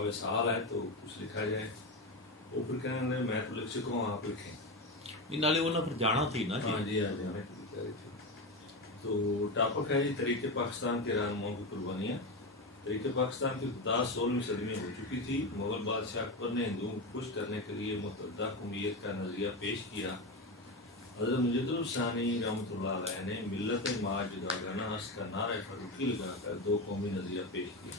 وصال ہے تو کچھ لکھا جائے. وہ پھر کہنے لگے میں تو لکھ چکا ہوں آپ لکھیں. نالے انہوں پھر جانا تھی نا. ہاں جی ہاں جانے کی کہہ رہی تھی. تو ٹاپک ہے جی تحریک پاکستان کے رہنماؤں کی قربانیاں. تحریک پاکستان کی ابتدا 16ویں صدی میں ہو چکی تھی. مغل بادشاہ اکبر نے ہندوؤں کو خوش کرنے کے لیے متحدہ قومیت کا نظریہ پیش کیا. حضرت مجد الثانی رحمۃ اللہ علیہ نے ملت ماں جداگانہ اس کا نعرہ فاروقی لگا کر 2 قومی نظریہ پیش کیا.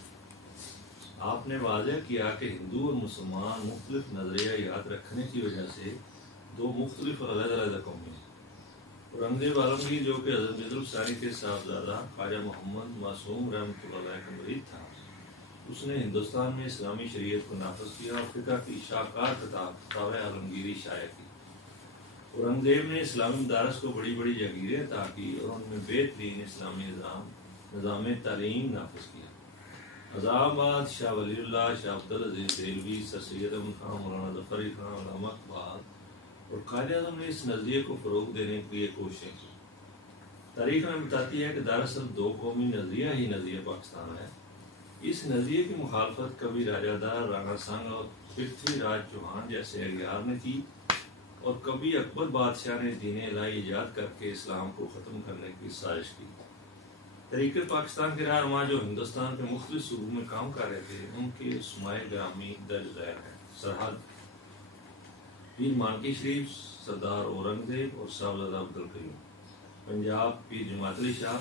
آپ نے واضح کیا کہ ہندو اور مسلمان مختلف نظریہ یاد رکھنے کی وجہ سے 2 مختلف اور علیحدہ علیحدہ قومیں ہیں. اورنگزیب عالمگیر جو کہ حضرت مجد الثانی کے صاحبزادہ خواجہ محمد معصوم رحمۃ اللہ علیہ کا مرید تھا، اس نے ہندوستان میں اسلامی شریعت کو نافذ کیا اور فقہ کی شاہکار کتاب فتاوی عالمگیری شائع کی. اورنگزیب نے اسلامی مدارس کو بڑی بڑی جاگیریں عطا کی اور ان میں بہترین اسلامی نظام تعلیم نافذ کیا. عذاباد شاہ ولی اللہ، شاہ عبدالعزیز دہلوی، سر سید احمد خان، مولانا ظفر علی خان، علامہ اقبال اور قائد اعظم نے اس نظریے کو فروغ دینے کے لیے کوششیں کی. تاریخ ہمیں بتاتی ہے کہ دراصل 2 قومی نظریہ ہی نظریہ پاکستان ہے. اس نظریے کی مخالفت کبھی راجہ دار رانا سنگ اور پرتھوی راج چوہان جیسے اغیار نے کی اور کبھی اکبر بادشاہ نے دین الہی ایجاد کر کے اسلام کو ختم کرنے کی سازش کی. تحریک پاکستان کے رہنما جو ہندوستان کے مختلف صوبوں میں کام کر رہے تھے ان کے اسماء گرامی درج ذیل ہیں. سرحد پیر مانکی شریف سردار اورنگزیب اور صاحبزادہ عبدالقیوم. پنجاب پیر جماعت علی شاہ،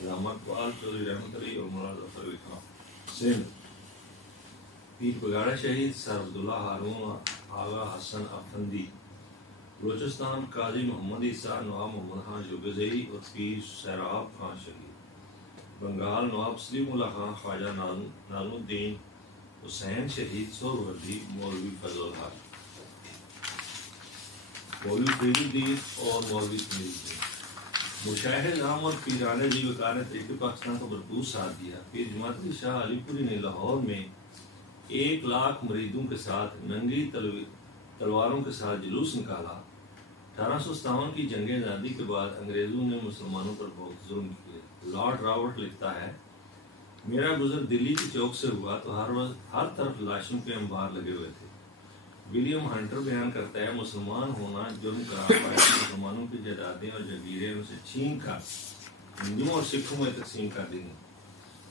علامہ اقبال، چودھری رحمت علی اور مولانا ظفر علی خان. سندھ پیر بگاڑا شہید سر عبداللہ ہارون آغا حسن افندی. بلوچستان قاضی محمد عیسیٰ نواب محمد خان جوگزئی اور پیر سیراب خان شہید. بنگال نواب سلیم اللہ خان خواجہ نازم الدین حسین شہید سہروردی مولوی فضل الحق، مولوی فرید الدین اور مولوی سمیر الدین. مشاہد احمد پیرانے جی وقار نے تحریک پاکستان کو بھرپور ساتھ دیا. پیر جماعت علی شاہ علی پوری نے لاہور میں 1 لاکھ مریدوں کے ساتھ ننگی تلواروں کے ساتھ جلوس نکالا. 1857 کی جنگ آزادی کے بعد انگریزوں نے مسلمانوں پر بہت ظلم کیے. لارڈ رابرٹ لکھتا ہے میرا گزر دلی کی چوک سے ہوا تو ہر طرف لاشوں کے انبار لگے ہوئے تھے. ولیم ہنٹر بیان کرتا ہے مسلمان ہونا جرم قرار پایا. مسلمانوں کی جائیدادیں اور جاگیریں ان سے چھین کر ہندوؤں اور سکھوں میں تقسیم کر دی گئیں.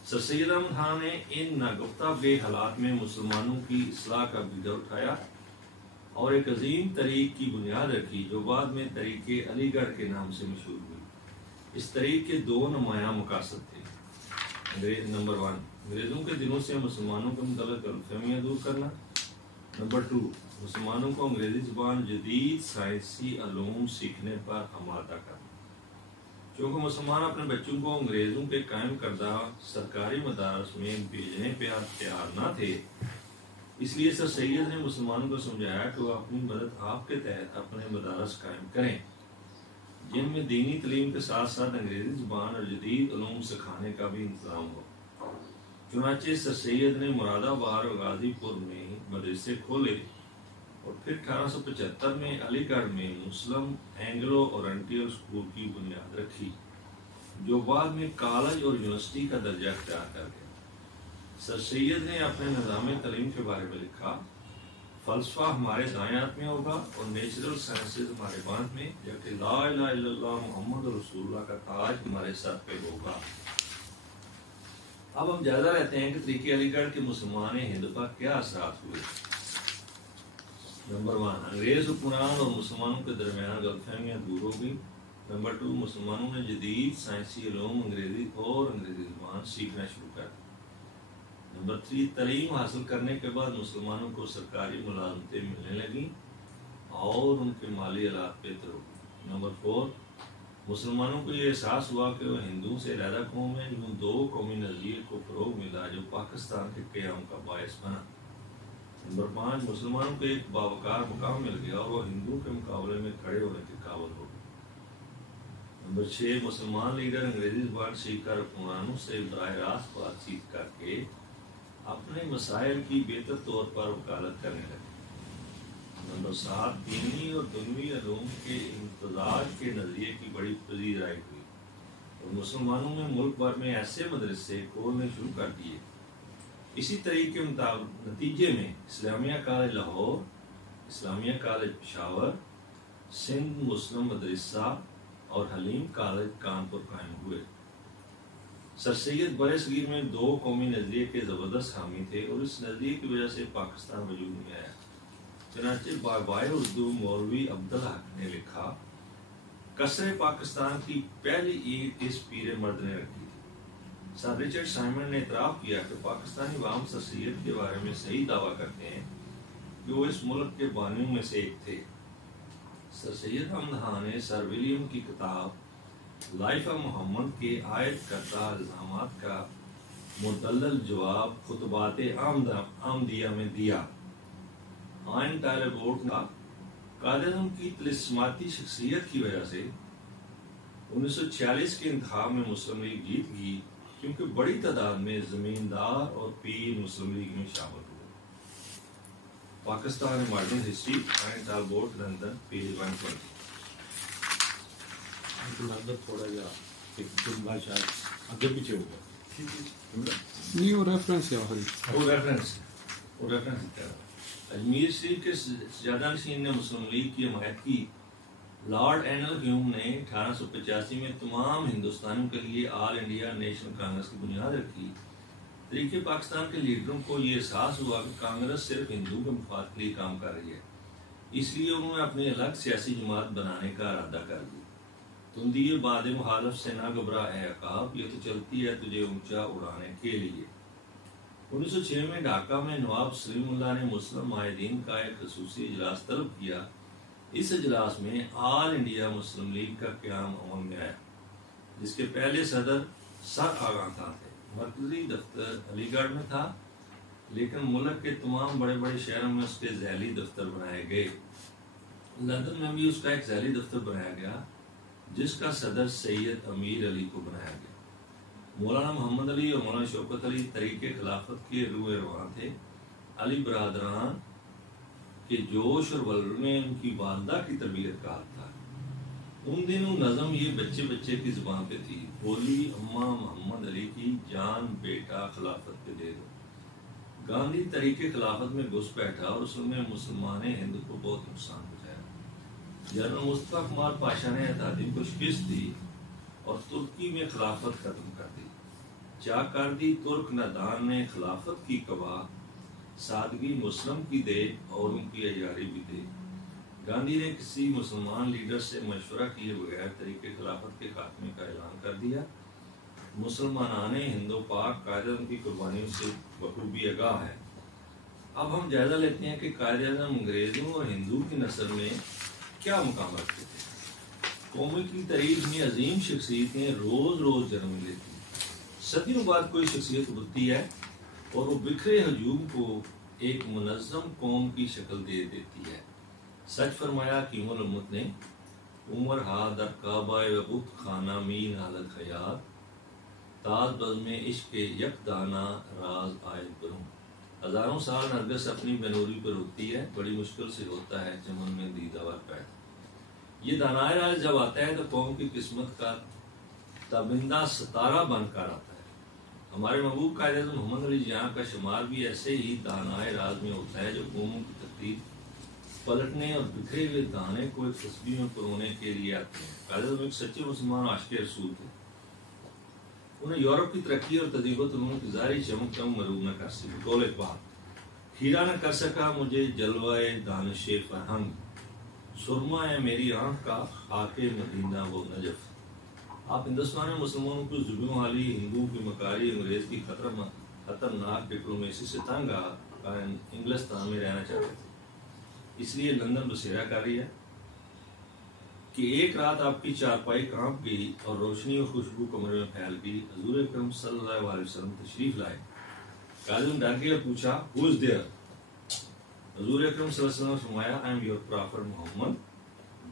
سر سید احمد خان نے ان ناگفتہ بے حالات میں مسلمانوں کی اصلاح کا بیڑا اٹھایا اور ایک عظیم تحریک کی بنیاد رکھی جو بعد میں تحریک علی گڑھ کے نام سے مشہور ہوئی. اس تحریک کے 2 نمایاں مقاصد تھے. نمبر 1 انگریزوں کے دلوں سے مسلمانوں کے متعلق غلط فہمیاں دور کرنا. نمبر 2 مسلمانوں کو انگریزی زبان جدید سائنسی علوم سیکھنے پر آمادہ کرنا. چونکہ مسلمان اپنے بچوں کو انگریزوں کے قائم کردہ سرکاری مدارس میں بھیجنے پہ تیار نہ تھے، اس لیے سر سید نے مسلمانوں کو سمجھایا کہ وہ اپنی مدد آپ کے تحت اپنے مدارس قائم کریں جن میں دینی تعلیم کے ساتھ ساتھ انگریزی زبان اور جدید علوم سکھانے کا بھی انتظام ہو. چنانچہ سر سید نے مراد آباد اور غازی پور میں مدرسے کھولے اور پھر 1875 میں علی گڑھ میں مسلم اینگلو اورینٹل اسکول کی بنیاد رکھی جو بعد میں کالج اور یونیورسٹی کا درجہ اختیار کر گیا. سر سید نے اپنے نظام تعلیم کے بارے میں لکھا فلسفہ ہمارے دائیں ہاتھ میں ہوگا اور نیچرل سائنسز ہمارے بائیں میں، جبکہ لا الہ الا اللہ محمد رسول اللہ کا تاج ہمارے سر پہ ہوگا. اب ہم جائزہ لیتے ہیں کہ تحریک علی گڑھ کے مسلمان ہند پر کیا اثرات ہوئے. نمبر 1 انگریز حکمران اور مسلمانوں کے درمیان غلط فہمیاں دور ہو گئی. نمبر 2 مسلمانوں نے جدید سائنسی علوم انگریزی زبان سیکھنا شروع کر دی. نمبر 3 تعلیم حاصل کرنے کے بعد مسلمانوں کو سرکاری ملازمتیں ملنے لگیں اور ان کے مالی حالات بہتر ہو گئے. نمبر 4 مسلمانوں کو یہ احساس ہوا کہ وہ ہندوؤں سے علیحدہ قوم ہے. یوں 2 قومی نظریے کو فروغ ملا جو پاکستان کے قیام کا باعث بنا. نمبر 5 مسلمانوں کو ایک باوقار مقام مل گیا اور وہ ہندوؤں کے مقابلے میں کھڑے ہونے کے قابل ہو گئے. نمبر 6 مسلمان لیڈر انگریزی زبان سیکھ کر حکمرانوں سے براہ راست بات چیت کر کے اپنے مسائل کی بہتر طور پر وکالت کرنے لگے. نمبر 7 دینی اور دنیوی علوم کے امتزاج کے نظریے کی بڑی پذیرائی ہوئی اور مسلمانوں نے ملک بھر میں ایسے مدرسے کھولنے شروع کر دیے اسی طریقے نتیجے میں اسلامیہ کالج لاہور، اسلامیہ کالج پشاور، سندھ مسلم مدرسہ اور حلیم کالج کانپور قائم ہوئے۔ سر سید برِ صغیر میں دو قومی نظریے کے زبردست حامی تھے اور اس نظریے کی وجہ سے پاکستان وجود میں آیا۔ چنانچہ بابائے اردو مولوی عبدالحق نے لکھا، کسرِ پاکستان کی پہلی اینٹ اس پیر مرد نے رکھی تھی۔ سر رچرڈ سائمن نے اعتراف کیا کہ پاکستانی عوام سر سید کے بارے میں صحیح دعویٰ کرتے ہیں کہ وہ اس ملک کے بانیوں میں سے ایک تھے۔ سر سید احمد خان نے سر ولیم کی کتاب لائف آف محمد کے عائد کردہ الزامات کا مدلل جواب خطبات آمدیہ میں دیا۔ آئین ٹائلر بورڈ کا قائد اعظم کی طلسماتی شخصیت کی وجہ سے 1946 کے انتخاب میں مسلم لیگ جیت گئی، کیونکہ بڑی تعداد میں زمیندار اور پیر مسلم لیگ میں شامل ہوئے۔ پاکستان ماڈرن ہسٹری، آئین ٹائلر بورڈ، لندن، پیج 120۔ تھوڑا جا شاید آگے پیچھے ہو گیا نہیں، وہ ریفرنس ہے آخری، وہ ریفرنس اجمیر شریف کے سجادہ نشین نے مسلم لیگ کی حمایت کی۔ لارڈ اینل ہیوم نے 1885 میں تمام ہندوستانیوں کے لیے آل انڈیا نیشنل کانگریس کی بنیاد رکھی۔ تحریک پاکستان کے لیڈروں کو یہ احساس ہوا کہ کانگریس صرف ہندوؤں کے مفاد کے لیے کام کر رہی ہے، اس لیے انہوں نے اپنی الگ سیاسی جماعت بنانے کا ارادہ کر دیا۔ تم دیے باد مخالف سے نہ گھبرا اے عقاب، یہ تو چلتی ہے تجھے اونچا اڑانے کے لیے۔ 1906 میں ڈھاکہ میں نواب سلیم اللہ نے مسلم معاہدین کا ایک خصوصی اجلاس طلب کیا۔ اس اجلاس میں آل انڈیا مسلم لیگ کا قیام عمل میں آیا، جس کے پہلے صدر سر آغا خان تھے۔ مرکزی دفتر علی گڑھ میں تھا، لیکن ملک کے تمام بڑے بڑے شہروں میں اس کے ذیلی دفتر بنائے گئے۔ لندن میں بھی اس کا ایک ذیلی دفتر بنایا گیا، جس کا صدر سید امیر علی کو بنایا گیا۔ مولانا محمد علی اور مولانا شوکت علی طریق خلافت کے روح رواں تھے۔ علی برادران کے جوش اور ولولے میں ان کی والدہ کی تربیت کا حق تھا۔ ان دنوں نظم یہ بچے بچے کی زبان پہ تھی، بولی اماں محمد علی کی جان بیٹا خلافت پہ دے دو۔ گاندھی طریق خلافت میں گھس بیٹھا اور اس نے مسلمان ہند کو بہت نقصان پہنچایا۔ جنرل مصطفیٰ کمال پاشا نے اتحادیوں کو شکست دی اور ترکی میں خلافت ختم کر دی۔ چاکردی ترک نادان نے خلافت کی قبا، سادگی مسلم کی دے اور ان کی اجاری بھی دے۔ گاندھی نے کسی مسلمان لیڈر سے مشورہ کیے بغیر طریق خلافت کے خاتمے کا اعلان کر دیا۔ مسلمانان ہند و پاک قائد اعظم کی قربانیوں سے بخوبی آگاہ ہے۔ اب ہم جائزہ لیتے ہیں کہ قائد اعظم انگریزوں اور ہندوؤں کی نسل میں کیا مقام رکھتے تھے۔ قوم کی تاریخ میں عظیم شخصیتیں روز روز جنم لیتی ہیں۔ صدیوں بعد کوئی شخصیت ابھرتی ہے اور وہ بکھرے ہجوم کو ایک منظم قوم کی شکل دے دیتی ہے۔ سچ فرمایا قیم الامت نے، عمر ہا در کعبہ وبت خانہ می نالت خیات، تاز بزم عشق یک دانہ راز آئے بروں۔ ہزاروں سال نرگس اپنی بنوری پر ہوتی ہے، بڑی مشکل سے ہوتا ہے چمن میں دیدہ ور پیدا۔ یہ دانائے راز جب آتا ہے تو قوم کی قسمت کا تابندہ ستارہ بن کر آتا ہے۔ ہمارے محبوب قائد اعظم محمد علی جناح کا شمار بھی ایسے ہی دانائے راز میں ہوتا ہے جو قوموں کی تقدیر پلٹنے اور بکھرے ہوئے دانے کو ایک تسبیح میں پرونے کے لیے آتے ہیں۔ قائد اعظم ایک سچے مسلمان عاشق رسول تھے۔ انہیں یورپ کی ترقی اور تہذیب و تمدن کی ظاہری چمک کم مروب نہ کر سکی۔ قول اقبال، کھیرا نہ کر سکا مجھے جلوہ دانش فرہنگ، سرما ہے میری آنکھ کا خاک مدینہ و نجف۔ آپ ہندوستان میں مسلمانوں کو ظلم والی ہندوؤں کی مکاری انگریز کی خطرناک ڈپلومیسی سے تنگ آ انگلستان میں رہنا چاہتے تھے، اس لیے لندن بسیرا کر رہی ہے کہ ایک رات آپ کی چارپائی کانپ گئی اور روشنی اور خوشبو کمرے میں پھیل گئی۔ حضور اکرم صلی اللہ علیہ وسلم تشریف لائے۔ قاضی ڈر گیا، پوچھا ہو از دیئر؟ حضور اکرم صلی اللہ علیہ وسلم نے فرمایا I am your prophet Muhammad,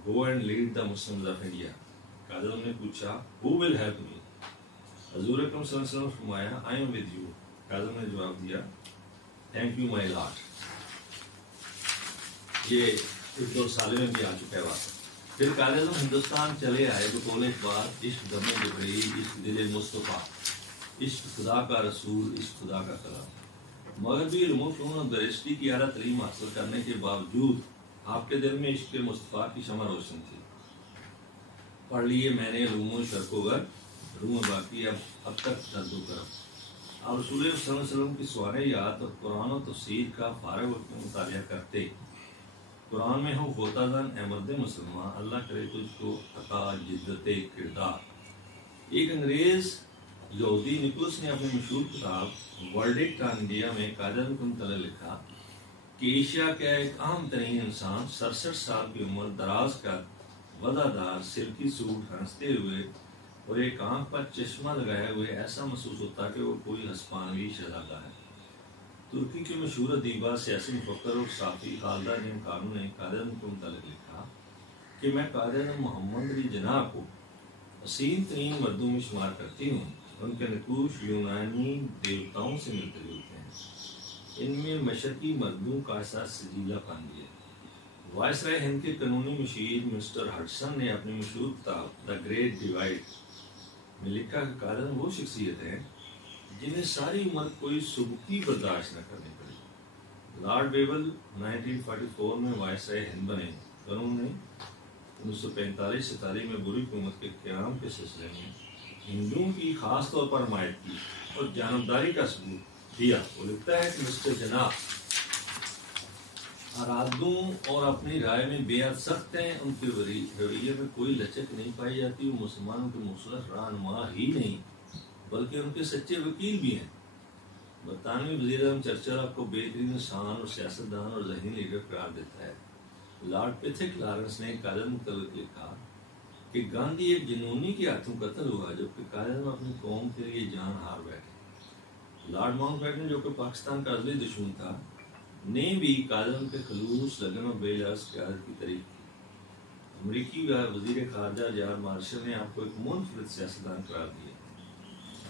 go and lead the Muslims of India. قاضی نے پوچھا ہو ول ہیلپ می؟ حضور اکرم صلی اللہ علیہ وسلم نے فرمایا آئی ایم ود یو۔ قاضی نے جواب دیا تھینک یو مائی لارڈ۔ یہ ایک دو سالے میں بھی آ چکا ہے بات۔ پھر قائد اعظم ہندوستان چلے آئے بقول اقبال، عشق دم جبریل، عشق دل مصطفیٰ، عشق خدا کا رسول، عشق خدا کا کلام۔ مغربی علوم فنون اور درستی کی اعلیٰ تعلیم حاصل کرنے کے باوجود آپ کے دل میں عشق مصطفیٰ کی شمع روشن تھی. پڑھ لیے میں نے علوم و شرق و غرب، روم باقی اب تک درد و کرم. آپ رسول اللہ صلی اللہ علیہ وسلم کی سوانح یاد اور قرآن و تفسیر کا فارغ وقت میں مطالعہ کرتے. قرآن میں ہو غوطہ زن اے مرد مسلمان، اللہ کرے تجھ کو عطا جدت کردار. ایک انگریز یہودی نکولس نے اپنی مشہور کتاب ورڈکٹ آن انڈیا میں قائد اعظم کو متعلق لکھا کہ ایشیا کا ایک عام ترین انسان 67 سال کی عمر، دراز کا وضع دار سلکی سوٹ، ہنستے ہوئے اور ایک آنکھ پر چشمہ لگائے ہوئے ایسا محسوس ہوتا کہ وہ کوئی ہسپانوی شہزادہ ہے. ترکی کی مشہور ادیبہ، سیاسی مفکر اور صحافی خالدہ نیم قانون نے قائد اعظم کو متعلق لکھا کہ میں قائد اعظم محمد علی جناح کو حسین ترین مردوں میں شمار کرتی ہوں. ان کے نقوش یونانی دیوتاؤں سے ملتے جلتے ہیں. ان میں مشرقی مردوں کا احساس سجیلا پان ہے. وائسرائے ہند کے قانونی مشیر مسٹر ہڈسن نے اپنی مشہور کتاب دا گریٹ ڈیوائڈ میں لکھا کہ قائد اعظم وہ شخصیت ہے جنہیں ساری عمر کوئی سبکی برداشت نہ کرنی پڑی. لارڈ بیبل 1944 میں وائسرائے ہند بنے اور انہوں نے 1945-47 میں بری حکومت کے قیام کے سلسلے میں ہندوؤں کی خاص طور پر حمایت کی اور جانبداری کا ثبوت دیا. وہ لکھتا ہے کہ مسٹر جناح ارادوں اور اپنی رائے میں بے حد سخت ہیں. ان کے رویے میں کوئی لچک نہیں پائی جاتی. وہ مسلمانوں کے مصلح رہنما ہی نہیں بلکہ ان کے سچے وکیل بھی ہیں. برطانوی وزیر اعظم چرچل آپ کو بہترین انسان اور سیاستدان اور ذہنی لیڈر قرار دیتا ہے. لارڈ پیتھک لارنس نے قائد اعظم متعلق لکھا کہ گاندھی ایک جنونی کے ہاتھوں قتل ہوا جبکہ قائد اعظم اپنی قوم کے لیے جان ہار بیٹھے. لارڈ ماؤنٹ بیٹن جو کہ پاکستان کا ازلی دشمن تھا نے بھی قائد اعظم کے خلوص، لگن اور بے لحاظ قیادت کی تعریف کی. امریکی وزیر خارجہ جارج مارشل نے آپ کو ایک منفرد سیاستدان قرار دیا.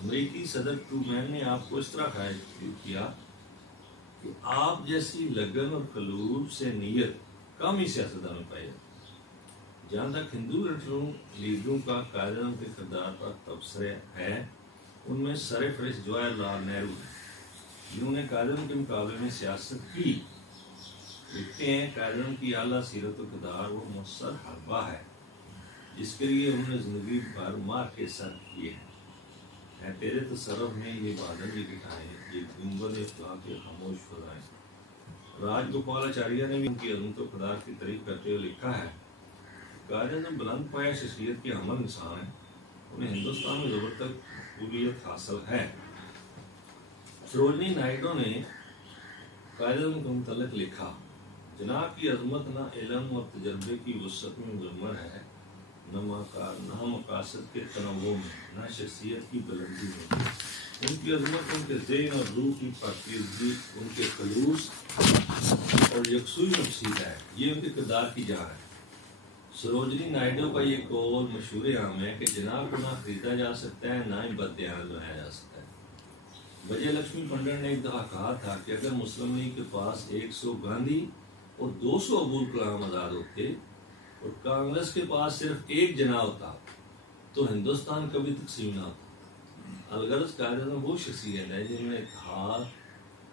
امریکی صدر ٹرومین نے آپ کو اس طرح خواہش کیا کہ آپ جیسی لگن اور خلوص سے نیت کم ہی سیاستدان میں پائی جاتی. جہاں تک ہندو لیڈروں کا قائد اعظم کے کردار پر تبصرہ ہے، ان میں سر فہرست جواہر لال نہرو ہیں جنہوں نے قائد اعظم کے مقابلے میں سیاست کی. لکھتے ہیں قائد اعظم کی اعلیٰ سیرت و کردار وہ مؤثر حربہ ہے جس کے لیے انہوں نے زندگی بھر مار کے سر کیے ہیں. اے تیرے تصرف میں یہ بادل بھی دکھائے، یہ گنبد اخلاق کے خاموش فضائیں. راج گوپال آچاریہ نے بھی ان کی عظمت و اقتدار کی تعریف کرتے ہوئے لکھا ہے قائد اعظم بلند پایا شخصیت کے حامل انسان ہیں. انہیں ہندوستان میں زبر تک قبولیت حاصل ہے. سروجنی نائیڈو نے قائد اعظم کے متعلق لکھا جناب کی عظمت نہ علم اور تجربے کی وسعت میں مضمر ہے، نہ مقاصد کے تنوع میں، نہ شخصیت کی بلندی میں. ان کی عظمت ان کے ذہن اور روح کی پاکیزگی، ان کے خلوص اور یکسوئی میں وسیلہ ہے. یہ ان کے کردار کی جان ہے. سروجنی نائیڈو کا یہ قول مشہور عام ہے کہ جناب کو نہ خریدا جا سکتا ہے نہ ہی بددیانت بنایا جا سکتا ہے. وجے لکشمی پنڈت نے ایک دفعہ کہا تھا کہ اگر مسلم لیگ کے پاس 100 گاندھی اور 200 ابوال کلام آزاد ہوتے اور کانگریس کے پاس صرف ایک جناح ہوتا تو ہندوستان کبھی تقسیم نہ ہوتا. الغرض قائد اعظم وہ شخصیت ہے جنہوں نے اتحاد،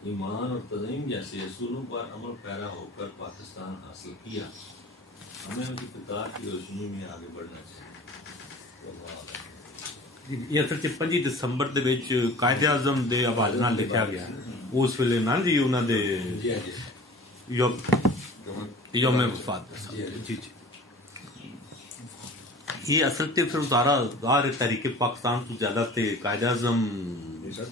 ایمان اور تنظیم جیسے اصولوں پر عمل پیرا ہو کر پاکستان حاصل کیا. ہمیں ان کی کردار کی روشنی میں آگے بڑھنا چاہیے. یہ اصل 5 دسمبر دے وچ قائد اعظم دے حوالے نال لکھیا گیا اس ویلے نا جی انہاں دے یوم وفات. جی جی یہ اصل تے پھر ادارہ ظاہر تحریک پاکستان تو زیادہ تے قائد اعظم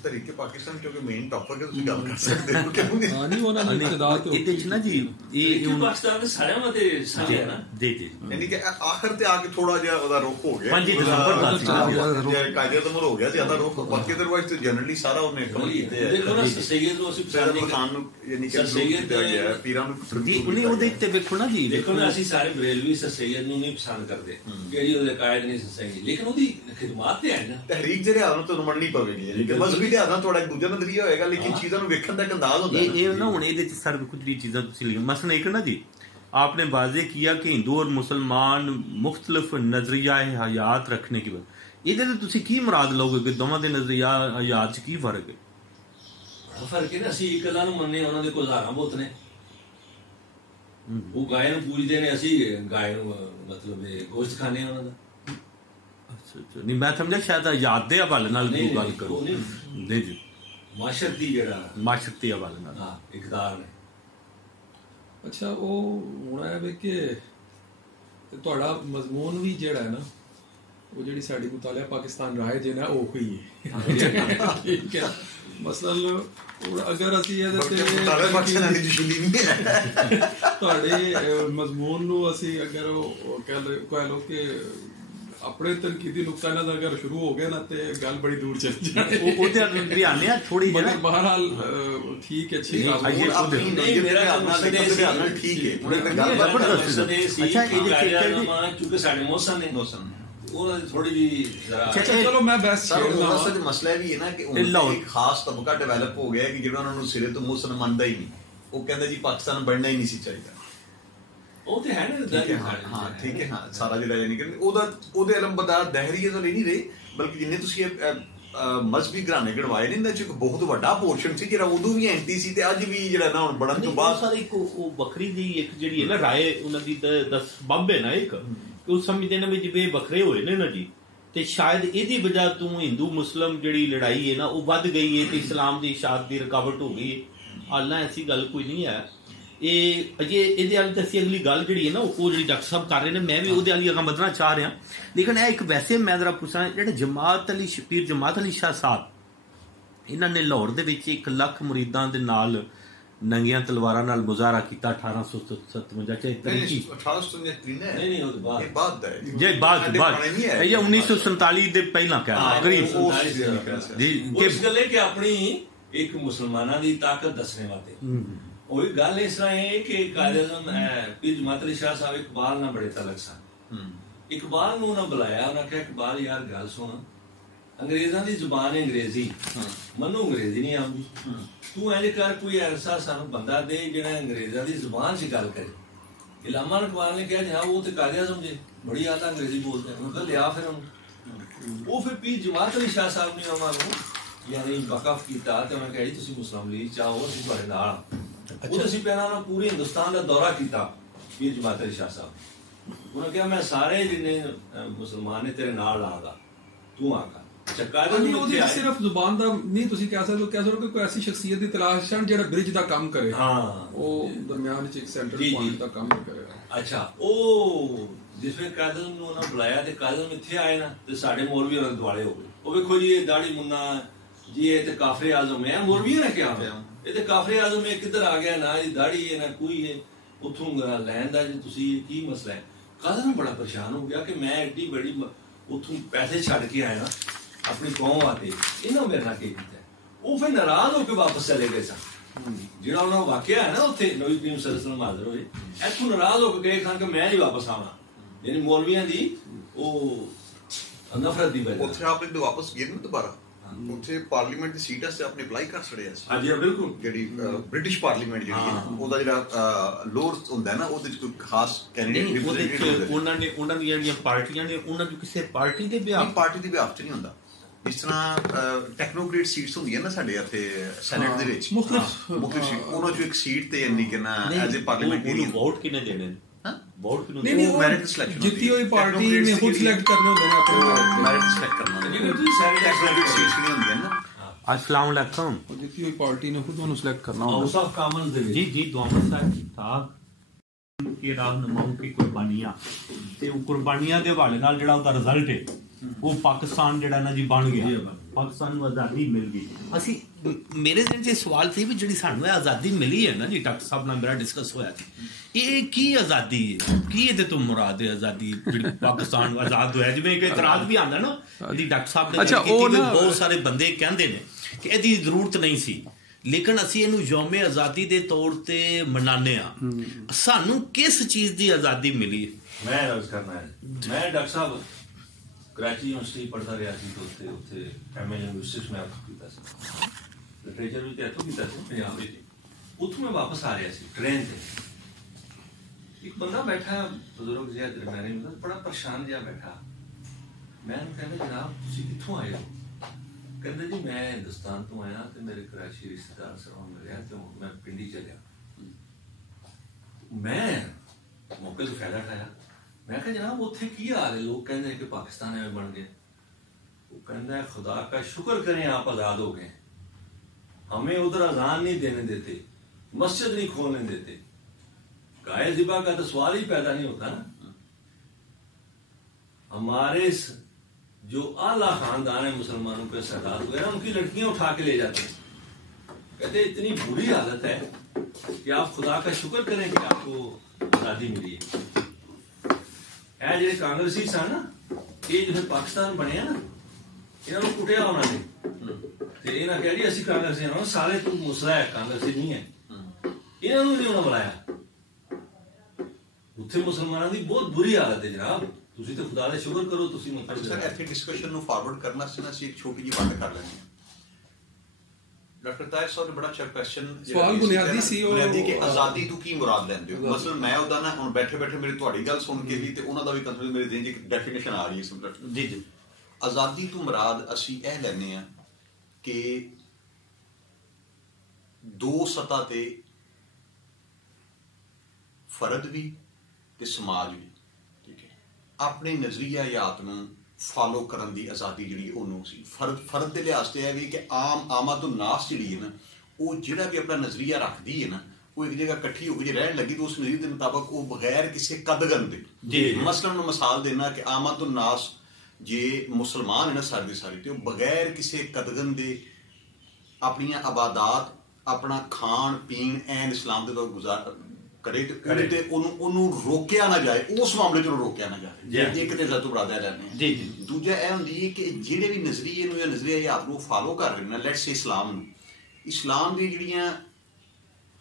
تحریک پاکستان کیونکہ مین ٹاپک ہے اس کی گل کر سکتے ہو نہیں ہونا نہیں اقتدار تو یہ تے نا جی یہ پاکستان دے سارے متے سارے نا جی جی یعنی کہ آخر تے آ کے تھوڑا جہا ودا رخ ہو گیا 5 دسمبر دا قائد اعظم ہو گیا زیادہ رخ. باقی ادروائز تو جنرلی سارا انہیں کور کیتے ہیں. دیکھو نا سید نو اسی سید احمد خان نو یعنی کہ سید گیا پیراں نو جی انہیں وہ دیکھتے ویکھو نا جی دیکھو نا اسی سارے بریلوی سر سید نو نہیں پسند کرتے کہ جی وہ قائد نہیں صحیح لیکن وہ دی خدمات تے ہے نا. تحریک دے لحاظ تو مننی پوے گی یعنی کہ مذہبی لحاظ نال تھوڑا ایک دوجا نظریہ ہوئے گا لیکن چیزاں نو ویکھن دا ایک انداز ہوندا ہے. یہ نا ہن اے سر کچھ بھی چیزاں تسی لکھ مثلا ایک نا جی آپ نے واضح کیا کہ ہندو اور مسلمان مختلف نظریہ حیات رکھنے کی بات یہ تسی کی مراد لو گے کہ دونوں دے نظریہ حیات کی فرق ہے؟ ਫਰਕ ਹੈ ਨਾ, ਅਸੀਂ ਇੱਕ ਅੱਲਾ ਨੂੰ ਮੰਨਦੇ, ਉਹਨਾਂ ਦੇ ਕੋਲ ਹਜ਼ਾਰਾਂ ਬੁੱਤ ਨੇ। ਉਹ ਗਾਇ ਨੂੰ ਪੂਜਦੇ ਨੇ, ਅਸੀਂ ਗਾਇ ਨੂੰ ਮਤਲਬ ਗੋਸ਼ਤ ਖਾਣੇ ਉਹਨਾਂ ਦਾ। ਨਹੀਂ ਮੈਂ ਸਮਝਿਆ ਸ਼ਾਇਦ ਆਜ਼ਾਦ ਦੇ ਹਵਾਲੇ ਨਾਲ ਗੱਲ ਕਰੋ। ਨਹੀਂ ਜੀ, ਮਾਸ਼ਰਤੀ ਜਿਹੜਾ ਮਾਸ਼ਰਤੀ ਹਵਾਲੇ ਨਾਲ ਹਾਂ ਇਕਦਾਰ ਨੇ। ਅੱਛਾ, ਉਹ ਹੁਣ ਹੈ ਵੀ ਕਿ ਤੁਹਾਡਾ ਮਜ਼ਮੂਨ ਵੀ ਜਿਹੜਾ ਹੈ ਨਾ, ਉਹ ਜਿਹੜੀ ਸਾਡੀ ਮੁਤਾਲਿਆ ਪਾਕਿਸਤਾਨ ਰਾਏ ਜੇ ਨਾ ਉਹ ਹੀ ਹੈ। ਠੀਕ ਹੈ, ਮਸਲਨ ਅਗਰ ਅਸੀਂ ਇਹਦੇ ਤੇ ਤੁਹਾਡੇ ਮਜ਼ਮੂਨ ਨੂੰ ਅਸੀਂ ਅਗਰ ਉਹ ਕਹਿ ਲਓ ਕਿ ਆਪਣੇ ਤਨਕੀਦੀ ਨੁਕਤਾ ਨਜ਼ਰ ਅਗਰ ਸ਼ੁਰੂ ਹੋ ਗਿਆ ਨਾ ਤੇ ਗੱਲ ਬੜੀ ਦੂਰ ਚਲੀ ਜਾਣੀ। ਉਹਦੇ ਵੀ ਆਨੇ ਆ ਥੋੜੀ ਜਿਹੀ, ਮਗਰ ਬਹਰਹਾਲ ਠੀਕ ਹੈ, ਅੱਛੀ ਗੱਲ ਨਹੀਂ ਮੇਰਾ ਮਕਸਦ ਇਹ ਸੀ, ਠੀਕ ਹੈ ਅੱਛਾ ਕਿਉਂਕਿ ਸਾਡੇ ਮੌਸਮ ਨੇ ਉਹ ਥੋੜੀ ਜਿਹੀ ਚਲੋ ਮੈਂ ਬੈਸਟ ਮਸਲਾ ਵੀ ਹੈ ਨਾ ਕਿ ਇੱਕ ਖਾਸ ਤਬਕਾ ਡਿਵੈਲਪ ਹੋ ਗਿਆ ਕਿ ਜਿਹੜਾ ਉਹਨਾਂ ਨੂੰ ਸਿਰੇ ਤੋਂ ਮੁਸਲਮਾਨ ਮੰਨਦਾ ਹੀ ਨਹੀਂ। ਉਹ ਕਹਿੰਦਾ ਜੀ ਪਾਕਿਸਤਾਨ ਬਣਨਾ ਹੀ ਨਹੀਂ ਸੀ ਚਾਹੀਦਾ। ਉਹ ਤੇ ਹੈ ਨਾ, ਹਾਂ ਠੀਕ ਹੈ, ਹਾਂ ਸਾਰਾ ਜਿਹੜਾ ਯਾਨੀ ਕਿ ਉਹਦੇ ਅਲਮਬਦਾਰ ਦਹਿਰੀਏ ਤੋਂ ਨਹੀਂ ਰਹੇ, ਬਲਕਿ ਜਿੰਨੇ ਤੁਸੀਂ ਮਜ਼ਹਬੀ ਘਰਾਣੇ ਗੜਵਾਏ ਨੇ ਇਹਨਾਂ ਚ ਇੱਕ ਬਹੁਤ ਵੱਡਾ ਪੋਰਸ਼ਨ ਸੀ ਜਿਹੜਾ ਉਦੋਂ ਵੀ ਐਂਟੀ ਸੀ ਤੇ ਅੱਜ ਵੀ ਜਿਹੜਾ ਨਾ ਹੁਣ ਬਣਨ ਤੋਂ ਬਾਅਦ ਸਾਰੇ ਇੱਕ ਉਹ ਵੱਖਰੀ ਜੀ ਇੱਕ ਜਿਹੜੀ ਹੈ ਨਾ ਰਾਏ ਉਹਨਾਂ ਦੀ ਦਸ ਬੰਬੇ ਨਾ ਇੱਕ ਕਿ ਉਸ ਸਮੇਂ ਦੇ ਨਾਲ ਜਿਵੇਂ ਵੱਖਰੇ ਹੋਏ ਨੇ ਨਾ ਜੀ, ਤੇ ਸ਼ਾਇਦ ਇਹਦੀ ਵਜ੍ਹਾ ਤੋਂ ਹਿੰਦੂ ਮੁਸਲਮ ਜਿਹੜੀ ਲੜਾਈ ਹੈ ਨਾ ਉਹ ਵੱਧ ਗਈ ਹੈ ਤੇ ਇਸਲਾਮ ਦੀ ਇਸ਼ਾਅਤ ਦੀ ਰੁਕਾਵਟ ਹੋ ਗਈ ਹੈ। ਹਾਲਾਂ ਐਸੀ ਗੱਲ ਕੋਈ ਨਹੀਂ ਹੈ। ਇਹ ਅਜੇ ਇਹਦੇ ਵਾਲੀ ਤਾਂ ਅਸੀਂ ਅਗਲੀ ਗੱਲ ਜਿਹੜੀ ਹੈ ਨਾ ਉਹ ਜਿਹੜੀ ਡਾਕਟਰ ਸਾਹਿਬ ਕਰ ਰਹੇ ਨੇ, ਮੈਂ ਵੀ ਉਹਦੇ ਵਾਲੀ ਅੱਗੇ ਵਧਣਾ ਚਾਹ ਰਿਹਾ। ਲੇਕਿਨ ਇਹ ਇੱਕ ਵੈਸੇ ਮੈਂ ਜ਼ਰਾ ਪੁੱਛਾਂ, ਜਿਹੜੇ ਜਮਾਤ ਅਲੀ ਸ਼ਾਹ ਸਾਹਿਬ ਇਹਨਾਂ ਨੇ ਲਾਹੌਰ ਦੇ ਵਿੱਚ 1 ਲੱਖ ਮੁਰੀਦਾਂ ਦੇ ਨਾਲ ਨੰਗੀਆਂ ਤਲਵਾਰਾਂ ਨਾਲ ਮੁਜ਼ਾਹਰਾ ਕੀਤਾ 1857 ਚ। ਜੇ ਬਾਅਦ ਇਹ 1947 ਦੇ ਪਹਿਲਾਂ ਕਹਿ ਕਰੀਬ ਉਸ ਗੱਲੇ ਕਿ ਆਪਣੀ ਇੱਕ ਮੁਸਲਮਾਨਾਂ ਦੀ ਤਾਕਤ ਦੱਸਣੇ ਵਾਸਤੇ ਉਹ ਗੱਲ ਇਸ ਤਰ੍ਹਾਂ ਹੈ ਕਿ ਕਾਇਦ-ਏ-ਆਜ਼ਮ ਪੀਰ ਜਮਾਤ ਅਲੀ ਸ਼ਾਹ ਸਾਹਿਬ ਇਕਬਾਲ ਨਾਲ ਬੜੇ ਤਲਕ ਸਨ। ਇਕਬਾਲ ਨੂੰ ਉਹਨਾਂ ਬੁਲਾਇਆ, ਉਹਨਾਂ ਕਿਹਾ ਇਕਬਾਲ ਯਾਰ ਗੱਲ ਸੁਣ, ਅੰਗਰੇਜ਼ਾਂ ਦੀ ਜ਼ੁਬਾਨ ਹੈ ਅੰਗਰੇਜ਼ੀ, ਮੈਨੂੰ ਅੰਗਰੇਜ਼ੀ ਨਹੀਂ ਆਉਂਦੀ, ਤੂੰ ਇੰਝ ਕਰ ਕੋਈ ਐਸਾ ਸਾਨੂੰ ਬੰਦਾ ਦੇ ਜਿਹੜਾ ਅੰਗਰੇਜ਼ਾਂ ਦੀ ਜ਼ੁਬਾਨ 'ਚ ਗੱਲ ਕਰੇ। ਇਲਾਮਾ ਇਕਬਾਲ ਨੇ ਕਿਹਾ ਜਨਾਬ ਉਹ ਤੇ ਕਾਇਦ-ਏ-ਆਜ਼ਮ ਜੇ ਬੜੀ ਆਤਾ ਅੰਗਰੇਜ਼ੀ ਬੋਲਦੇ, ਉਹਨਾਂ ਕਹਿੰਦਾ ਲਿਆ ਫਿਰ ਉਹਨੂੰ। ਉਹ ਫਿਰ ਪੀਰ ਜਮਾਤ ਅਲੀ ਸ਼ਾਹ ਸਾਹਿਬ ਨੇ ਉਹਨਾਂ ਨੂੰ ਯਾਨੀ ਵਕਫ ਕੀਤਾ ਤੇ ਉਹਨਾਂ ਕਿਹਾ ਜੀ ਤੁਸੀਂ ਮੁਸਲਿਮ ਲੀਗ ਚਾਹੋ ਅਸੀਂ ਤੁਹਾਡੇ ਨਾਲ। ਉਹ ਅਸੀਂ ਪਹਿਲਾਂ ਉਹਨਾਂ ਪੂਰੇ ਹਿੰਦੁਸਤਾਨ ਦਾ ਦੌਰਾ ਕੀਤਾ ਪੀਰ ਜਮਾਤ ਅਲੀ ਸ਼ਾਹ ਸਾਹਿਬ। ਉਹਨਾਂ ਕਿਹਾ ਮੈਂ ਸਾਰੇ ਜਿੰਨੇ ਮੁਸਲਮਾਨ ਨੇ ਤੇਰੇ ਨਾਲ ਲਾਂਗਾ, ਤੂੰ ਆਗਾ। ਉਹਦੀ ਸਿਰਫ ਜ਼ੁਬਾਨ ਦਾ ਨਹੀਂ, ਤੁਸੀਂ ਕਹਿ ਸਕਦੇ ਹੋ ਕਿ ਕੋਈ ਐਸੀ ਸ਼ਖਸੀਅਤ ਦੀ ਤਲਾਸ਼ ਜਿਹੜਾ ਬ੍ਰਿਜ ਦਾ ਕੰਮ ਕਰੇ। ਹਾਂ, ਉਹ ਦਰਮਿਆਨ ਚ ਇੱਕ ਸੈਂਟਰ ਪੁਆਇੰਟ ਦਾ ਕੰਮ ਕਰੇ। ਅੱਛਾ, ਉਹ ਜਿਸ ਵੇਲੇ ਕਾਜ਼ਮ ਨੂੰ ਉਹਨਾਂ ਬੁਲਾਇਆ ਤੇ ਕਾਜ਼ਮ ਇੱਥੇ ਆਏ ਨਾ ਤੇ ਸਾਡੇ ਮੌਲਵੀ ਉਹਨਾਂ ਦੁਆਲੇ ਹੋ ਗਏ। ਉਹ ਵੇਖੋ ਜੀ ਇਹ ਦਾੜੀ ਮੁੰਨਾ ਜੀ, ਇਹ ਤੇ ਕਾਫਰੇ ਆਜ਼ਮ ਹੈ। ਮੌਲਵੀ ਨੇ ਕਿਹਾ ਇਹ ਤੇ ਕਾਫਰੇ ਆਜ਼ਮ ਹੈ, ਕਿੱਧਰ ਆ ਗਿਆ, ਨਾ ਇਹ ਦਾੜੀ ਹੈ ਨਾ ਕੋਈ ਹੈ, ਉੱਥੋਂ ਲੈਣ ਦਾ ਜੀ ਤੁਸੀਂ ਕੀ ਮਸਲਾ ਹੈ। ਕਾਜ਼ਮ ਬੜਾ ਪਰੇਸ਼ਾਨ ਹੋ ਗਿਆ ਕਿ ਮੈਂ ਐਡੀ ਬੜੀ ਉੱਥੋਂ ਪੈਸੇ ਛੱਡ ਕੇ ਆਇਆ ਆਪਣੀ ਕੌਮ ਵਾਸਤੇ, ਇਹਨਾਂ ਮੇਰੇ ਨਾਲ ਕੀ ਕੀਤਾ। ਉਹ ਫਿਰ ਨਾਰਾਜ਼ ਹੋ ਕੇ ਵਾਪਸ ਚਲੇ ਗਏ ਸਨ। ਜਿਹੜਾ ਉਹਨਾਂ ਦਾ ਵਾਕਿਆ ਹੈ ਨਾ ਉੱਥੇ ਨਬੀ ਕਰੀਮ ਸੱਲੱਲਾਹੁ ਅਲੈਹਿ ਵਸੱਲਮ ਹਾਜ਼ਰ ਹੋਏ, ਇੱਥੋਂ ਨਾਰਾਜ਼ ਹੋ ਕੇ ਗਏ ਖਾਨ ਕਿ ਮੈਂ ਨਹੀਂ ਵਾਪਸ ਆਉਣਾ। ਯਾਨੀ ਮੌਲਵੀਆਂ ਦੀ ਉਹ ਨਫ਼ਰਤ ਦੀ ਵਜ੍ਹਾ ਉੱਥੇ ਆਪਨੇ ਵਾਪਸ ਗਏ ਨਾ ਦੁਬਾਰਾ, ਉੱਥੇ ਪਾਰਲੀਮੈਂਟ ਦੀ ਸੀਟ ਵਾਸਤੇ ਆਪਣੀ ਅਪਲਾਈ ਕਰ ਛੜਿਆ ਸੀ। ਹਾਂਜੀ ਬਿਲਕੁਲ, ਜਿਹੜੀ ਬ੍ਰਿਟਿਸ਼ ਪਾਰਲੀਮੈਂਟ ਜਿਹੜੀ ਹੈ ਉਹਦਾ ਜਿਹੜਾ ਲੋਅਰ ਹੁੰਦਾ ਨਾ ਉਹਦੇ ਚ ਕੋਈ ਖਾਸ ਕੈਂਡੀਡੇਟ ਉਹਨਾਂ ਦੀਆਂ ਜਿਹੜੀਆਂ ਪਾਰਟੀਆਂ ਨੇ ਉਹਨਾਂ ਦੀ ਕਿਸੇ ਪਾਰਟੀ ਦੇ ਵਿਆਹ ਚ ਨਹੀਂ ਹੁੰਦਾ। ਜਿਸ ਤਰ੍ਹਾਂ ਟੈਕਨੋਕ੍ਰੇਟ ਸੀਟਸ ਹੁੰਦੀਆਂ ਨਾ ਸਾਡੇ ਇੱਥੇ ਸੈਨੇਟ ਦੇ ਵਿੱਚ ਮੁਖਤਲਿਫ ਉਹਨਾਂ ਚੋਂ ਇੱਕ ਸੀਟ ਤੇ ਯਾਨੀ ਕਿ ਨਾ ਐਜ਼ ਅ ਪਾਰਲੀਮੈਂਟੇਰੀਅਨ ਵੋਟ ਕਿਨੇ ਦੇਣੇ ਨੇ, ਵੋਟ ਕਿਨੂੰ ਨਹੀਂ ਉਹ ਮੈਰਿਟ ਸਿਲੈਕਸ਼ਨ ਜਿੱਤੀ ਹੋਈ ਪਾਰਟੀ ਨੇ ਖੁਦ ਸਿਲੈਕਟ ਕਰਨੇ ਹੁੰਦੇ ਨੇ, ਆਪਣੇ ਮੈਰਿਟ ਸਿਲੈਕਟ ਕਰਨਾ ਜਿਵੇਂ ਤੁਸੀਂ ਸੈਨੇਟ ਟੈਕਨੋਕ੍ਰੇਟ ਸੀਟਸ ਨਹੀਂ ਹੁੰਦੀਆਂ ਨਾ। अस्सलाम वालेकुम। जितनी हुई पार्टी ने खुद उन्हें सिलेक्ट करना होगा। हाउस ऑफ कॉमन्स दे जी जी दुआमत साहब साहब की रहनुमाओं की कुर्बानियां ते ਉਹ ਕੁਰਬਾਨੀਆਂ ਦੇ ਹਵਾਲੇ ਨਾਲ ਜਿਹੜਾ ਉਹਦਾ ਰਿਜ਼ਲਟ ਹੈ ਉਹ ਪਾਕਿਸਤਾਨ ਜਿਹੜਾ ਨਾ ਜੀ ਬਣ ਗਿਆ, ਪਾਕਿਸਤਾਨ ਨੂੰ ਆਜ਼ਾਦੀ ਮਿਲ ਗਈ। ਅਸੀਂ ਮੇਰੇ ਦਿਲ 'ਚ ਸਵਾਲ ਸੀ ਵੀ ਜਿਹੜੀ ਸਾਨੂੰ ਇਹ ਆਜ਼ਾਦੀ ਮਿਲੀ ਹੈ ਨਾ ਜੀ, ਡਾਕਟਰ ਸਾਹਿਬ ਨਾਲ ਮੇਰਾ ਡਿਸਕਸ ਹੋਇਆ ਸੀ, ਇਹ ਕੀ ਆਜ਼ਾਦੀ ਹੈ, ਕੀ ਇਹਦੇ ਤੋਂ ਮੁਰਾਦ ਹੈ ਆਜ਼ਾਦੀ ਜਿਹੜੀ ਪਾਕਿਸਤਾਨ ਆਜ਼ਾਦ ਹੋਇਆ। ਜਿਵੇਂ ਇੱਕ ਇਤਰਾਜ਼ ਵੀ ਆਉਂਦਾ ਨਾ ਇਹਦੀ ਡਾਕਟਰ ਸਾਹਿਬ ਨੇ ਬਹੁਤ ਸਾਰੇ ਬੰਦੇ ਕਹਿੰਦੇ ਨੇ ਕਿ ਇਹਦੀ ਜ਼ਰੂਰਤ ਨਹੀਂ ਸੀ, ਲੇਕਿਨ ਅਸੀਂ ਇਹਨੂੰ ਯੌਮ ਆਜ਼ਾਦੀ ਦੇ ਤੌਰ ਤੇ ਮਨਾਉਂਦੇ ਹਾਂ। ਸਾਨੂੰ ਕਿਸ ਚੀਜ਼ ਦੀ ਆਜ਼ਾਦੀ ਮਿਲੀ? ਮੈਂ अर्ज करना है, मैं डॉक्टर साहब कराची यूनिवर्सिटी पढ़ता रहा ਸੀ ਤੇ ਉੱਥੇ ਐਮਏ ਲਿੰਗੁਇਸਟਿਕਸ ਮੈਂ ਕੀਤਾ ਸੀ, ਲਿਟਰੇਚਰ ਵੀ ਇੱਥੋਂ ਕੀਤਾ ਸੀ ਪੰਜਾਬ ਵਿੱਚ। ਉੱਥੋਂ ਮੈਂ ਵਾਪਸ ਆ ਰਿਹਾ ਸੀ ਟ੍ਰੇਨ ਤੇ, ਇੱਕ ਬੰਦਾ ਬੈਠਾ ਬਜ਼ੁਰਗ ਜਿਹਾ ਦਰਮਿਆਨੀ ਹੁੰਦਾ, ਬੜਾ ਪਰੇਸ਼ਾਨ ਜਿਹਾ ਬੈਠਾ। ਮੈਂ ਉਹਨੂੰ ਕਹਿੰਦਾ ਜਨਾਬ ਤੁਸੀਂ ਕਿੱਥੋਂ ਆਏ ਹੋ? ਕਹਿੰਦੇ ਜੀ ਮੈਂ ਹਿੰਦੁਸਤਾਨ ਤੋਂ ਆਇਆ ਤੇ ਮੇਰੇ ਕਰਾਚੀ ਰਿਸ਼ਤੇਦਾਰ ਸਰੋਂ ਮਿਲਿਆ ਤੇ ਹੁਣ ਮੈਂ ਪਿੰਡੀ ਚੱਲਿਆ। ਮੈਂ ਮੌਕੇ ਤੋਂ ਫਾਇਦਾ ਉਠਾਇਆ, ਮੈਂ ਕਿਹਾ ਜਨਾਬ ਉੱਥੇ ਕੀ ਹਾਲ ਹੈ? ਲੋਕ ਕਹਿੰਦੇ کہ پاکستان ਐਵੇਂ ਬਣ ਗਿਆ। وہ کہنا ہے خدا کا شکر کریں آپ آزاد ہو گئے، ہمیں ادھر اذان نہیں دینے دیتے، مسجد نہیں کھولنے دیتے، گائے ذبح کا تو سوال ہی پیدا نہیں ہوتا نا۔ ہمارے جو اعلیٰ خاندان ہے مسلمانوں کے سردار ہوئے نا، ان کی لڑکیاں اٹھا کے لے جاتے ہیں، کہتے ہیں اتنی بری حالت ہے کہ آپ خدا کا شکر کریں کہ آپ کو آزادی ملی ہے۔ جو کانگریسی سن نا، یہ جو پاکستان بنے نا، انہوں نے کٹیا انہوں نے انہیں کہہ جی اسی کانگریسی ہوں، سارے تو مسئلہ ہے کانگریسی نہیں ہے، انہوں نے نہیں انہیں بلایا۔ اتنے مسلمانوں کی بہت بری حالت ہے جناب، تسی تو خدا کا شکر کرو۔ تسی مطلب سر ایتھے ڈسکشن نو فارورڈ کرنا سے نا اسی ایک چھوٹی جی بات کر لیں۔ ڈاکٹر طاہر صاحب نے بڑا اچھا کویسچن سوال بنیادی سی بنیادی کہ آزادی تو کی مراد لیندے ہو؟ مثلا میں ادا نا ہن بیٹھے بیٹھے میری تہاڈی گل سن کے بھی تے انہاں دا بھی کنفیوژن میرے ذہن ایک ڈیفینیشن آ رہی ہے سمجھ جی جی آزادی تو مراد اسی اے لینے ہیں کہ دو سطح تے فرد بھی تے سماج بھی ٹھیک ہے اپنے نظریات نو فالو کرن دی آزادی جڑی اونوں سی فرد دے لحاظ تے ہے کہ عامت الناس جڑی ہے نا وہ جڑا بھی اپنا نظریہ رکھدی ہے نا وہ ایک جگہ کٹھی ہو کے رہن لگی تو اس نظریے کے مطابق وہ بغیر کسی قدغن دے مثلاً میں مثال دینا کہ عامت الناس جے مسلمان ہے نا سارے سارے تو بغیر کسی قدغن دے اپنی عبادات اپنا کھان پین این اسلام دے گزار کرے تے انہوں روکیا نہ جائے، اس معاملے چ روکیا نہ جائے۔ ایک تے لتو بڑھادا رہنے ہیں۔ دوجا اے ہوندی ہے کہ جہے بھی نظریے نو یا نظریات نو فالو کر رہے ہیں لیٹس سے اسلام نو، اسلام دی جڑیاں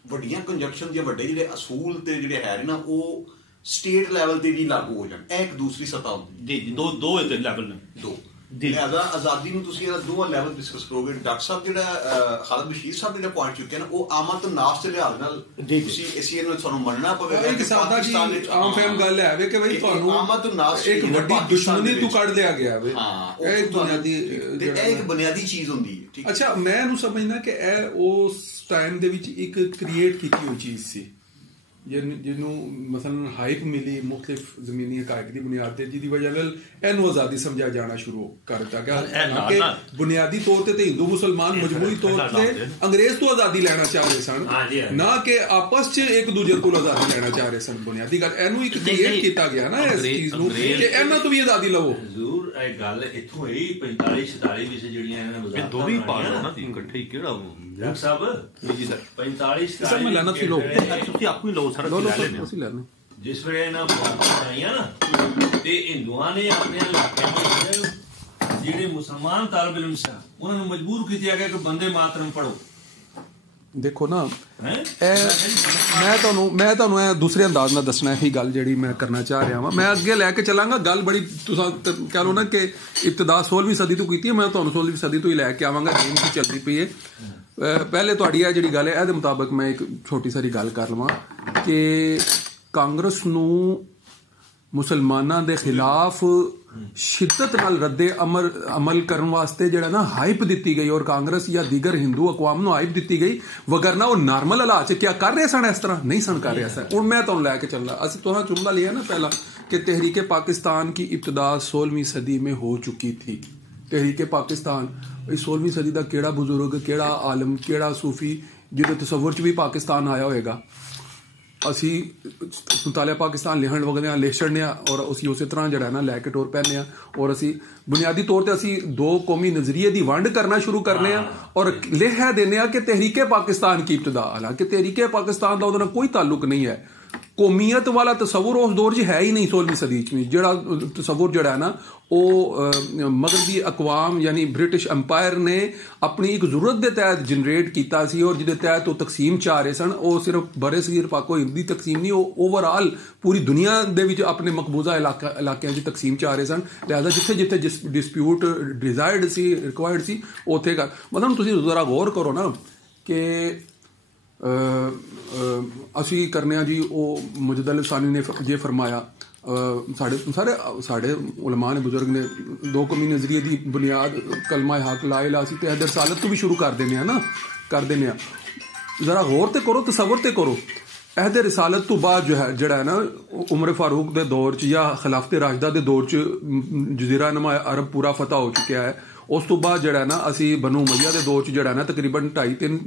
وڈیاں کنجکشن یا وڈے جڑے اصول تے جڑے ہے نا وہ سٹیٹ لیول تے بھی لاگو ہو جان، ایک دوسری سطح ہوندی جی دو لیول نے دو لہذا آزادی نو تسی دو لیول ڈسکس کرو گے۔ ڈاکٹر صاحب جڑا خالد بشیر صاحب جڑا پوائنٹ چکے نا وہ عامت الناس دے لحاظ نال تسی اسی نو تانوں مننا پوے گا کہ پاکستان وچ عام فہم گل ہے کہ بھئی تانوں عامت الناس ایک وڈی دشمنی تو کڈ لیا گیا ہے۔ ہاں ایک بنیادی ایک بنیادی چیز ہوندی ہے ٹھیک۔ اچھا میں نو سمجھنا کہ اے اس ٹائم دے وچ ایک کریٹ کیتی ہوئی چیز سی جنوں مثلا ہائپ ملی مختلف زمینی حقائق دی بنیاد تے جدی وجہ نال اینو آزادی سمجھا جانا شروع کر دتا کہ بنیادی طور تے ہندو مسلمان مجموعی طور تے انگریز تو آزادی لینا چاہ رہے سن، نہ کہ آپس چ ایک دوجے کو آزادی لینا چاہ رہے سن۔ بنیادی گل اینو ایک کریٹ کیتا گیا نا اس چیز نو کہ انہاں تو بھی آزادی لو حضور۔ اے گل ایتھوں ہی 45 46 وچ جڑیاں انہاں نے وزارت دو بھی پاس ہونا سی اکٹھے ہی کیڑا ڈاکٹر صاحب جی سر 45 سر میں لینا تھی لو تسی آپ کو لو سر جس ویلے انہاں آئیاں نا تے ہندوؤں نے اپنے علاقے جڑے مسلمان طالب علم سن انہوں نے مجبور کیتا گیا کہ بندے ماترم پڑھو۔ دیکھو نا میں تانوں دوسرے انداز نال دسنا ہے گل جیڑی میں کرنا چاہ رہا ہاں۔ میں اگے لے کے چلاں گا گل بڑی تساں کہہ لو نا کہ ابتدا 16ویں صدی تو کیتی ہے، میں تانوں 16ویں صدی تو ہی لے کے آواں گا جن کی چلدی پئی ہے۔ پہلے تہاڈی یہ جڑی گل ہے اے دے مطابق میں ایک چھوٹی ساری گل کر لواں کہ کانگریس نو مسلماناں دے خلاف شدت نال رد عمل کرن واسطے جڑا نا ہائپ دتی گئی اور کانگریس یا دیگر ہندو اقوام نو ہائپ دتی گئی، وگرنہ وہ نارمل حالات چ کیا کر رہے سن اس طرح نہیں سن کر رہے سن۔ ہن میں تانوں لے کے چلنا اسی تہاں جملہ لیا نا پہلا کہ تحریک پاکستان کی ابتدا 16ویں صدی میں ہو چکی تھی۔ تحریک پاکستان 16ویں صدی دا کیڑا بزرگ کیڑا عالم کیڑا صوفی جہاں تصور چ بھی پاکستان آیا ہوئے گا اسی مطالعہ پاکستان لکھن وغیرہ لکھ چڑھنے اور اسی اسی طرح جڑا ہے نا لے کے ٹور پہننے اور اسی بنیادی طور تے اسی دو قومی نظریے دی ونڈ کرنا شروع کرنے اور لکھ دینے کہ تحریک پاکستان کی ابتدا، حالانکہ تحریک پاکستان دا ادھر کوئی تعلق نہیں ہے۔ قومیت والا تصور اس دور ہے ہی نہیں 16ویں صدی میں۔ جڑا تصور جڑا ہے نا وہ مغربی اقوام یعنی برٹش امپائر نے اپنی ایک ضرورت دے تحت جنریٹ کیتا سی اور جدے تحت وہ تقسیم چاہ رہے سن۔ وہ صرف برے صغیر پاکو ہندی تقسیم نہیں، وہ اوور آل پوری دنیا دے وچ اپنے مقبوضہ علاقیاں دی تقسیم چاہ رہے سن۔ لہذا جتھے جتھے ڈسپیوٹ ڈیزائرڈ سی ریکوائرڈ سی اوتھے کر مطلب تسی ذرا غور کرو نا کہ اسی کرنے جی وہ مجدل ثانی نے یہ فرمایا ਸਾਡੇ ਉਲਮਾ ਨੇ ਬਜ਼ੁਰਗ ਨੇ ਦੋ ਕੌਮੀ ਨਜ਼ਰੀਏ ਦੀ ਬੁਨਿਆਦ ਕਲਮਾ ਹੱਕ ਲਾ ਇਲਾਹਾ ਸੀ ਤੇ ਅਹਿਦ ਰਸਾਲਤ ਤੋਂ ਵੀ ਸ਼ੁਰੂ ਕਰ ਦਿੰਦੇ ਆ ਜ਼ਰਾ ਗੌਰ ਤੇ ਕਰੋ, ਤਸਵਰ ਤੇ ਕਰੋ। ਅਹਿਦ ਰਸਾਲਤ ਤੋਂ ਬਾਅਦ ਜਿਹੜਾ ਹੈ ਨਾ ਉਮਰ ਫਾਰੂਕ ਦੇ ਦੌਰ 'ਚ ਜਾਂ ਖਿਲਾਫਤ ਰਾਸ਼ਦਾ ਦੇ ਦੌਰ 'ਚ ਜਜ਼ੀਰਾ ਨਮਾ ਅਰਬ ਪੂਰਾ ਫਤਹ ਹੋ ਚੁੱਕਿਆ ਹੈ। ਉਸ ਤੋਂ ਬਾਅਦ ਜਿਹੜਾ ਨਾ ਅਸੀਂ ਬਨੂ ਉਮਈਆ ਦੇ ਦੌਰ 'ਚ ਜਿਹੜਾ ਨਾ ਤਕਰੀਬਨ 2.5-3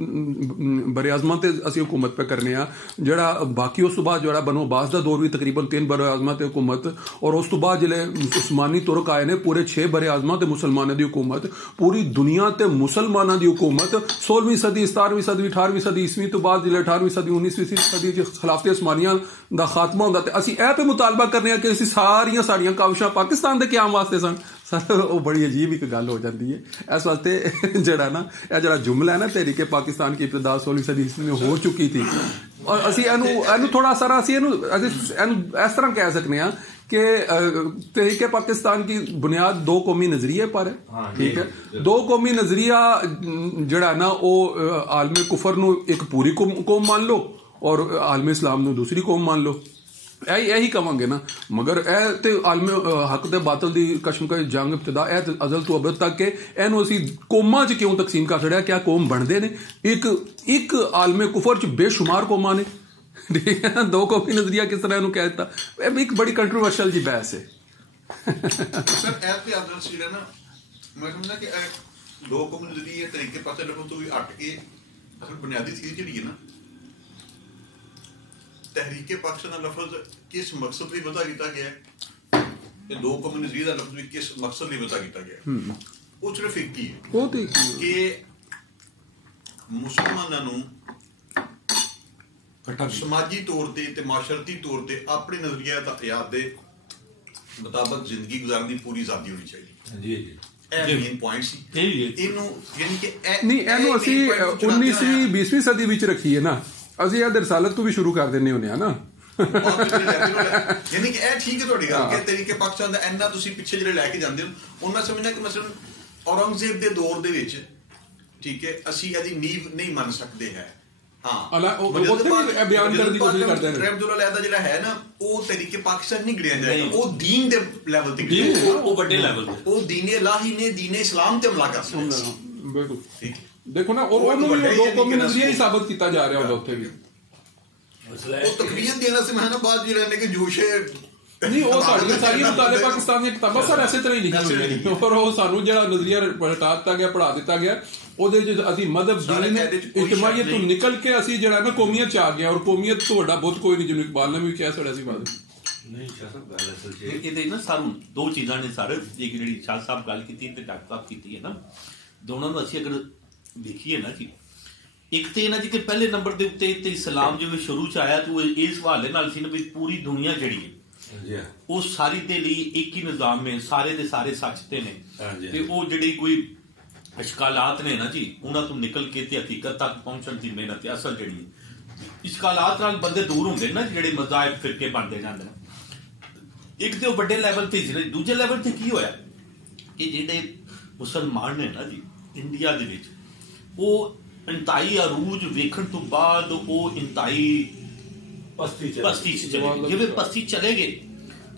ਬਰੇ ਆਜ਼ਮਾਂ ਤੇ ਅਸੀਂ ਹੁਕੂਮਤ ਪੇ ਕਰਨੇ ਆ। ਜਿਹੜਾ ਬਾਕੀ ਉਸ ਤੋਂ ਬਾਅਦ ਜਿਹੜਾ ਬਨੂ ਅਬਾਸ ਦਾ ਦੌਰ ਵੀ ਤਕਰੀਬਨ 3 ਬਰੇ ਆਜ਼ਮਾਂ ਤੇ ਹੁਕੂਮਤ, ਔਰ ਉਸ ਤੋਂ ਬਾਅਦ ਜਿਹੜੇ ਉਸਮਾਨੀ ਤੁਰਕ ਆਏ ਨੇ ਪੂਰੇ 6 ਬਰੇ ਆਜ਼ਮਾਂ ਤੇ ਮੁਸਲਮਾਨਾਂ ਦੀ ਹੁਕੂਮਤ, ਪੂਰੀ ਦੁਨੀਆ ਤੇ ਮੁਸਲਮਾਨਾਂ ਦੀ ਹੁਕੂਮਤ 16ਵੀਂ ਸਦੀ 17ਵੀਂ ਸਦੀ 18ਵੀਂ ਸਦੀ ਈਸਵੀ ਤੋਂ ਬਾਅਦ ਜਿਹੜੇ 18ਵੀਂ ਸਦੀ 19ਵੀਂ ਸਦੀ 'ਚ ਖਿਲਾਫਤ ਉਸਮਾਨੀਆਂ ਦਾ ਖਾਤਮਾ ਹੁੰਦਾ ਤੇ ਅਸੀਂ ਇਹ ਤੇ ਮੁਤਾਲਬਾ ਕਰਨੇ ਆ ਕਿ ਅਸੀਂ ਸਾਡੀਆਂ ਕਾਵਿਸ਼ਾਂ ਪਾਕਿਸਤਾਨ ਦੇ ਕਿਆਮ ਵਾਸਤੇ ਸਨ। ਸਰ ਉਹ ਬੜੀ ਅਜੀਬ ਇੱਕ ਗੱਲ ਹੋ ਜਾਂਦੀ ਹੈ। ਇਸ ਵਾਸਤੇ ਜਿਹੜਾ ਨਾ ਇਹ ਜਿਹੜਾ ਜੁਮਲਾ ਹੈ ਨਾ ਤਹਿਰੀਕ ਪਾਕਿਸਤਾਨ की इब्तिदा 16वीं सदी में हो चुकी थी, ਔਰ ਅਸੀਂ ਇਹਨੂੰ ਥੋੜਾ ਸਾਰਾ ਅਸੀਂ ਇਹਨੂੰ ਇਸ ਤਰ੍ਹਾਂ ਕਹਿ ਸਕਨੇ ਆ کہ تحریک پاکستان کی بنیاد دو قومی نظریے پر ہے، ٹھیک ہے۔ دو قومی نظریہ جڑا نا وہ عالم کفر نو ایک پوری قوم مان لو اور عالم اسلام نو دوسری قوم مان لو، یہی کہاں گے نا۔ مگر اے تے عالم حق تے باطل دی کشمکش جنگ ابتدا اے ازل تو ابد تک کہ اینو اسی قوماں چ کیوں تقسیم کر چھڑیا، کیا قوم بندے نے؟ ایک عالم کفر چ بے شمار قوماں نے، دو قومی نظریہ کس طرح انہوں کہہ دیتا، ایک بڑی کنٹروورشل جی بحث ہے۔ سر ایت پہ آدھر سی رہنا میں سمجھنا کہ دو قومی نظریہ طریقے پاسے لفظ تو بھی اٹھ کے اصل بنیادی چیز جڑی ہے نا تحریک پاکستان لفظ کس مقصد ਲਈ وضع ਕੀਤਾ ਗਿਆ ہے، یہ دو قومی نظریہ لفظ بھی کس مقصد ਲਈ وضع ਕੀਤਾ ਗਿਆ ہے، وہ صرف ایک ہی ہے کہ مسلمانوں ਨੂੰ سماجی طور تے معاشرتی طور تے اپنے نظریات حیات دے مطابق زندگی گزارنے دی پوری آزادی ہونی چاہیے۔ جی جی اے مین پوائنٹ سی اینو یعنی کہ نہیں اینو اسی 19ویں 20ویں صدی وچ رکھی ہے نا، اسی اے رسالت تو بھی شروع کر دینے ہونے ہیں نا، یعنی کہ اے ٹھیک ہے تہاڈی گل کہ طریقے پاکستان دا اینا تسی پیچھے جڑے لے کے جاندے ہو، ان میں سمجھنا کہ مثلا اورنگزیب دے دور دے وچ ٹھیک ہے اسی ایدی نیو نہیں من سکتے ہیں، دیکھو نا دو قومی نظریہ ہی ثابت کیتا جا رہا ہوگا اتنے بھی تقریر دینا سے میں بعد یہ رہنے کے جوش ہے نہیں وہ ساری مطالعے پاکستان کی کتابیں سر ایسے طرح ہی لکھی ہوئی اور وہ سانو جہاں نظریہ پلٹا دیتا گیا پڑھا دیتا گیا اسی مذہب دین اجتماعیت تو نکل کے اسی جڑا نا قومیت چ آ گیا، اور قومیت تو بڑا بہت کوئی نہیں، جنوں اقبال نے بھی کہا سڑا سی بات نہیں شاہ صاحب گل اصل یہ نا ساروں دو چیزاں نے سر ایک جڑی شاہ صاحب گل کیتی تے ڈاکٹر صاحب کیتی ہے نا، دونوں نوں اسی اگر دیکھیے نا جی ایک تے نا جی کہ پہلے نمبر دے اوتے تے اسلام جو شروع چ آیا تو اس حوالے نال سی نا بھی پوری دنیا جڑی ہے وہ ساری دے لیے ایک ہی نظام میں سارے دے سارے سچ تے نے تے وہ جڑی کوئی اشکالات نے نا جی انہاں تو نکل کے تے حقیقت تک پہنچن دی محنت اصل جڑی ہے اشکالات نال بندے دور ہوندے نا جڑے مذاہب فرقے بنتے جاندے ایک تے بڑے لیول تے سی، دوسرے لیول تے کی ہویا کہ جڑے مسلمان نے نا جی انڈیا دے وچ وہ انتہائی عروج ویکھن تو بعد وہ انتہائی پستی چلے گئے، جب پستی چلے گئے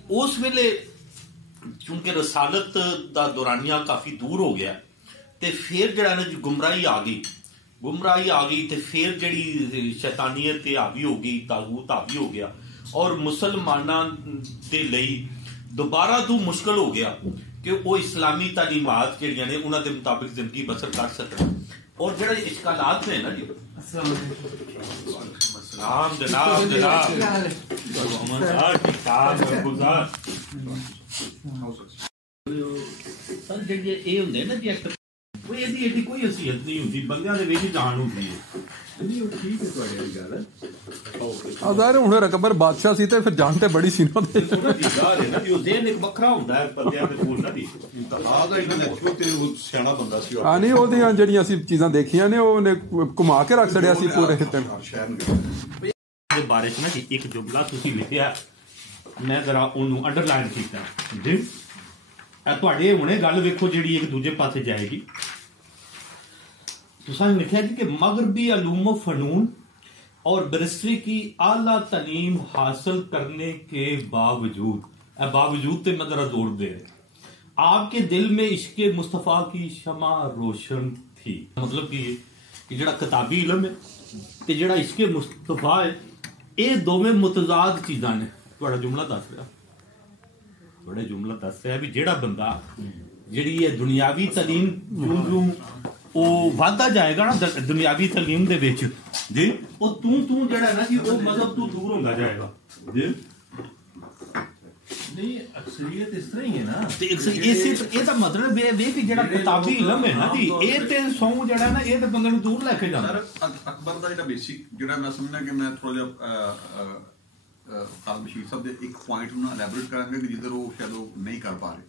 اس ویلے چونکہ رسالت دا دورانیہ کافی دور ہو گیا تے پھر جڑا نا گمراہی آ گئی تے پھر جڑی شیطانیت حاوی ہو گئی، طاغوت حاوی ہو گیا، اور مسلماناں دے لئی دوبارہ تو مشکل ہو گیا کہ وہ اسلامی تعلیمات جڑیاں نے انہاں دے مطابق زندگی بسر کر سکن، اور جڑا اشکالات نے نا جی السلام جناب سر جڑی یہ ہوندے نا جی کوئی ایڈی کوئی حیثیت نہیں ہوتی، بندیاں دے وچ جان ہوندی ہے۔ ظاہر ہوں اکبر بادشاہ سی تے پھر جان تے بڑی سی نا ہاں نہیں وہ جڑیاں اسی چیزاں دیکھیاں نے وہ گھما کے رکھ چھڑیا سی پورے بارے نا جی ایک جملہ تسی لکھیا میں ذرا انہوں انڈر لائن کیتا جی تواڈے ہنے گل ویکھو جڑی ایک دوجے پاسے جائے گی، تساں لکھیا جی کہ مغربی علوم و فنون اور برسٹری کی اعلیٰ تعلیم حاصل کرنے کے باوجود تے میں ذرا زور دے آپ کے دل میں عشق مصطفیٰ کی شمع روشن تھی. مطلب کہ جڑا کتابی علم ہے تے جڑا عشق مصطفیٰ ہے یہ دونوں متضاد چیزاں نے. تھوڑا جملہ دس رہا بھی جیڑا بندہ جیڑی ہے دنیاوی تعلیم جو وہ وادہ جائے گا نا دنیاوی تعلیم دے وچ جی وہ جیڑا ہے نا جی وہ مذہب تو دور ہوتا جائے گا جی. نہیں اکثریت اس طرح ہی ہے نا. یہ تو مطلب یہ کہ جڑا کتابی علم ہے نا جی یہ تے سو جڑا ہے نا یہ تے بندے نوں دور لے کے جاندا. اکبر دا جڑا بیسک جڑا میں سمجھنا کہ میں تھوڑا جہا خالد بشیر صاحب دے ایک پوائنٹ نوں الیبوریٹ کریں گے کہ جدھر وہ شاید وہ نہیں کر پا رہے.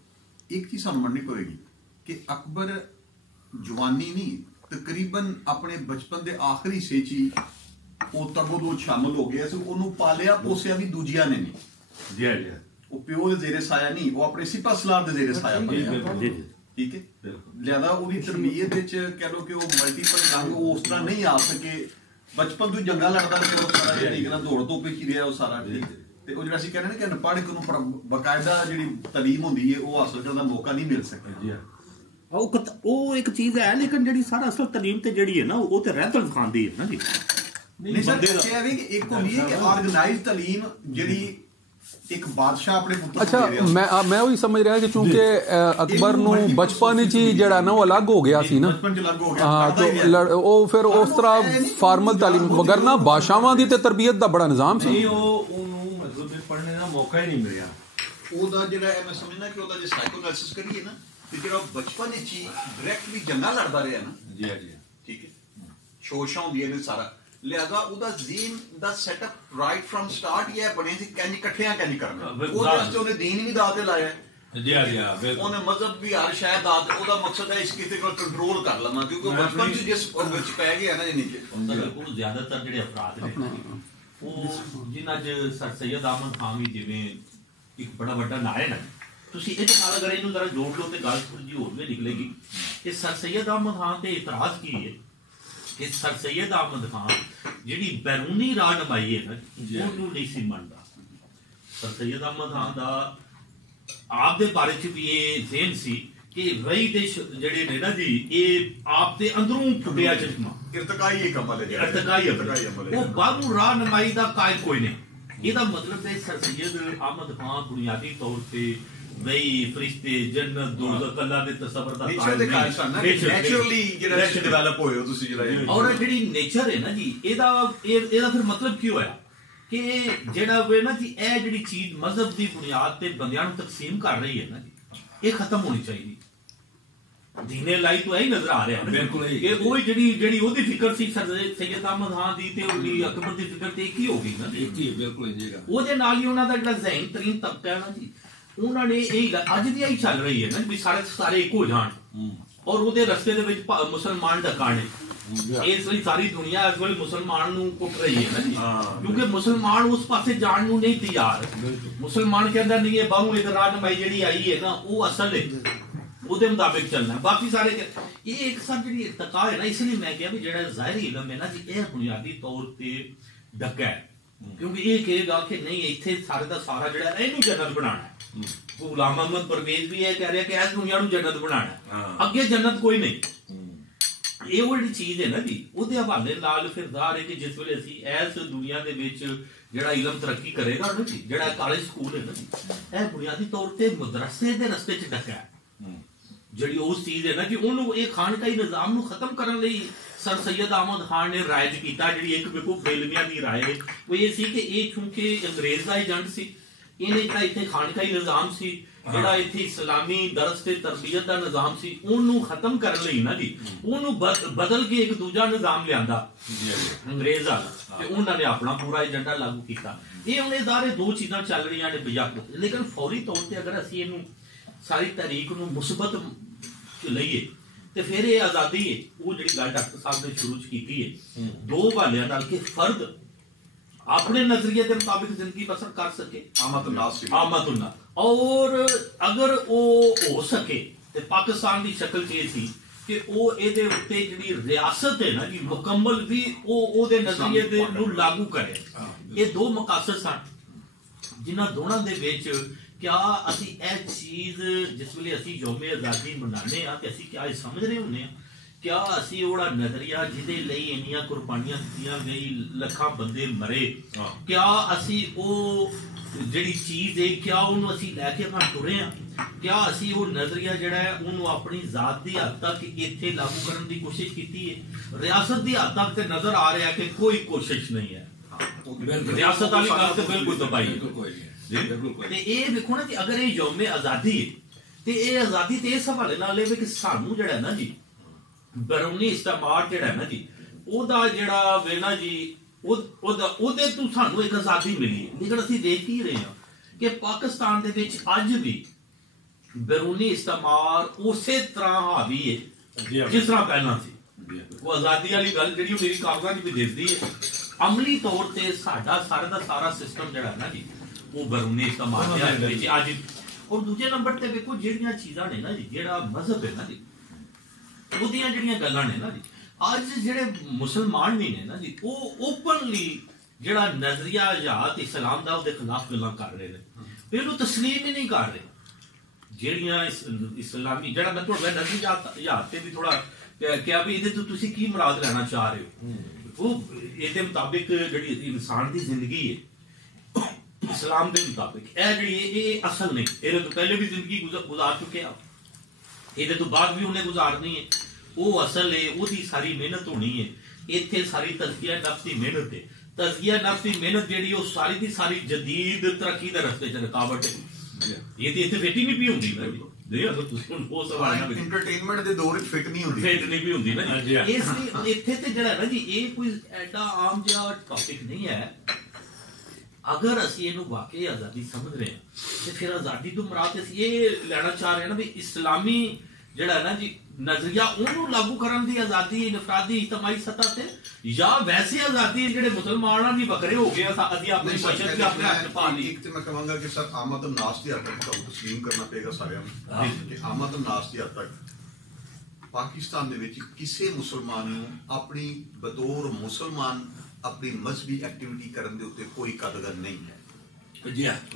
ایک چیز سانوں مننی پوے گی کہ اکبر جوانی نہیں تقریباً اپنے بچپن دے آخری حصے چ وہ تگو دو شامل ہو گیا سی. انہوں پالیا پوسیا بھی دوجیاں نے نہیں جی جی وہ پیو دے زیر سایہ نہیں وہ اپنے سپاہ سالار دے زیر سایہ پالیا. ٹھیک ہے لہذا وہی تربیت کہہ لو کہ وہ ملٹیپل رنگ وہ اس طرح نہیں آ سکے. بچپن تو جنگا لڑتا سارا دوڑ تو پہ ہی رہا وہ سارا. وہ جڑا اسی کہنے کہ پڑھ کے باقاعدہ جڑی تعلیم ہوندی ہے وہ حاصل کرنے کا موقع نہیں مل سکتا. وہ ایک چیز ہے لیکن جڑی سارا اصل تعلیم تے جڑی ہے نا وہ تے رحت الخان دی ہے نا جی. نہیں سر ایک ہوندی ہے کہ آرگنائز تعلیم جڑی ایک بادشاہ اپنے پتر. اچھا میں وہی سمجھ رہا کہ چونکہ اکبر نو بچپن وچ ہی جڑا نا وہ الگ ہو گیا سی نا ہاں تو وہ پھر اس طرح فارمل تعلیم وگرنہ بادشاہاں دی تے تربیت دا بڑا نظام سی. مطلب پڑھنے کا موقع ہی نہیں ملیا. وہ جڑا میں سمجھنا کہ وہ جو سائیکو انالیسس کریے نا کہ جڑا بچپن وچ ہی ڈائریکٹلی جنگا لڑدا رہیا نا. جی جی ٹھیک ہے شوشاں ہوندیاں نے سارا. لہذا وہ ذہن دا set up right from start یہ بنے سی کنج کٹھیاں کنج کرنا. وہ واسطے انہیں دین بھی داتے لایا ہے جی جی انہیں مذہب بھی ہر شاید داتے. وہ مقصد ہے اس کسی کو کنٹرول کر لینا کیونکہ بچپن سے جس وچ پی گیا نا جی نیچے. زیادہ تر جڑے افراد نے وہ جنہاں چ سر سید احمد خان بھی جویں ایک بڑا بڑا نا ہے نا تسی یہ نال اگر اینوں ذرا جوڑ لو تے گل تھوڑی جی ہور بھی نکلے گی کہ سر سید احمد خان تے اعتراض کی ہے کہ سر سید احمد خان جڑی بیرونی رہنمائی ہے نا انہوں نہیں سی مندا. سر سید احمد خان دا آپ دے بارے چ بھی یہ ذہن سی کہ رہی دے جڑے نے نا جی یہ آپ دے اندروں پھٹیا چشمہ ارتقائی عمل ہے. ارتقائی عمل وہ باہروں رہنمائی دا قائل کوئی نہیں. یہ مطلب ہے سر سید احمد خان بنیادی طور پہ وہی فرشتے جنت دوزخ اللہ دے تصور دا نیچرلی ڈیولپ ہوئے ہو تسی جڑا. اور جڑی نیچر ہے نا جی ایدا پھر مطلب کی ہویا کہ جڑا ہوئے نا جی اے جڑی چیز مذہب دی بنیاد تے بندیاں نوں تقسیم کر رہی ہے نا جی یہ ختم ہونی چاہیے. دین لائی تو یہی نظر آ رہا ہے بالکل کہ وہی جڑی وہ فکر سی سید احمد خان دی تے اکبر دی فکر تے ایک ہی ہو گئی نا جی بالکل وہ دے نال ہی انہاں دا جڑا ذہن ترین طبقہ ہے نا جی انہوں نے یہی اج دی چل رہی ہے نا بھی سارے ایک ہو جان اور وہ رستے دے وچ مسلمان ڈکانے. اس لیے ساری دنیا اس ویلے مسلمان نوں کٹ رہی ہے نا جی کیونکہ مسلمان اس پاسے جان نوں نہیں تیار. مسلمان کے اندر نہیں ہے باہوں ایک رہنمائی جڑی آئی ہے نا وہ اصل ہے وہ دے مطابق چلنا ہے. باقی سارے یہ ایک ساتھ جڑی ارتقاء ہے نا اس لیے میں کہا بھی جڑا ظاہری علم ہے نا جی یہ بنیادی طور تے ڈکا ہے کیونکہ یہ کہے گا کہ نہیں اتنے سارے دا سارا جڑا ہے یہ جنت بنانا ہے. غلام محمد پرویز بھی یہ کہہ رہا ہے کہ اس دنیا نوں جنت بنانا ہے اگے جنت کوئی نہیں. یہ وہ جڑی چیز ہے نا جی وہ حوالے نال پھر ظاہر ہے کہ جس ویلے اسی اس دنیا دے وچ جڑا علم ترقی کرے گا نا جی جڑا کالج سکول ہے نا جی یہ بنیادی طور تے مدرسے دے رستے چ ڈکا ہے. جڑی اس چیز ہے نا کہ انہوں یہ خانقاہی نظام نو ختم کرنے لئی سر سید احمد خان نے رائج کیتا جڑی ایک بیوقوف بیلمیاں دی رائے ہے وہ یہ سی کہ یہ چونکہ انگریز دا ایجنٹ سی انہیں جڑا اتنے خانقاہی نظام سی جڑا اتنے اسلامی درس تے تربیت دا نظام سی انہوں ختم کرنے لئی نا جی انہوں بدل کے ایک دوجا نظام لیاندا انگریز والا تے انہوں نے اپنا پورا ایجنڈا لاگو کیتا. یہ انہیں ادارے دو چیزاں چل رہی ہیں بیاکو لیکن فوری طور تے اگر اسی انہوں ساری تحریک نو مثبت لئیے تے پھر یہ آزادی ہے وہ جڑی گل ڈاکٹر صاحب نے شروع کیتی ہے دو حوالے نال کہ فرد اپنے نظریے کے مطابق زندگی بسر کر سکے آمد الناس اور اگر وہ ہو سکے تے پاکستان دی شکل چ سی ਕਿ ਉਹ ਇਹਦੇ ਉੱਤੇ ਜਿਹੜੀ ਰਿਆਸਤ ਹੈ ਨਾ ਜੀ ਮੁਕੰਮਲ ਵੀ ਉਹਦੇ ਨਜ਼ਰੀਏ ਦੇ ਨੂੰ ਲਾਗੂ ਕਰੇ। ਇਹ ਦੋ ਮਕਾਸਦ ਸਨ ਜਿਨ੍ਹਾਂ ਦੋਨਾਂ ਦੇ ਵਿੱਚ ਕਿਆ ਅਸੀਂ ਇਹ ਚੀਜ਼ ਜਿਸ ਵੇਲੇ ਅਸੀਂ ਯੌਮ-ਏ ਆਜ਼ਾਦੀ ਮਨਾਉਂਦੇ ਹਾਂ ਤੇ ਅਸੀਂ ਕਿਆ ਇਹ ਸਮਝਦੇ ਹੁੰਦੇ ਹਾਂ ਕਿਆ ਅਸੀਂ ਉਹਦਾ ਨਜ਼ਰੀਆ ਜਿਹਦੇ ਲਈ ਇੰਨੀਆਂ ਕੁਰਬਾਨੀਆਂ ਦਿੱਤੀਆਂ ਗਈ ਲੱਖਾਂ ਬੰਦੇ ਮਰੇ ਕਿਆ ਅਸੀਂ ਉਹ ਜਿਹੜੀ ਚੀਜ਼ ਹੈ ਕਿਆ ਉਹਨੂੰ ਅਸੀਂ ਲੈ ਕੇ ਆਪਾਂ ਤੁਰੇ ਹਾਂ ਕਿਆ ਅਸੀਂ ਉਹ ਨਜ਼ਰੀਆ ਜਿਹੜਾ ਹੈ ਉਹਨੂੰ ਆਪਣੀ ਜ਼ਾਤ ਦੀ ਹੱਦ ਤੱਕ ਇੱਥੇ ਲਾਗੂ ਕਰਨ ਦੀ ਕੋਸ਼ਿਸ਼ ਕੀਤੀ ਹੈ। ਰਿਆਸਤ ਦੀ ਹੱਦ ਤੱਕ ਤੇ ਨਜ਼ਰ ਆ ਰਿਹਾ ਕਿ ਕੋਈ ਕੋਸ਼ਿਸ਼ ਨਹੀਂ ਹੈ। ਰਿਆਸਤ ਵਾਲੀ ਗੱਲ ਤੇ ਬਿਲਕੁਲ ਦਬਾਈ ਤੇ ਇਹ ਵੇਖੋ ਨਾ ਕਿ ਅਗਰ ਇਹ ਯੌਮ ਆਜ਼ਾਦੀ ਹੈ ਤੇ ਇਹ ਆਜ਼ਾਦੀ ਤੇ ਇਸ ਹਵਾਲੇ ਨਾਲ ਇਹ ਕਿ ਸਾਨੂੰ ਜਿਹੜਾ ਨਾ ਜੀ ਬਰੂਨੀ ਇਸਤਮਾਰ ਜਿਹੜਾ ਨਾ ਜੀ ਉਹਦਾ ਜਿਹੜਾ ਵੇ ਨਾ ਜੀ ਉਹਦੇ ਤੋਂ ਸਾਨੂੰ ਇੱਕ ਆਜ਼ਾਦੀ ਮਿਲੀ ਹੈ। ਲੇਕਿਨ ਅਸੀਂ ਦੇਖ ਹੀ ਰਹੇ ਹਾਂ ਕਿ ਪਾਕਿਸਤਾਨ ਦੇ ਵਿੱਚ ਅੱਜ ਵੀ ਬਰੂਨੀ ਇਸਤਮਾਰ ਉਸੇ ਤਰ੍ਹਾਂ ਹਾਵੀ ਹੈ ਜਿਸ ਤਰ੍ਹਾਂ ਪਹਿਲਾਂ ਸੀ। ਉਹ ਆਜ਼ਾਦੀ ਵਾਲੀ ਗੱਲ ਜਿਹੜੀ ਉਹ ਮੇਰੀ ਕਾਗਜ਼ਾਂ 'ਚ ਵੀ ਦਿਸਦੀ ਹੈ। ਅਮਲੀ ਤੌਰ ਤੇ ਸਾਡਾ ਸਾਰਾ ਦਾ ਸਾਰਾ ਸਿਸਟਮ ਜਿਹੜਾ ਨਾ ਜੀ ਉਹ ਬਰੂਨੀ ਇਸਤਮਾਰ ਦੇ ਵਿੱਚ ਅੱਜ। ਔਰ ਦੂਜੇ ਨੰਬਰ ਤੇ ਵੇਖੋ ਜਿਹੜੀਆਂ ਚੀਜ਼ਾਂ ਨੇ ਨਾ ਜੀ ਜਿਹੜਾ ਮਜ਼ਹਬ ਹੈ ਨਾ ਜੀ ਉਹਦੀਆਂ ਜਿਹੜੀਆਂ ਗੱਲਾਂ ਨੇ ਨਾ ਜੀ ਅੱਜ ਜਿਹੜੇ ਮੁਸਲਮਾਨ ਵੀ ਨੇ ਨਾ ਜੀ ਉਹ ਓਪਨਲੀ ਜਿਹੜਾ ਨਜ਼ਰੀਆ ਯਾਤ ਇਸਲਾਮ ਦਾ ਉਹਦੇ ਖਿਲਾਫ ਗੱਲਾਂ ਕਰ ਰਹੇ ਨੇ ਇਹਨੂੰ ਤਸਲੀਮ ਹੀ ਨਹੀਂ ਕਰ ਰਹੇ। ਜਿਹੜੀਆਂ ਇਸਲਾਮੀ ਜਿਹੜਾ ਮੈਂ ਤੁਹਾਡਾ ਨਜ਼ਰੀਆ ਯਾਤ ਤੇ ਵੀ ਥੋੜਾ ਕਿਹਾ ਵੀ ਇਹਦੇ ਤੋਂ ਤੁਸੀਂ ਕੀ ਮੁਰਾਦ ਲੈਣਾ ਚਾਹ ਰਹੇ ਹੋ ਉਹ ਇਹਦੇ ਮੁਤਾਬਿਕ ਜਿਹੜੀ ਇਨਸਾਨ ਦੀ ਜ਼ਿੰਦਗੀ ਹੈ ਇਸਲਾਮ ਦੇ ਮੁਤਾਬਿਕ ਇਹ ਜਿਹੜੀ ਇਹ ਅਸਲ ਨਹੀਂ। ਇਹਦੇ ਤੋਂ ਪਹਿਲੇ ਵੀ ਜ਼ਿੰਦਗੀ ਗੁਜ਼ਾਰ ਚੁੱਕੇ ਆ ਇਹਦੇ ਤੋਂ ਬਾਅਦ ਵੀ ਉਹਨੇ ਗੁਜ਼ਾਰਨੀ ਹੈ। ਉਹ ਅਸਲ ਹੈ ਉਹਦੀ ਸਾਰੀ ਮਿਹਨਤ ਹੋਣੀ ਹੈ। ਇੱਥੇ ਸਾਰੀ ਤਜ਼ਕੀਆ ਨਫਸ ਦੀ ਮਿਹਨਤ ਹੈ। ਤਜ਼ਕੀਆ ਨਫਸ ਦੀ ਮਿਹਨਤ ਜਿਹੜੀ ਉਹ ਸਾਰੀ ਦੀ ਸਾਰੀ ਜਦੀਦ ਤਰੱਕੀ ਦੇ ਰਸਤੇ 'ਚ ਰੁਕਾਵਟ ਹੈ। ਇਹ ਤੇ ਇੱਥੇ ਫਿੱਟ ਹੀ ਨਹੀਂ ਪਈ ਹੁੰਦੀ ਨਾ ਜੀ ਅਗਰ ਤੁਸੀਂ ਉਹ ਸਵਾਲ ਨਾ ਐਂਟਰਟੇਨਮੈਂਟ ਦੇ ਦੌਰ 'ਚ ਫਿੱਟ ਨਹੀਂ ਹੁੰਦੀ ਨਾ ਇਸ ਲਈ ਇੱਥੇ ਤੇ ਜਿਹੜਾ ਨਾ ਜੀ ਇਹ ਕੋਈ ਐਡਾ ਆਮ ਜਿਹਾ ਟੌਪਿਕ ਨਹੀਂ ਹੈ। ਅਗਰ ਅਸੀਂ ਇਹਨੂੰ ਵਾਕਈ ਆਜ਼ਾਦੀ ਸਮਝ ਰਹੇ ਹਾਂ ਤੇ ਫਿਰ ਆਜ਼ਾਦੀ ਤੋਂ ਮੁਰਾਦ ਅਸੀਂ ਇਹ ਲੈਣਾ ਚਾਹ ਰਹੇ ਹਾਂ ਨਾ ਵੀ ਇਸਲਾਮੀ ਜਿਹੜਾ ਨਾ ਜੀ ਨਜ਼ਰੀਆ ਉਹਨੂੰ ਲਾਗੂ ਕਰਨ ਦੀ ਆਜ਼ਾਦੀ ਇਨਫਰਾਦੀ ਇਜਤਮਾਈ ਸਤਹ ਤੇ ਜਾਂ ਵੈਸੇ ਆਜ਼ਾਦੀ ਜਿਹੜੇ ਮੁਸਲਮਾਨਾਂ ਵੀ ਵੱਖਰੇ ਹੋ ਗਏ ਅਸੀਂ ਆਪਣੀ ਬਚਤ ਤੇ ਆਪਣੇ ਹੱਥ ਪਾ ਲਈ। ਇੱਕ ਤੇ ਮੈਂ ਕਹਾਂਗਾ ਕਿ ਸਰ ਆਮਦ ਨਾਸ ਦੀ ਹੱਦ ਤੱਕ ਤੁਹਾਨੂੰ ਤਸਲੀਮ ਕਰਨਾ ਪਏਗਾ ਸਾਰਿਆਂ ਨੂੰ ਕਿ ਆਮਦ ਨਾਸ ਦੀ ਹੱਦ ਤੱਕ ਪਾਕਿਸਤਾਨ ਦੇ ਵਿੱਚ ਕਿਸੇ ਮੁਸਲਮਾਨ ਨੂੰ ਆਪਣੀ ਬਤੌਰ ਮੁਸਲਮਾਨ ਆਪਣੀ ਮਜ਼ਹਬੀ ਐਕਟੀਵਿਟੀ ਕਰਨ ਦੇ ਉੱਤੇ ਕੋਈ ਕਦਗਰ ਨਹੀਂ ਹੈ।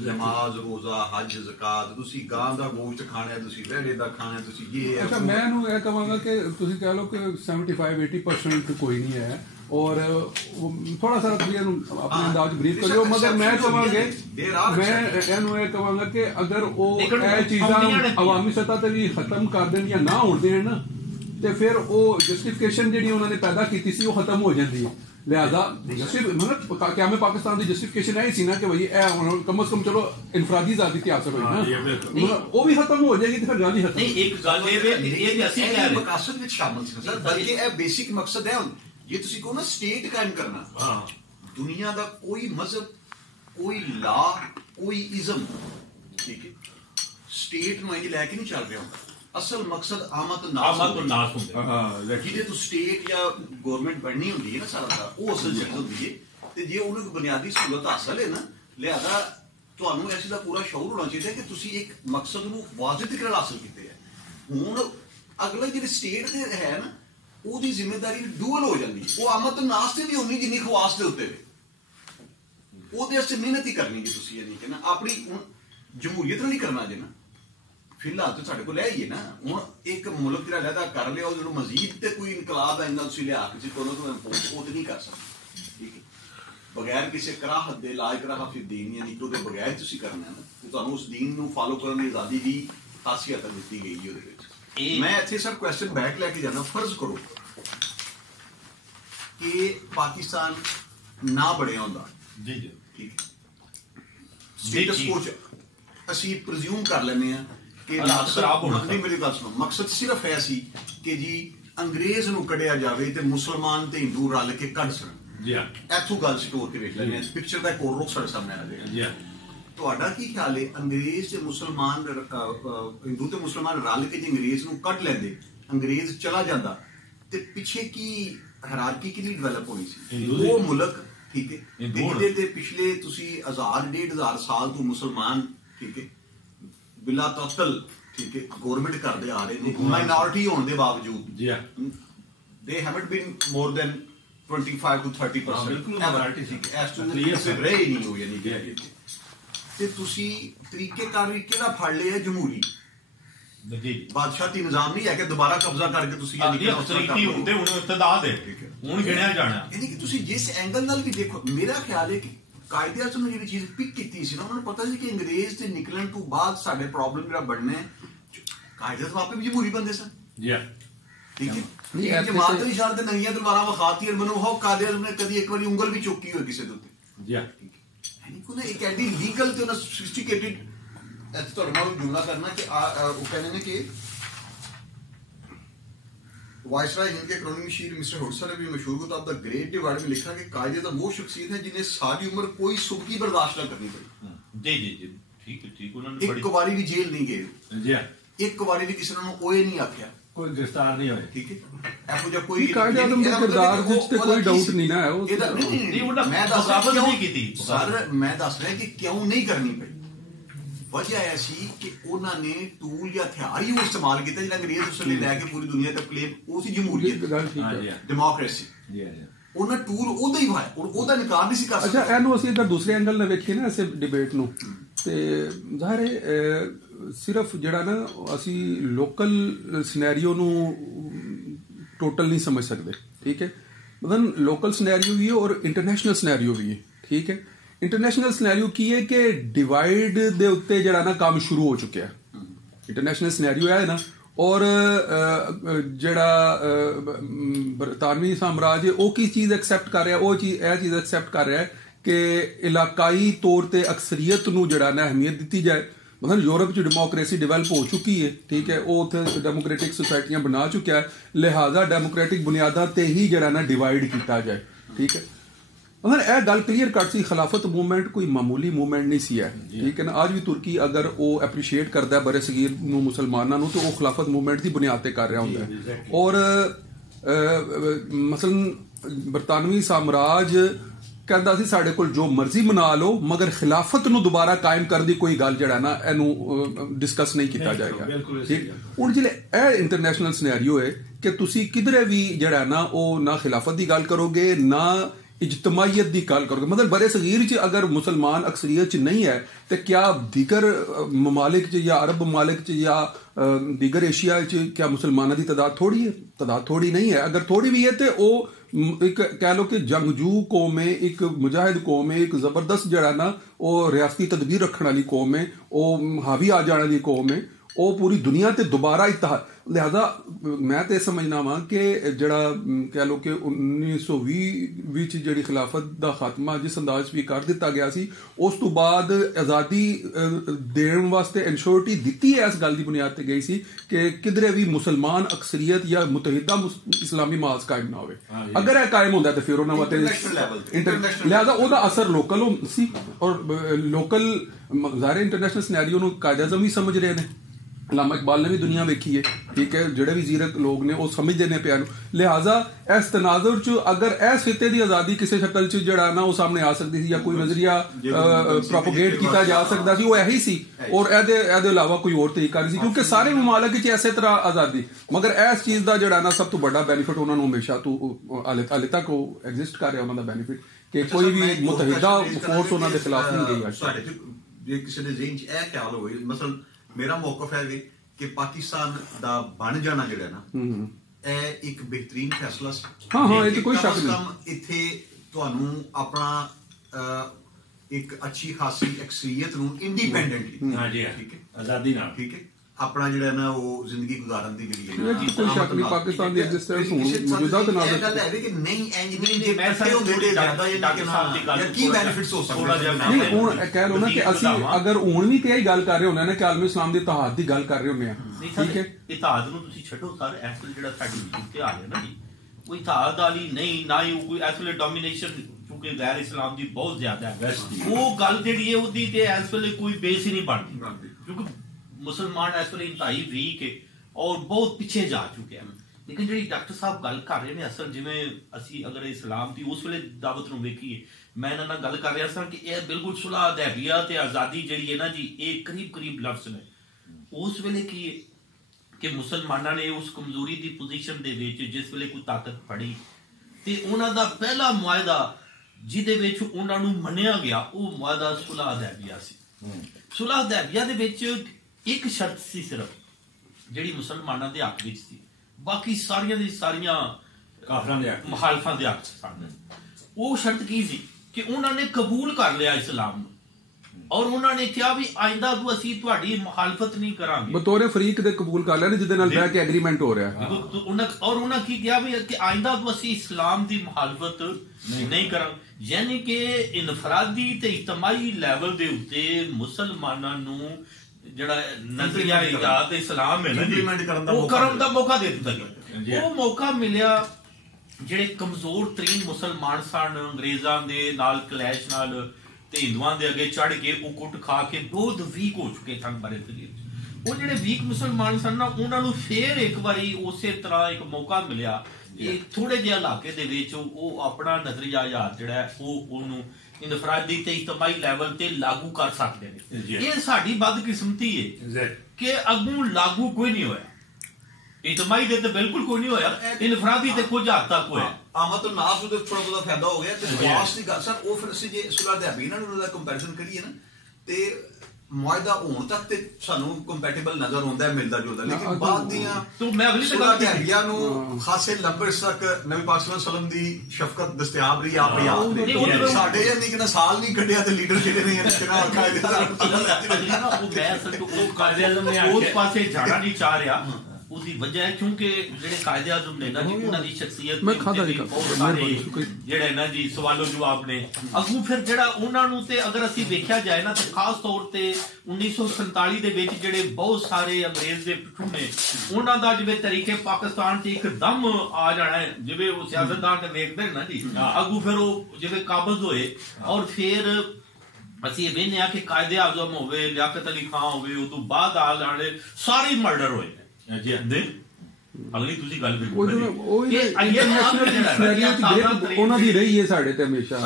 ਨਮਾਜ਼ ਰੋਜ਼ਾ ਹਜ ਜ਼ਕਾਤ ਤੁਸੀਂ ਗਾਂ ਦਾ ਗੋਸ਼ਤ ਖਾਣਾ ਤੁਸੀਂ ਵਹਿੜੇ ਦਾ ਖਾਣਾ ਤੁਸੀਂ ਇਹ ਅੱਛਾ ਮੈਂ ਇਹਨੂੰ ਇਹ ਕਹਾਂਗਾ ਕਿ ਤੁਸੀਂ ਕਹਿ ਲਓ ਕਿ 75-80% ਕੋਈ ਨਹੀਂ ਹੈ ਔਰ ਥੋੜਾ ਸਾਰਾ ਤੁਸੀਂ ਇਹਨੂੰ ਆਪਣੇ ਅੰਦਾਜ਼ ਬਰੀਫ ਕਰਿਓ ਮਗਰ ਮੈਂ ਇਹਨੂੰ ਇਹ ਕਹਾਂਗਾ ਕਿ ਅਗਰ ਉਹ ਇਹ ਚੀਜ਼ਾਂ ਅਵਾਮੀ ਸਤਹ ਤੇ ਵੀ ਖਤਮ ਕਰ ਦੇਣ ਜਾਂ ਨਾ ਹੋਣ ਦੇਣ ਤੇ ਫਿਰ ਉਹ ਜਸਟੀਫਿਕੇਸ਼ਨ ਜਿਹੜੀ ਉਹਨਾਂ ਨੇ ਪੈਦਾ ਕੀਤੀ ਸੀ ਉਹ ਖਤਮ ਹੋ ਜਾਂਦੀ ਹੈ। لہذا مطلب کیا میں پاکستان کی جسٹیفکیشن ہے سی نا کہ بھائی کم از کم چلو انفرادی آزادی کی حاصل ہوئی نا وہ بھی ختم ہو جائے گی تو پھر گل ہی ختم ایک گل یہ مقاصد میں شامل سی سر بلکہ یہ بیسک مقصد ہے یہ تسی کو نا سٹیٹ قائم کرنا دنیا دا کوئی مذہب کوئی لا کوئی ازم ٹھیک ہے سٹیٹ نو یہ لے کے نہیں چل رہا ہوں اصل مقصد آمد الناس ہوندا جے تو سٹیٹ یا گورنمنٹ بننی ہوندی ہے نا سارا وہ اصل چیز ہوندی ہے تے جے انہوں کو بنیادی سہولت حاصل ہے نا لہذا تانوں ایسے دا پورا شعور ہونا چاہیے کہ تسی ایک مقصد نو واضح طریقے نال حاصل کیتے ہے ہن اگلا جے سٹیٹ دے ہے نا او دی ذمہ داری ڈوئل ہو جاندی ہے وہ آمد الناس تے بھی ہونی جنی خواص دے اوتے او دے واسطے محنت ہی کرنی جی تسی نہیں کہ نا اپنی جمہوریت نہیں کرنا جے نا فی الحال تو سارے کو لے آئیے نا ہوں ایک ملک جہاں لہدا کر لیا جو مزید تے کوئی انقلاب ہے تھی لیا کسی کو وہ تو نہیں کر سکتے ٹھیک ہے بغیر کسی کراہت دے لا اکراہ فی الدین یعنی کہ وہ بغیر تھی کرنا ہے نا تو تمہیں اس دین نو فالو کرنے کی آزادی بھی خاصی حد تک دیتی گئی ہے میں اتنے سر کوشچن بیک لے کے جانا فرض کرو کہ پاکستان نہ بڑھیا ہوتا جی جی ٹھیک اسٹیٹس کو اسی پرزیوم کر لینے ہیں میری گل سنو مقصد صرف ہے سی کہ جی انگریز نو کڈیا جاوے تے مسلمان تے ہندو رل کے کڈ سن ایتھوں گل سٹور کے ویکھ لینے پکچر دا ایک اور رخ سارے سامنے آ جائے گا تہاڈا کی خیال ہے انگریز تے مسلمان ہندو تے مسلمان رل کے جی انگریز نو کڈ لیندے انگریز چلا جاندا تے پیچھے کی ہیرارکی کیلی ڈیولپ ہونی سی وہ ملک ٹھیک ہے تے پچھلے تسی 1000-1500 سال تو مسلمان ٹھیک ہے بلا تعطل ਠੀਕ ਹੈ, ਗਵਰਨਮੈਂਟ ਕਰਦੇ ਆ ਰਹੇ ਨੇ, ਮਾਈਨੋਰਿਟੀ ਹੋਣ ਦੇ ਬਾਵਜੂਦ ਜੀ ਹਾਂ, they haven't been more than 25 to 30%. ਬਿਲਕੁਲ minority ਸੀ। ਐਸ ਤੋਂ ਰਹੇ ਹੀ ਨਹੀਂ ਹੋ ਯਾਨੀ ਕਿ ਤੇ ਤੁਸੀਂ ਤਰੀਕੇਕਾਰ ਵੀ ਕਿਹੜਾ ਫੜ ਲਿਆ ਜਮਹੂਰੀ ਬਾਦਸ਼ਾਹੀ ਨਿਜ਼ਾਮ ਨਹੀਂ ਹੈ ਕਿ ਦੁਬਾਰਾ ਕਬਜ਼ਾ ਕਰਕੇ ਤੁਸੀਂ ਹੁੰਦੇ ਹੁਣ ਇਤਦਾਦ ਹੈ, ਹੁਣ ਗਿਣਿਆ ਜਾਣਾ। ਯਾਨੀ ਕਿ ਤੁਸੀਂ ਜਿਸ ਐਂਗਲ ਨਾਲ ਵੀ ਦੇਖੋ, ਮੇਰਾ ਖਿਆਲ ਹੈ ਕਿ ਕਾਇਦੇ ਆਜ਼ਮ ਨੇ ਜਿਹੜੀ ਚੀਜ਼ ਪਿਕ ਕੀਤੀ ਸੀ ਨਾ, ਉਹਨਾਂ ਨੂੰ ਪਤਾ ਸੀ ਕਿ ਅੰਗਰੇਜ਼ ਦੇ ਨਿਕਲਣ ਤੋਂ ਬਾਅਦ ਸਾਡੇ ਪ੍ਰੋਬਲਮ ਜਿਹੜਾ ਬਣਨਾ ਹੈ, ਕਾਇਦੇ ਆਜ਼ਮ ਆਪੇ ਵੀ ਜਮਹੂਰੀ ਬੰਦੇ ਸਨ। ਠੀਕ ਹੈ, ਜਮਾਤ ਦੇ ਇਸ਼ਾਰੇ ਤੇ ਨਵੀਆਂ ਤਲਵਾਰਾਂ ਵਿਖਾਤੀਆਂ ਮੈਨੂੰ ਹੋ, ਕਾਇਦੇ ਆਜ਼ਮ ਨੇ ਕਦੀ ਇੱਕ ਵਾਰੀ ਉਂਗਲ ਵੀ ਚੁੱਕੀ ਹੋਈ ਕਿਸੇ ਦੇ ਉੱਤੇ। ਯਾਨੀ ਕਿ ਇੱਕ ਐਡੀ ਲੀਗਲ ਤੇ ਉਹਨਾਂ ਸੋਫਿਸਟੀਕੇਟਿਡ ਇੱਥੇ ਤੁਹਾਡੇ ਨਾਲ ਜੁਮਲਾ ਕਰਨਾ ਕਿ ਉਹ ਕਹਿੰਦੇ ਨੇ ਕਿ वायसराय हिंद के इकोनॉमी शीर मिस्टर हुडसन ने भी मशहूर किताब द ग्रेट डिवाइड में लिखा कि कायदे वो शख्सियत है जिन्हें सारी उम्र कोई सुबकी बर्दाश्त न करनी पड़ी। जी ठीक है, ठीक उन्होंने एक बारी भी जेल नहीं गए जी, एक बारी भी किसी ने ओए नहीं आख्या, कोई गिरफ्तार नहीं होए। ठीक है, ऐसा जो कोई कायदे आज़म के किरदार विच ते कोई डाउट नहीं ना है वो मैं दस रहा सर, मैं दस रहा कि क्यों नहीं करनी पई। वजह ऐसी कि उन्होंने टूल या हथियार ही इस्तेमाल किया जिहड़ा अंग्रेज उस वेले लैके पूरी दुनिया ते क्लेम वो सी जमहूरीयत डेमोक्रेसी, ਉਹਨਾਂ ਟੂਲ ਉਹਦਾ ਹੀ ਹੈ ਔਰ ਉਹਦਾ ਇਨਕਾਰ ਨਹੀਂ ਸੀ ਕਰ ਸਕਦੇ। ਅੱਛਾ, ਇਹਨੂੰ ਅਸੀਂ ਇਧਰ ਦੂਸਰੇ ਐਂਗਲ ਨਾਲ ਵੇਖੀਏ ਨਾ ਇਸੇ ਡਿਬੇਟ ਨੂੰ, ਤੇ ਜ਼ਾਹਿਰ ਹੈ ਸਿਰਫ ਜਿਹੜਾ ਨਾ ਅਸੀਂ ਲੋਕਲ ਸਿਨੈਰੀਓ ਨੂੰ ਟੋਟਲ ਨਹੀਂ ਸਮਝ ਸਕਦੇ। ਠੀਕ ਹੈ, ਮਤਲਬ ਲੋਕਲ ਸਿਨੈਰੀਓ ਵੀ ਹੈ ਔਰ ਇੰਟਰਨੈਸ਼ਨਲ ਸਿਨੈਰੀਓ ਵੀ ਹੈ। ਠੀਕ ਹੈ, ਇੰਟਰਨੈਸ਼ਨਲ ਸਿਨੈਰੀਓ ਕੀ ਹੈ ਕਿ ਡਿਵਾਈਡ ਦੇ ਉੱਤੇ ਜਿਹੜਾ ਨਾ ਕੰਮ ਸ਼ੁਰੂ ਹੋ ਚੁੱਕਿਆ। ਇੰਟਰਨੈਸ਼ਨਲ ਸਿਨੈਰੀਓ ਹੈ ਨਾ, ਔਰ ਜਿਹੜਾ ਬਰਤਾਨਵੀ ਸਾਮਰਾਜ ਹੈ ਉਹ ਕੀ ਚੀਜ਼ ਐਕਸੈਪਟ ਕਰ ਰਿਹਾ, ਇਹ ਚੀਜ਼ ਐਕਸੈਪਟ ਕਰ ਰਿਹਾ ਕਿ ਇਲਾਕਾਈ ਤੌਰ ਤੇ ਅਕਸਰੀਅਤ ਨੂੰ ਜਿਹੜਾ ਨਾ ਅਹਿਮੀਅਤ ਦਿੱਤੀ ਜਾਏ। ਮਤਲਬ ਯੂਰਪ 'ਚ ਡੈਮੋਕ੍ਰੇਸੀ ਡਿਵੈਲਪ ਹੋ ਚੁੱਕੀ ਹੈ। ਠੀਕ ਹੈ, ਉਹ ਉੱਥੇ ਡੈਮੋਕ੍ਰੈਟਿਕ ਸੁਸਾਇਟੀਆਂ ਬਣਾ ਚੁੱਕਿਆ ਹੈ, ਲਿਹਾਜ਼ਾ ਡੈਮੋਕ੍ਰੈਟਿਕ ਬੁਨਿਆਦਾਂ ਤੇ ਹੀ ਜਿਹੜਾ ਨਾ ਡਿਵਾਈਡ ਕੀਤਾ ਜਾਏ। ਠੀਕ ਹੈ, ਮਤਲਬ ਇਹ ਗੱਲ ਕਲੀਅਰ ਕੱਟ ਸੀ, ਖਿਲਾਫਤ ਮੂਵਮੈਂਟ ਕੋਈ ਮਾਮੂਲੀ ਮੂਵਮੈਂਟ ਨਹੀਂ ਸੀ ਹੈ। ਠੀਕ ਹੈ ਨਾ, ਅੱਜ ਵੀ ਤੁਰਕੀ ਅਗਰ ਉਹ ਐਪਰੀਸ਼ੀਏਟ ਕਰਦਾ ਬਰੇ ਸਗੀਰ ਨੂੰ, ਮੁਸਲਮਾਨਾਂ ਨੂੰ, ਤਾਂ ਉਹ ਖਿਲਾਫਤ ਮੂਵਮੈਂਟ ਦੀ ਬੁਨਿਆਦ ਤੇ ਕਰ ਰਿਹਾ ਹੁੰਦਾ ਹੈ। ਔਰ ਮਸਲਨ ਬਰਤਾਨਵੀ ਸਾਮਰਾਜ ਕਹਿੰਦਾ ਸੀ ਸਾਡੇ ਕੋਲ ਜੋ ਮਰਜ਼ੀ ਮਨਾ ਲਓ, ਮਗਰ ਖਿਲਾਫਤ ਨੂੰ ਦੁਬਾਰਾ ਕਾਇਮ ਕਰਨ ਦੀ ਕੋਈ ਗੱਲ ਜਿਹੜਾ ਨਾ ਇਹਨੂੰ ਡਿਸਕਸ ਨਹੀਂ ਕੀਤਾ ਜਾਏਗਾ। ਠੀਕ, ਹੁਣ ਜਿਹੜੇ ਇਹ ਇੰਟਰਨੈਸ਼ਨਲ ਸਿਨੈਰੀਓ ਹੈ ਕਿ ਤੁਸੀਂ ਕਿਧਰੇ ਵੀ ਜਿਹੜਾ ਨਾ ਉਹ ਨਾ ਖਿਲਾਫਤ ਦੀ ਗੱਲ ਕਰੋਗੇ ਨਾ ਇਜਤਮਾਹੀਅਤ ਦੀ ਗੱਲ ਕਰੋਗੇ। ਮਤਲਬ ਬਰੇ ਸਗੀਰ 'ਚ ਅਗਰ ਮੁਸਲਮਾਨ ਅਕਸਰੀਅਤ 'ਚ ਨਹੀਂ ਹੈ ਤੇ ਕਿਆ ਦੀਗਰ ਮਮਾਲਿਕ 'ਚ ਜਾਂ ਅਰਬ ਮਮਾਲਿਕ 'ਚ ਜਾਂ ਦੀਗਰ ਏਸ਼ੀਆ 'ਚ ਕਿਆ ਮੁਸਲਮਾਨਾਂ ਦੀ ਤਾਦਾਦ ਥੋੜੀ ਹੈ? ਤਾਦਾਦ ਥੋੜੀ ਨਹੀਂ ਹੈ। ਅਗਰ ਥੋੜੀ ਵੀ ਹੈ ਤੇ ਉਹ ਇੱਕ ਕਹਿ ਲਓ ਕਿ ਜੰਗਜੂ ਕੌਮ ਹੈ, ਇੱਕ ਮੁਜਾਹਿਦ ਕੌਮ ਹੈ, ਇੱਕ ਜ਼ਬਰਦਸਤ ਜਿਹੜਾ ਨਾ ਉਹ ਰਿਆਸਤੀ ਤਦਬੀਰ ਰੱਖਣ ਵਾਲੀ ਕੌਮ ਹੈ, ਉਹ ਹਾਵੀ ਆ ਜਾਣ ਵਾਲੀ ਕੌਮ ਹੈ, ਉਹ ਪੂਰੀ ਦੁਨੀਆ ਤੇ ਦੁਬਾਰਾ ਇਤਿਹਾਦ। ਲਿਹਾਜ਼ਾ ਮੈਂ ਤੇ ਸਮਝਣਾ ਵਾਂ ਕਿ ਜਿਹੜਾ ਕਹਿ ਲਓ ਕਿ 1920 ਵਿੱਚ ਜਿਹੜੀ ਖਿਲਾਫਤ ਦਾ ਖਾਤਮਾ ਜਿਸ ਅੰਦਾਜ਼ ਵੀ ਕਰ ਦਿੱਤਾ ਗਿਆ ਸੀ, ਉਸ ਤੋਂ ਬਾਅਦ ਆਜ਼ਾਦੀ ਦੇਣ ਵਾਸਤੇ ਇਨਸ਼ੋਰਟੀ ਦਿੱਤੀ ਹੈ। ਇਸ ਗੱਲ ਦੀ ਬੁਨਿਆਦ ਤੇ ਗਈ ਸੀ ਕਿ ਕਿਧਰੇ ਵੀ ਮੁਸਲਮਾਨ ਅਕਸਰੀਅਤ ਜਾਂ ਮੁਤਹਿਦਾ ਇਸਲਾਮੀ ਮਾਸ ਕਾਇਮ ਨਾ ਹੋਵੇ। ਅਗਰ ਇਹ ਕਾਇਮ ਹੁੰਦਾ ਤਾਂ ਫਿਰ ਉਹਨਾਂ ਵਾਸਤੇ ਲਿਹਾਜ਼ਾ ਉਹਦਾ ਅਸਰ ਲੋਕਲ ਸੀ। ਔਰ ਲੋਕਲ ਜ਼ਾਹਿਰ ਇੰਟਰਨੈਸ਼ਨਲ ਸਿਨੈਰੀਓ ਨੂੰ ਕਾਇਦੇ ਆਜ਼ਮ ਵੀ ਸਮਝ ਰਹੇ ਨੇ, ਅਲਾਮਾ ਇਕਬਾਲ ਨੇ ਵੀ ਦੁਨੀਆ ਵੇਖੀ ਹੈ। ਠੀਕ ਹੈ, ਜਿਹੜੇ ਵੀ ਜ਼ੀਰਕ ਲੋਕ ਨੇ ਉਹ ਸਮਝਦੇ ਨੇ ਪਿਆ ਨੂੰ। ਲਿਹਾਜ਼ਾ ਇਸ ਤਨਾਜ਼ੁਰ 'ਚ ਅਗਰ ਇਸ ਖਿੱਤੇ ਦੀ ਆਜ਼ਾਦੀ ਕਿਸੇ ਸ਼ਕਲ 'ਚ ਜਿਹੜਾ ਨਾ ਉਹ ਸਾਹਮਣੇ ਆ ਸਕਦੀ ਸੀ ਜਾਂ ਕੋਈ ਨਜ਼ਰੀਆ ਪ੍ਰੋਪੋਗੇਟ ਕੀਤਾ ਜਾ ਸਕਦਾ ਸੀ, ਉਹ ਇਹੀ ਸੀ। ਔਰ ਇਹਦੇ ਇਲਾਵਾ ਕੋਈ ਹੋਰ ਤਰੀਕਾ ਨਹੀਂ ਸੀ, ਕਿਉਂਕਿ ਸਾਰੇ ਮਮਾਲਕ 'ਚ ਇਸੇ ਤਰ੍ਹਾਂ ਆਜ਼ਾਦੀ। ਮਗਰ ਇਸ ਚੀਜ਼ ਦਾ ਜਿਹੜਾ ਨਾ ਸਭ ਤੋਂ ਵੱਡਾ ਬੈਨੀਫਿਟ ਉਹਨਾਂ ਨੂੰ ਹਮੇਸ਼ਾ ਤੋਂ ਹਾਲੇ ਤੱਕ ਉਹ ਐਗਜ਼ਿਸਟ ਕਰ ਰਿਹਾ ਉਹਨਾਂ ਦਾ ਬੈਨੀਫਿਟ ਕਿ ਕੋਈ ਵੀ ਮੁਤਹਿਦਾ ਫੋਰਸ ਉਹਨਾਂ ਦੇ ਖਿਲਾਫ ਨਹੀਂ ਗਈ। ਸਾਡੇ 'ਚ ਜੇ ਕਿਸੇ ਦੇ ਜ਼ਿਹਨ 'ਚ ਇਹ ਖਿਆਲ ਹੋਵੇ, ਮਸਲ ਮੇਰਾ ਮੌਕਫ ਹੈ ਕਿ ਪਾਕਿਸਤਾਨ ਦਾ ਬਣ ਜਾਣਾ ਜਿਹੜਾ ਨਾ ਇਹ ਇੱਕ ਬਿਹਤਰੀਨ ਫੈਸਲਾ ਸੀ। ਹਾਂ, ਇਹ ਕੋਈ ਸ਼ੱਕ ਨਹੀਂ। ਇੱਥੇ ਤੁਹਾਨੂੰ ਆਪਣਾ ਇੱਕ ਅੱਛੀ ਖਾਸੀ ਅਕਸਰੀਅਤ ਨੂੰ ਇੰਡੀਪੈਂਡੈਂਟਲੀ, ਠੀਕ ਹੈ, ਆਜ਼ਾਦੀ ਨਾਲ, ਠੀਕ ਹੈ, ਆਪਣਾ ਜਿਹੜਾ ਨਾ ਉਹ ਜ਼ਿੰਦਗੀ ਗੁਜ਼ਾਰਨ ਦੀ ਜਿਹੜੀ ਹੈ ਕੋਈ ਸ਼ੱਕ ਨਹੀਂ। ਪਾਕਿਸਤਾਨ ਦੀ ਐਗਜ਼ਿਸਟੈਂਸ ਹੁਣ ਮੌਜੂਦਾ ਤਨਾਜ਼ੁਰ ਗੱਲ ਹੈ ਕਿ ਨਹੀਂ ਇੰਜ ਨਹੀਂ ਜੇ ਇਕੱਠੇ ਹੁੰਦੇ ਤੇ ਜ਼ਿਆਦਾ ਇਹ ਕੀ ਬੈਨੀਫਿਟਸ ਹੋ ਸਕਦੇ ਨੇ। ਹੁਣ ਕਹਿ ਲਓ ਨਾ ਕਿ ਅਸੀਂ ਅਗਰ ਹੁਣ ਵੀ ਤੇ ਇਹ ਗੱਲ ਕਰ ਰਹੇ ਹੁੰਦੇ ਨੇ ਕਿ ਆਲਮੀ ਇਸਲਾਮ ਦੇ ਇਤਿਹਾਦ ਦੀ ਗੱਲ ਕਰ ਰਹੇ ਹੁੰਦੇ ਆ। ਠੀਕ ਹੈ, ਇਤਿਹਾਦ ਨੂੰ ਤੁਸੀਂ ਛੱਡੋ ਸਰ, ਇਸ ਵੇਲੇ ਜਿਹੜਾ ਸਾਡੀ ਤੇ ਆ ਰਿਹਾ ਨਾ ਜੀ, ਕੋਈ ਇਤਿਹਾਦ ਵਾਲੀ ਨਹੀਂ, ਨਾ ਹੀ ਕੋਈ ਇਸ ਵੇਲੇ ਡੋਮੀਨੇਸ਼ਨ ਕਿਉਂਕਿ ਗੈਰ ਇਸਲਾਮ ਦੀ ਬਹੁਤ ਜ਼ਿਆਦਾ ਹੈ। ਉਹ ਗੱਲ ਜਿਹੜੀ ਹੈ ਉਹਦੀ ਤੇ ਇਸ ਵੇਲੇ ਕੋਈ ਬੇਸ ਹੀ ਨਹੀਂ ਬਣਦੀ, ਕਿਉਂਕਿ ਮੁਸਲਮਾਨ ਇਸ ਵੇਲੇ ਇੰਤਹਾਈ ਵੀਕ ਹੈ ਔਰ ਬਹੁਤ ਪਿੱਛੇ ਜਾ ਚੁੱਕੇ ਹਨ। ਲੇਕਿਨ ਜਿਹੜੀ ਡਾਕਟਰ ਸਾਹਿਬ ਗੱਲ ਕਰ ਰਹੇ ਨੇ, ਅਸਲ ਜਿਵੇਂ ਅਸੀਂ ਅਗਰ ਇਸਲਾਮ ਦੀ ਉਸ ਵੇਲੇ ਦਾਵਤ ਨੂੰ ਵੇਖੀਏ, ਮੈਂ ਇਹਨਾਂ ਨਾਲ ਗੱਲ ਕਰ ਰਿਹਾ ਸਾਂ ਕਿ ਇਹ ਬਿਲਕੁਲ ਸੁਲ੍ਹਾ ਅਦੈਬੀਆ ਤੇ ਆਜ਼ਾਦੀ ਜਿਹੜੀ ਹੈ ਨਾ ਜੀ, ਇਹ ਕਰੀਬ ਲਫ਼ਜ਼ ਨੇ। ਉਸ ਵੇਲੇ ਕੀ ਕਿ ਮੁਸਲਮਾਨਾਂ ਨੇ ਉਸ ਕਮਜ਼ੋਰੀ ਦੀ ਪੋਜੀਸ਼ਨ ਦੇ ਵਿੱਚ ਜਿਸ ਵੇਲੇ ਕੋਈ ਤਾਕਤ ਫੜੀ ਤੇ ਉਹਨਾਂ ਦਾ ਪਹਿਲਾ ਮੁਆਹਦਾ ਜਿਹਦੇ ਵਿੱਚ ਉਹਨਾਂ ਨੂੰ ਮੰਨਿਆ ਗਿਆ ਉਹ ਮੁਆਹਦਾ ਸੁਲ੍ਹਾ ਹੁदैबिया ਸੀ। ਸੁਲ੍ਹਾ ਹੁदैबिया ਦੇ ਵਿੱਚ ਇੱਕ ਸ਼ਰਤ ਸੀ ਸਿਰਫ ਜਿਹੜੀ ਮੁਸਲਮਾਨਾਂ ਦੇ ਹੱਕ ਵਿੱਚ ਸੀ, ਬਾਕੀ ਸਾਰੀਆਂ ਦੀ ਸਾਰੀਆਂ ਕਾਫਰਾਂ ਦੇ ਹੱਕ ਮੁਖਾਲਫਾਂ ਦੇ ਹੱਕ ਸਨ। ਉਹ ਸ਼ਰਤ ਕੀ ਸੀ ਕਿ ਉਹਨਾਂ ਨੇ ਕਬੂਲ ਕਰ ਲਿਆ ਇਸਲਾਮ ਨੂੰ ਔਰ ਉਹਨਾਂ ਨੇ ਕਿਹਾ ਵੀ ਆਇੰਦਾ ਤੋਂ ਅਸੀਂ ਤੁਹਾਡੀ ਮੁਖਾਲਫਤ ਨਹੀਂ ਕਰਾਂਗੇ, ਬਤੌਰੇ ਫਰੀਕ ਦੇ ਕਬੂਲ ਕਰ ਲਿਆ ਨੇ ਜਿਹਦੇ ਨਾਲ ਬਹਿ ਕੇ ਐਗਰੀਮੈਂਟ ਹੋ ਰਿਹਾ। ਔਰ ਉਹਨਾਂ ਕੀ ਕਿਹਾ ਵੀ ਕਿ ਆਇੰਦਾ ਤੋਂ ਅਸੀਂ ਇਸਲਾਮ ਦੀ ਮੁਖਾਲਫਤ ਨਹੀਂ ਕਰਾਂਗੇ। ਯਾਨੀ ਕਿ ਇਨਫਰਾਦੀ ਤੇ ਇਜਤਮਾਈ ਲੈਵਲ ਦੇ ਉੱਤੇ ਮੁਸਲਮਾਨਾਂ ਨੂੰ ਜਿਹੜਾ ਨਜ਼ਰੀਆ ਇਜਾਦ ਇਸਲਾਮ ਹੈ ਨਾ ਉਹ ਕਰਨ ਦਾ ਮੌਕਾ ਦੇ ਦਿੱਤਾ ਗਿਆ। ਉਹ ਮੌਕਾ ਮਿਲਿਆ ਜਿਹੜੇ ਕਮਜ਼ੋਰ ਤਰੀਨ ਮੁਸਲਮਾਨ ਸਨ ਅੰਗਰੇਜ਼ਾਂ ਦੇ ਨਾਲ ਕਲੈਸ਼ ਨਾਲ ਤੇ ਹਿੰਦੂਆਂ ਦੇ ਅੱਗੇ ਚੜ ਕੇ ਉਹ ਕੁੱਟ ਖਾ ਕੇ ਬਹੁਤ ਵੀਕ ਹੋ ਚੁੱਕੇ ਸਨ ਬਾਰੇ ਤਰੀਕ। ਉਹ ਜਿਹੜੇ ਵੀਕ ਮੁਸਲਮਾਨ ਸਨ ਨਾ ਉਹਨਾਂ ਨੂੰ ਫੇਰ ਇੱਕ ਵਾਰੀ ਉਸੇ ਤਰ੍ਹਾਂ ਇੱਕ ਮੌਕਾ ਮਿਲਿਆ ਕਿ ਥੋੜੇ ਜਿਹੇ ਇਲਾਕੇ ਦੇ ਵਿੱਚ ਉਹ ਆਪਣਾ ਨਜ਼ਰੀਆ ਯਾਦ ਜਿਹੜਾ ਉਹ ਉਹਨੂੰ ਇਨਫਰਾਦੀ ਤੇ ਇਜਤਮਾਈ ਲੈਵਲ ਤੇ ਲਾਗੂ ਕਰ ਸਕਦੇ ਨੇ। ਇਹ ਸਾਡੀ ਬਦਕਿਸਮਤੀ ਹੈ ਕਿ ਅੱਗੋਂ ਲਾਗੂ ਕੋਈ ਨਹੀਂ ਹੋਇਆ, ਇਜਤਮਾਈ ਦੇ ਤੇ ਬਿਲਕੁਲ ਕੋਈ ਨਹੀਂ ਹੋਇਆ, ਇਨਫਰਾਦੀ ਤੇ ਕੁਝ ਹੱਦ ਤੱਕ ਹੋਇਆ। ਆਮਦ ਨਾਸ ਉਹਦੇ ਥੋੜਾ ਬਹੁਤਾ ਫਾਇਦਾ ਹੋ ਗਿਆ ਤੇ ਖਾਸ ਦੀ ਗੱਲ ਸਰ ਉਹ ਫਿਰ ਅਸੀਂ ਜੇ ਸੁਲ੍ਹਾ ਹੁदैबिया ਨਾਲ ਉਹਦਾ ਕੰਪੈਰੀਜ਼ਨ ਕਰੀਏ ਨਾ ਤੇ ਮੁਆਹਦਾ ਹੋਣ ਤੱਕ ਤੇ ਸਾਨੂੰ ਕੰਪੈਟੀਬਲ ਨਜ਼ਰ ਆਉਂਦਾ ਹੈ, ਮਿਲਦਾ ਜੁਲਦਾ, ਲੇਕਿਨ ਬਾਅਦ ਦੀਆਂ ਮੈਂ ਅਗਲੀ ਸੁਲ੍ਹਾ ਹੁदैबिया ਨੂੰ ਖਾਸੇ ਲੰਬੇ ਤੱਕ ਨਬੀ ਪਾਕ ਸੱਲੱਲਾਹੁ ਅਲੈਹਿ ਵਸੱਲਮ ਦੀ ਸ਼ਫਕਤ ਦਸਤਿਆਬ ਰਹੀ ਆਪੇ ਆਪ ਸਾਡੇ ਜਾਂ ਨਹੀਂ ਕਿ ਸਾਲ ਨਹੀਂ ਕੱਢਿਆ ਤੇ ਲੀਡਰ ਜਿਹੜੇ ਨੇ ਕਿਹਨਾਂ ਉਸ ਪਾਸੇ ਜਾਣਾ ਨਹੀਂ ਚਾਹ ਰਿਹਾ। ਉਹਦੀ ਵਜ੍ਹਾ ਹੈ ਕਿਉਂਕਿ ਜਿਹੜੇ ਕਾਇਦੇ ਆਜ਼ਮ ਨੇ ਨਾ ਜੀ ਉਹਨਾਂ ਦੀ ਸ਼ਖਸੀਅਤ ਜਿਹੜੇ ਨਾ ਜੀ ਸਵਾਲੋ ਜਵਾਬ ਨੇ ਅੱਗੋਂ ਫਿਰ ਜਿਹੜਾ ਉਹਨਾਂ ਨੂੰ ਤੇ ਅਗਰ ਅਸੀਂ ਵੇਖਿਆ ਜਾਏ ਨਾ ਤੇ ਖਾਸ ਤੌਰ ਤੇ 1947 ਦੇ ਵਿੱਚ ਜਿਹੜੇ ਬਹੁਤ ਸਾਰੇ ਅੰਗਰੇਜ਼ ਦੇ ਪਿੱਛੂ ਨੇ ਉਹਨਾਂ ਦਾ ਜਿਵੇਂ ਤਰੀਕੇ ਪਾਕਿਸਤਾਨ 'ਚ ਇੱਕਦਮ ਆ ਜਾਣਾ ਹੈ ਜਿਵੇਂ ਉਹ ਸਿਆਸਤਦਾਨ ਤੇ ਵੇਖਦੇ ਨਾ ਜੀ ਅੱਗੋਂ ਫਿਰ ਉਹ ਜਿਵੇਂ ਕਾਬਜ਼ ਹੋਏ ਔਰ ਫਿਰ ਅਸੀਂ ਇਹ ਵੇਖਦੇ ਹਾਂ ਕਿ ਕਾਇਦੇ ਆਜ਼ਮ ਹੋਵੇ ਲਿਆਕਤ ਅਲੀ ਖਾਨ ਹੋਵੇ ਉਹ ਤੋਂ ਬਾਅਦ ਆ ਜਾਣੇ ਸਾਰੇ ਮਰਡਰ ਹੋਏ ਜੀ ਅਗਲੀ ਤੁਸੀਂ ਗੱਲ ਉਹਨਾਂ ਦੀ ਰਹੀ ਹੈ ਸਾਡੇ ਤੇ ਹਮੇਸ਼ਾ।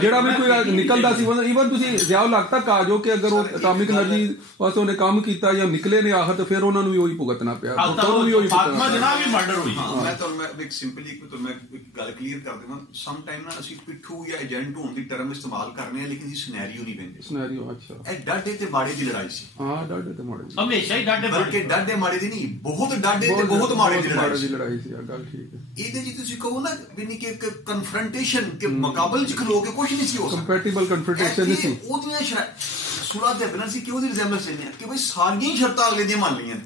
ਜਿਹੜਾ ਵੀ ਕੋਈ ਨਿਕਲਦਾ ਸੀ ਈਵਨ ਤੁਸੀਂ ਜ਼ਿਆਓ ਲੱਗਦਾ ਕਾਜੋ ਕਿ ਅਗਰ ਉਹ ਅਟਾਮਿਕ એનર્ਜੀ ਵਾਸਤੇ ਉਹਨੇ ਕੰਮ ਕੀਤਾ ਜਾਂ ਨਿਕਲੇ ਨੇ ਆਖਰ ਤੇ ਫਿਰ ਉਹਨਾਂ ਨੂੰ ਵੀ ਉਹੀ ਭੁਗਤਣਾ ਪਿਆ। ਮੈਂ ਤੁਹਾਨੂੰ ਇੱਕ ਸਿੰਪਲੀ ਇੱਕ ਗੱਲ ਕਲੀਅਰ ਕਰ ਦੇਵਾਂ। ਸਮ ਟਾਈਮ ਨਾ ਅਸੀਂ ਪਿੱਠੂ ਜਾਂ ਏਜੰਟ ਹੋਣ ਦੀ ਟਰਮ ਇਸਤੇਮਾਲ ਕਰਨੇ ਆ ਲੇਕਿਨ ਸਿਨੈਰੀਓ ਨਹੀਂ ਪੈਂਦੇ। ਸਿਨੈਰੀਓ ਅੱਛਾ ਇਹ ਡਾਡੇ ਤੇ ਮਾੜੇ ਦੀ ਲੜਾਈ ਸੀ। ਹਾਂ ਡਾਡੇ ਤੇ ਮਾੜੇ ਹਮੇਸ਼ਾ ਹੀ ਡਾਡੇ ਬਲਕਿ ਡਾਡੇ ਮਾੜੇ ਦੀ ਨਹੀਂ ਬਹੁਤ ਡਾਡੇ ਤੇ ਬਹੁਤ ਮਾੜੇ ਦੀ ਲੜਾਈ ਸੀ। ਗੱਲ ਠੀਕ ਹੈ। ਇਹਦੇ ਜੀ ਤੁਸੀਂ ਕਹੋ ਨਾ ਵੀ ਨਹੀਂ ਕਿ ਕਨਫਰੰਟੇਸ਼ਨ ਕਿ ਮੁਕਾਬਲ ਚ ਖਲੋ ਕੇ ਕੁਝ ਨਹੀਂ ਸੀ ਹੋ ਸਕਦਾ। ਕੰਪੈਟੀਬਲ ਕਨਫਰੰਟੇਸ਼ਨ ਨਹੀਂ ਸੀ। ਉਹਦੀਆਂ ਸੁਲ੍ਹਾ ਹੁदैबिया ਸੀ ਕਿ ਉਹਦੀ ਰਿਜ਼ੈਂਬਲੈਂਸ ਲੈਂਦੇ ਆ ਕਿ ਬਈ ਸਾਰੀਆਂ ਹੀ ਸ਼ਰਤਾਂ ਅਗਲੇ ਦੀਆਂ ਮੰਨ ਲਈਆਂ ਨੇ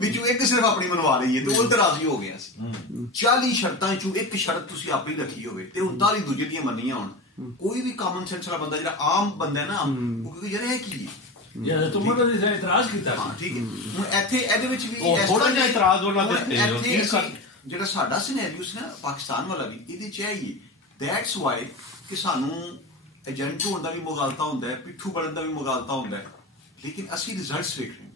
ਵਿੱਚੋਂ ਇੱਕ ਸਿਰਫ ਆਪਣੀ ਮਨਵਾ ਲਈ ਹੈ ਤੇ ਉਹ ਤੇ ਰਾਜ਼ੀ ਹੋ ਗਿਆ ਸੀ। 40 ਸ਼ਰਤਾਂ ਚੋਂ ਇੱਕ ਸ਼ਰਤ ਤੁਸੀਂ ਆਪੇ ਰੱਖੀ ਹੋਵੇ ਤੇ 39 ਦੂਜੇ ਦੀਆਂ ਮੰਨੀਆਂ ਹੋਣ। ਕੋਈ ਵੀ ਕਾਮਨ ਸੈਂਸ ਵਾਲਾ ਬੰਦਾ ਜਿਹੜਾ ਆਮ ਬੰਦਾ ਹੈ ਨਾ ਉਹ ਕਿਉਂਕਿ ਯਾਰ ਇਹ ਕੀ ਹੈ ਤੁਮਰ ਨੇ ਇਤਰਾਜ਼ ਕੀਤਾ। ਹਾਂ ਠੀਕ ਹੈ। ਹੁਣ ਇੱਥੇ ਇਹਦੇ ਵਿੱਚ ਵੀ ਥੋੜਾ ਜਿਹਾ ਇਤਰਾਜ਼ ਉਹਨਾਂ ਦੇ ਜਿਹੜਾ ਸਾਡਾ ਸਿਨੈਰੀਓ ਸੀ ਨਾ ਪਾਕਿਸਤਾਨ ਵਾਲਾ ਵੀ ਇਹਦੇ ਚ ਆਈਏ ਦੈਟਸ ਵਾਈ ਕਿ ਸਾਨੂੰ ਏਜੰਟ ਹੋਣ ਦਾ ਵੀ ਮੁਗਾਲਤਾ ਹੁੰਦਾ ਹੈ ਪਿੱਠੂ ਬਣਨ ਦਾ ਵੀ ਮੁਗਾਲਤਾ ਹੁੰਦਾ ਹੈ ਲੇਕਿਨ ਅਸੀਂ ਰਿਜ਼ਲਟਸ ਵੇਖ ਰਹੇ ਹਾਂ।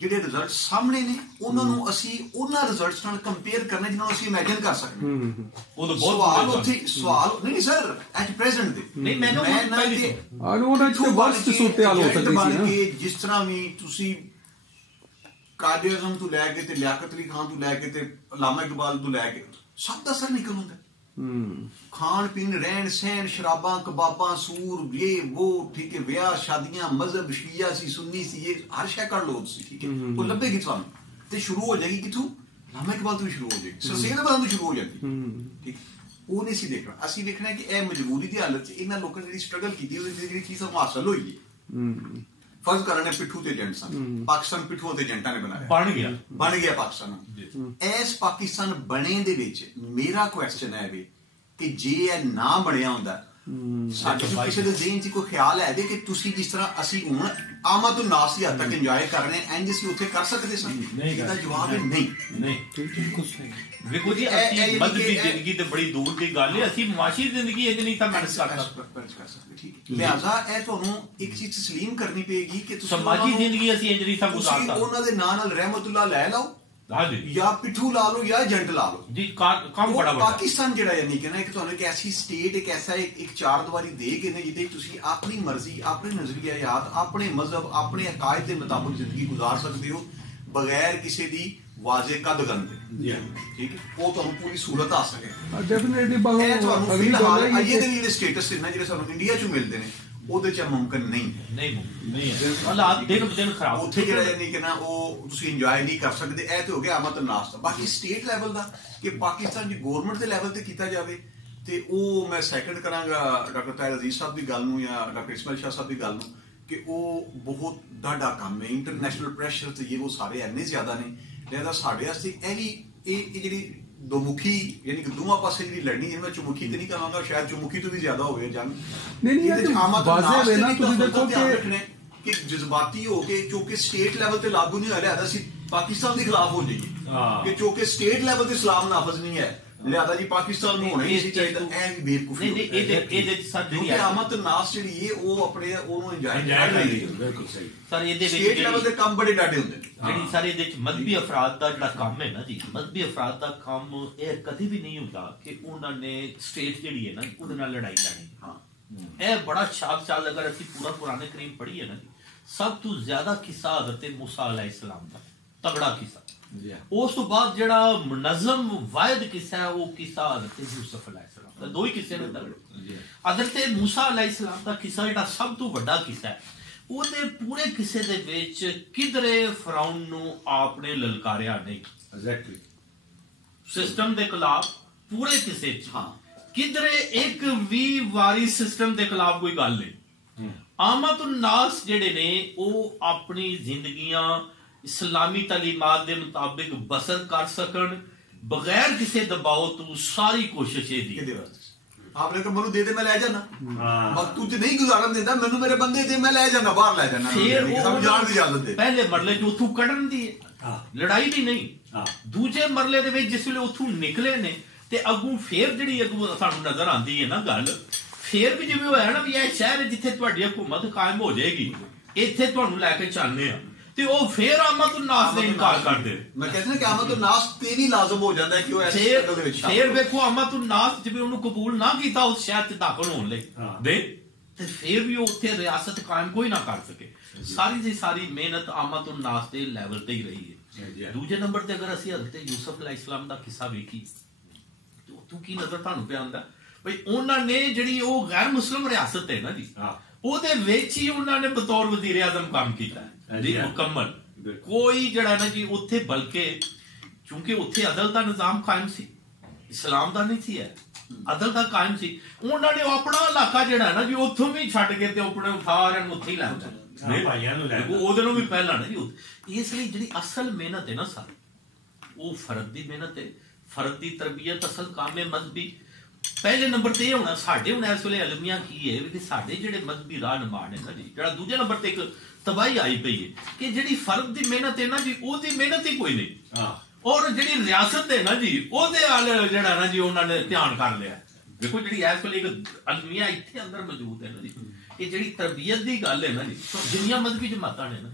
ਜਿਹੜੇ ਰਿਜ਼ਲਟ ਸਾਹਮਣੇ ਨੇ ਉਹਨਾਂ ਨੂੰ ਅਸੀਂ ਉਹਨਾਂ ਰਿਜ਼ਲਟਸ ਨਾਲ ਕੰਪੇਅਰ ਕਰਨਾ ਜਿਹਨਾਂ ਨੂੰ ਅਸੀਂ ਇਮੇਜਿਨ ਕਰ ਸਕਦੇ ਹਾਂ। ਸਵਾਲ ਉੱਥੇ ਸਵਾਲ ਨਹੀਂ ਸਰ ਐਟ ਪ੍ਰੈਜ਼ੈਂਟ ਦੇ ਨਹੀਂ ਮੈਨੂੰ ਉਹਨਾਂ ਚ ਵਰਸਟ ਸੂਰਤ-ਹਾਲ ਹੋ ਸਕਦੀ ਸੀ ਨਾ ਜਿਸ ਤਰ੍ਹਾਂ ਵੀ ਤੁਸੀਂ ਕਾਇਦੇ ਆਜ਼ਮ ਤੋਂ ਲੈ ਕੇ ਤੇ ਲਿਆਕਤ ਅਲੀ ਖਾਨ ਤੋਂ ਲੈ ਕੇ ਤੇ ਅਲਾਮਾ ਇਕਬਾਲ ਤੋਂ ਲੈ ਕੇ ਸਭ ਦਾ ਅਸਰ ਨਿਕਲ ਹੁੰਦਾ। ਖਾਣ ਪੀਣ ਰਹਿਣ ਸਹਿਣ ਸ਼ਰਾਬਾਂ ਕਬਾਬਾਂ ਸੂਰ ਇਹ ਉਹ ਠੀਕ ਹੈ ਵਿਆਹ ਸ਼ਾਦੀਆਂ ਮਜ਼ਹਬ ਸ਼ੀਆ ਸੀ ਸੁੰਨੀ ਸੀ ਇਹ ਹਰ ਸ਼ੈ ਕਰ ਲਓ ਤੁਸੀਂ ਠੀਕ ਹੈ ਉਹ ਲੱਭੇਗੀ ਤੁਹਾਨੂੰ ਤੇ ਸ਼ੁਰੂ ਹੋ ਜਾਏਗੀ ਕਿੱਥੋਂ ਅਲਾਮਾ ਇਕਬਾਲ ਤੋਂ ਸ਼ੁਰੂ ਹੋ ਜਾਏਗੀ ਸਰਸੇਦ ਬਾਦ ਤੋਂ ਸ਼ੁਰੂ ਹੋ ਜਾਂਦੀ ਠੀਕ ਉਹ ਨਹੀਂ ਸੀ ਦੇਖਣਾ। ਅਸੀਂ ਦੇਖਣਾ ਕਿ ਇਹ ਮਜਬੂਰੀ ਦੀ ਹਾਲਤ 'ਚ ਇਹਨਾਂ ਲੋਕਾਂ ਨੇ ਜਿਹੜੀ ਸਟਰਗਲ ਕੀਤੀ ਉਹਦੀ ਜਿਹੜੀ ਚੀਜ਼ ਹਾਸਲ ਹੋਈ ਹੈ। ਫਰਜ਼ ਕਰਨੇ ਪਿੱਠੂ ਤੇ ਏਜੰਟ ਸਨ ਪਾਕਿਸਤਾਨ ਪਿੱਠੂ ਤੇ ਏਜੰਟਾਂ ਨੇ ਬਣਾਇਆ ਬਣ ਗਿਆ ਪਾਕਿਸਤਾਨ। ਇਸ ਪਾਕਿਸਤਾਨ ਬਣੇ ਦੇ ਵਿੱਚ ਮੇਰਾ ਕੁਐਸਚਨ ਹੈ ਵੀ ਕਿ ਜੇ ਇਹ ਨਾ ਬਣਿਆ ਹੁੰਦਾ ਸਾਡੇ ਕਿਸੇ ਦੇ ਜ਼ਿਹਨ 'ਚ ਕੋਈ ਖਿਆਲ ਹੈ ਕਿ ਤੁਸੀਂ ਜਿਸ ਤਰ੍ਹਾਂ ਅਸੀਂ ਹੁਣ ਆਮਦ ਨਾਸ ਦੀ ਹੱਦ ਤੱਕ ਇੰਜੋਏ ਕਰ ਰਹੇ ਹਾਂ ਇੰਜ ਅਸੀਂ ਉੱਥੇ ਕਰ ਸਕਦੇ ਸਾਂ। ਇਹਦਾ ਜਵਾਬ ਹੈ ਨਹੀਂ। ਵੇਖੋ ਜੀ ਅਸੀਂ ਮਦਦੀ ਜ਼ਿੰਦਗੀ ਤੇ ਬੜੀ ਦੂਰ ਦੀ ਗੱਲ ਹੈ ਅਸੀਂ ਮੁਆਸ਼ੀ ਜ਼ਿੰਦਗੀ ਇਹ ਨਹੀਂ ਤਾਂ ਮੈਨੇਜ ਕਰ ਸਕਦੇ ਠੀਕ ਹੈ। ਲਿਹਾਜ਼ਾ ਇਹ ਤੁਹਾਨੂੰ ਇੱਕ ਚੀਜ਼ ਤਸਲੀਮ ਕਰਨੀ ਪਏਗੀ ਕਿ ਤੁਸੀਂ ਸਮਾਜੀ ਜ਼ਿੰਦਗੀ ਅਸੀਂ ਇੰਜ ਨਹੀਂ ਤਾਂ ਗੁਜ਼ਾਰ ਸਕਦੇ। ਉਹਨਾਂ ਦੇ ਨਾਂ ਨਾਲ ਰਹਿਮਤੁल्लाह ਲੈ ਲਓ ਜਾਂ ਪਿੱਠੂ ਲਾ ਲਓ ਜਾਂ ਏਜੰਟ ਲਾ ਲਓ ਜੀ, ਕੰਮ ਬੜਾ ਵੱਡਾ। ਪਾਕਿਸਤਾਨ ਜਿਹੜਾ ਯਾਨੀ ਕਿ ਨਾ ਇੱਕ ਤੁਹਾਨੂੰ ਇੱਕ ਐਸੀ ਸਟੇਟ, ਇੱਕ ਐਸਾ ਇੱਕ ਚਾਰ ਦੀਵਾਰੀ ਦੇ ਕੇ ਨੇ ਜਿਹਦੇ ਤੁਸੀਂ ਆਪਣੀ ਮਰਜ਼ੀ, ਆਪਣੇ ਨਜ਼ਰੀਆਤ, ਆਪਣੇ ਮਜ਼ਹਬ, ਆਪਣੇ ਅਕਾਇਦ ਦੇ ਮੁਤਾਬਕ ਜ਼ਿੰਦਗੀ ਗੁਜ਼ਾਰ ਸਕਦੇ ਹੋ ਬਗੈਰ ਕਿਸੇ ਦੀ ਵਾਜ਼ੇ ਕਦਗਨ ਦੇ। ਠੀਕ ਹੈ, ਉਹ ਤੁਹਾਨੂੰ ਪੂਰੀ ਸਹੂਲਤ ਆ ਸਕੇ ਡੈਫੀਨਿਟਲੀ। ਇਹ ਤੁਹਾਨੂੰ ਫਿਲਹਾਲ ਅਜੇ ਦੇ ਜਿਹੜੇ ਸਟੇਟਸ ਨੇ ਜਿਹੜੇ ਸਾਨੂੰ ਇੰਡੀਆ 'ਚ ਮਿਲਦੇ ਨੇ ਉਹਦੇ 'ਚ ਮੁਮਕਿਨ ਨਹੀਂ ਹੈ। ਹਾਲਾਤ ਦਿਨ ਬ ਦਿਨ ਖਰਾਬ, ਉੱਥੇ ਜਿਹੜਾ ਯਾਨੀ ਕਿ ਨਾ ਉਹ ਤੁਸੀਂ ਇੰਜੋਏ ਨਹੀਂ ਕਰ ਸਕਦੇ। ਇਹ ਤੇ ਹੋ ਗਿਆ ਆਮਦ ਨਾਸ ਦਾ। ਬਾਕੀ ਸਟੇਟ ਲੈਵਲ ਦਾ ਕਿ ਪਾਕਿਸਤਾਨ ਦੀ ਗਵਰਨਮੈਂਟ ਦੇ ਲੈਵਲ ਤੇ ਕੀਤਾ ਜਾਵੇ ਤੇ ਉਹ ਮੈਂ ਸੈਕੰਡ ਕਰਾਂਗਾ ਡਾਕਟਰ ਤਾਹਿਰ ਅਜ਼ੀਜ਼ ਸਾਹਿਬ ਦੀ ਗੱਲ ਨੂੰ ਜਾਂ ਡਾਕਟਰ ਇਸਮਾਈਲ ਸ਼ਾਹ ਸਾਹਿਬ ਦੀ ਗੱਲ ਨੂੰ ਕਿ ਉਹ ਬਹੁਤ ਡਾਢਾ ਕੰਮ ਹੈ। ਇੰਟਰਨੈਸ਼ਨਲ ਪ੍ਰੈਸ਼ਰ ਤੇ ਇਹ ਉਹ ਸਾਰੇ ਇੰਨੇ ਜ਼ਿਆਦਾ ਨੇ, ਲਿਹਾਜ਼ਾ ਸਾਡੇ ਵਾਸਤੇ ਇਹ ਜਿਹੜੀ ਦੋਮੁਖੀ ਯਾਨੀ ਕਿ ਦੋਵਾਂ ਪਾਸੇ ਜਿਹੜੀ ਲੜਨੀ, ਜਿਹਨੂੰ ਮੈਂ ਚੁਮੁਖੀ ਤੇ ਨਹੀਂ ਕਹਾਂਗਾ, ਸ਼ਾਇਦ ਚੁਮੁਖੀ ਤੋਂ ਵੀ ਜ਼ਿਆਦਾ ਹੋਵੇ ਜੰਗ। ਤੁਸੀਂ ਦੇਖੋ ਕਿ ਜਜ਼ਬਾਤੀ ਹੋ ਕੇ ਚੋਕੇ ਸਟੇਟ ਲੈਵਲ ਤੇ ਲਾਗੂ ਨਹੀਂ ਹੋ ਰਿਹਾ, ਅਸੀਂ ਪਾਕਿਸਤਾਨ ਦੇ ਖਿਲਾਫ ਹੋ ਜਾਈਏ ਕਿ ਚੋਕੇ ਸਟੇਟ ਲੈਵਲ ਤੇ ਇਸਲਾਮ ਨਾਫਜ਼ ਨਹੀਂ ਹੈ, ਲਿਹਾਜ਼ਾ ਜੀ ਪਾਕਿਸਤਾਨ ਨੂੰ ਹੋਣਾ ਹੀ ਨਹੀਂ ਚਾਹੀਦਾ। ਇਹ ਵੀ ਬੇਵਕੂਫੀ ਹੈ। ਆਮਦ ਨਾਸ ਜਿਹੜੀ ਹੈ ਉਹ ਆਪਣੇ ਉਹਨੂੰ ਇੰਜੋਏ ਕਰ ਰਹੀ ਹੈ। ਬਿਲਕੁਲ ਸਹੀ ਸਰ। ਇਹਦੇ ਵਿੱਚ ਸਟੇਟ ਲੈਵਲ ਦੇ ਕੰਮ ਬੜੇ ਡਾਢੇ ਹੁੰਦੇ ਨੇ। ਜਿਹੜੀ ਸਾਰੇ ਇਹਦੇ ਵਿੱਚ ਮਜ਼ਹਬੀ ਅਫਰਾਦ ਦਾ ਜਿਹੜਾ ਕੰਮ ਹੈ ਨਾ ਜੀ, ਮਜ਼ਹਬੀ ਅਫਰਾਦ ਦਾ ਕੰਮ ਇਹ ਕਦੀ ਵੀ ਨਹੀਂ ਹੁੰਦਾ ਕਿ ਉਹਨਾਂ ਨੇ ਸਟੇਟ ਜਿਹੜੀ ਹੈ ਨਾ ਉਹਦੇ ਨਾਲ ਲੜਾਈ ਲੜਨੀ। ਹਾਂ, ਇਹ ਬੜਾ ਸ਼ਾਨਦਾਰ। ਅਗਰ ਅਸੀਂ ਪੂਰਾ ਕੁਰਾਨ ਕਰੀਮ ਪੜ੍ਹੀਏ ਨਾ ਜੀ, ਸਭ ਤੋਂ ਜ਼ਿਆਦਾ ਕਿੱਸਾ ਹਜ਼ਰਤ ਮੂਸਾ अलैहिस्सलाम ਦਾ ਤਗੜਾ ਕਿੱਸਾ। ਉਸ ਤੋਂ ਬਾਅਦ ਜਿਹੜਾ ਮੁਨਜ਼ਮ ਵਾਹਿਦ ਕਿੱਸਾ ਹੈ ਉਹ ਕਿੱਸਾ ਹਜ਼ਰਤ ਯੂਸਫ अलैहिस्सलाम ਦਾ। ਦੋ ਹੀ ਕਿੱਸੇ ਨੇ ਤਗੜੇ। ਹਜ਼ਰਤ ਮੂਸਾ अलैहिस्सलाम ਦਾ ਕਿੱਸਾ ਜਿਹੜਾ ਸਭ ਤੋਂ ਵੱਡਾ ਕਿੱਸਾ ਹੈ, ਉਹਦੇ ਪੂਰੇ ਕਿੱਸੇ ਦੇ ਵਿੱਚ ਕਿਧਰੇ ਫਰਾਉਨ ਨੂੰ ਆਪਨੇ ਲਲਕਾਰਿਆ ਨਹੀਂ। ਐਗਜ਼ੈਕਟਲੀ ਸਿਸਟਮ ਦੇ ਖਿਲਾਫ ਪੂਰੇ ਕਿੱਸੇ 'ਚ ਕਿਧਰੇ ਇੱਕ ਵੀ ਵਾਰੀ ਸਿਸਟਮ ਦੇ ਖਿਲਾਫ ਕੋਈ ਗੱਲ ਨਹੀਂ। ਆਮਦ ਨਾਸ ਜਿਹੜੇ ਨੇ ਉਹ ਆਪਣੀ ਜ਼ਿੰਦਗੀਆਂ ਇਸਲਾਮੀ ਤਾਲੀਮਾਤ ਦੇ ਮੁਤਾਬਿਕ ਬਸਰ ਕਰ ਸਕਣ ਬਗੈਰ ਕਿਸੇ ਦਬਾਅ ਤੋਂ। ਸਾਰੀ ਕੋਸ਼ਿਸ਼ ਇਹਦੀ आपने कहा मनु दे दे मैं ले जाना, वक्त तुझे नहीं गुजारन देता, मैनू मेरे बंदे दे मैं ले जाना, बाहर ले जाना, जान दी इजाजत दे। पहले मरले च उथों कढण दी लड़ाई भी नहीं। दूजे मरले दे विच जिस वेले उथों निकले ने ते अगों फेर जिहड़ी अगों सानू नजर आंदी है ना गल, फेर भी जिवें होया ना भी ये शहर जिथे तुहाडी हुकूमत कायम हो जाएगी इत्थे तुहानू लैके चलने आ ਤੇ ਉਹ ਫੇਰ ਆਮਦ ਨਾਸ ਦਾ ਇਨਕਾਰ ਕਰਦੇ। ਮੈਂ ਕਹਿੰਦਾ ਨਾ ਕਿ ਆਮਦ ਨਾਸ ਤੇ ਵੀ ਲਾਜ਼ਮ ਹੋ ਜਾਂਦਾ ਹੈ ਕਿ ਉਹ ਇਸ ਸ਼ਕਲ ਦੇ ਵਿੱਚ ਫੇਰ ਵੇਖੋ ਆਮਦ ਨਾਸ ਜਿਵੇਂ ਉਹਨੂੰ ਕਬੂਲ ਨਾ ਕੀਤਾ ਉਸ ਸ਼ਹਿਰ 'ਚ ਦਾਖਲ ਹੋਣ ਲਈ ਦੇ ਤੇ ਫੇਰ ਵੀ ਉਹ ਉੱਥੇ ਰਿਆਸਤ ਕਾਇਮ ਕੋਈ ਨਾ ਕਰ ਸਕੇ। ਸਾਰੀ ਦੀ ਸਾਰੀ ਮਿਹਨਤ ਆਮਦ ਨਾਸ ਦੇ ਲੈਵਲ ਤੇ ਹੀ ਰਹੀ ਹੈ। ਦੂਜੇ ਨੰਬਰ ਤੇ ਅਗਰ ਅਸੀਂ ਹਜ਼ਰਤ ਯੂਸਫ अलैहिस्सलाम ਦਾ ਕਿੱਸਾ ਵੇਖੀ ਤੇ ਉੱਥੋਂ ਕੀ ਨਜ਼ਰ ਤੁਹਾਨੂੰ ਪਿਆ ਹੁੰਦਾ ਬਈ ਉਹਨਾਂ ਨੇ ਜਿਹੜੀ ਉਹ ਗੈਰ ਮੁਸਲਿਮ ਰਿਆਸਤ ਹੈ ਨਾ ਜੀ, ਉਹਦੇ ਵਿੱਚ ਹੀ ਉਹਨਾਂ ਨੇ ਬਤੌਰ ਵਜ਼ੀਰ ਆਜ਼ਮ ਕੰਮ ਕੀਤਾ ਜੀ ਮੁਕੰਮਲ। ਕੋਈ ਜਿਹੜਾ ਨਾ ਜੀ ਉੱਥੇ ਬਲਕਿ ਕਿਉਂਕਿ ਉੱਥੇ ਅਦਲ ਦਾ ਨਿਜ਼ਾਮ ਕਾਇਮ ਸੀ, ਇਸਲਾਮ ਦਾ ਨਹੀਂ ਸੀ, ਅਦਲ ਦਾ ਕਾਇਮ ਸੀ। ਉਹਨਾਂ ਨੇ ਆਪਣਾ ਇਲਾਕਾ ਜਿਹੜਾ ਨਾ ਜੀ ਉੱਥੋਂ ਵੀ ਛੱਡ ਕੇ ਤੇ ਆਪਣੇ ਸਾਰਿਆਂ ਨੂੰ ਉੱਥੇ ਹੀ ਲੈਂਦਾ ਉਹਦੇ ਨੂੰ ਵੀ ਪਹਿਲਾਂ ਨਾ ਜੀ। ਇਸ ਲਈ ਜਿਹੜੀ ਅਸਲ ਮਿਹਨਤ ਹੈ ਨਾ ਸਰ, ਉਹ ਫਰਦ ਦੀ ਮਿਹਨਤ ਹੈ, ਫਰਦ ਦੀ ਤਰਬੀਅਤ ਅਸਲ ਕੰਮ ਹੈ ਮਜ਼ਹਬੀ। ਪਹਿਲੇ ਨੰਬਰ ਤੇ ਇਹ ਹੋਣਾ ਸਾਡੇ ਹੁਣ ਇਸ ਵੇਲੇ ਅਲਮੀਆਂ ਕੀ ਹੈ ਕਿ ਸਾਡੇ ਜਿਹੜੇ ਮਜ਼ਹਬੀ ਰਾਹਨੁਮਾ ਨੇ ਨਾ ਜੀ, ਜਿਹੜਾ ਦੂਜੇ ਨੰਬਰ ਤੇ ਇੱਕ ਤਬਾਹੀ ਆਈ ਪਈ ਹੈ ਕਿ ਜਿਹੜੀ ਫਰਦ ਦੀ ਮਿਹਨਤ ਹੈ ਨਾ ਜੀ ਉਹਦੀ ਮਿਹਨਤ ਹੀ ਕੋਈ ਨਹੀਂ, ਔਰ ਜਿਹੜੀ ਰਿਆਸਤ ਹੈ ਨਾ ਜੀ ਉਹਦੇ ਵੱਲ ਜਿਹੜਾ ਨਾ ਜੀ ਉਹਨਾਂ ਨੇ ਧਿਆਨ ਕਰ ਲਿਆ। ਦੇਖੋ ਜਿਹੜੀ ਇਸ ਵੇਲੇ ਇੱਕ ਅਲਮੀਆ ਇੱਥੇ ਅੰਦਰ ਮੌਜੂਦ ਹੈ ਨਾ ਜੀ, ਇਹ ਜਿਹੜੀ ਤਰਬੀਅਤ ਦੀ ਗੱਲ ਹੈ ਨਾ ਜੀ, ਜਿੰਨੀਆਂ ਮਜ਼ਹਬੀ ਜਮਾਤਾਂ ਨੇ ਨਾ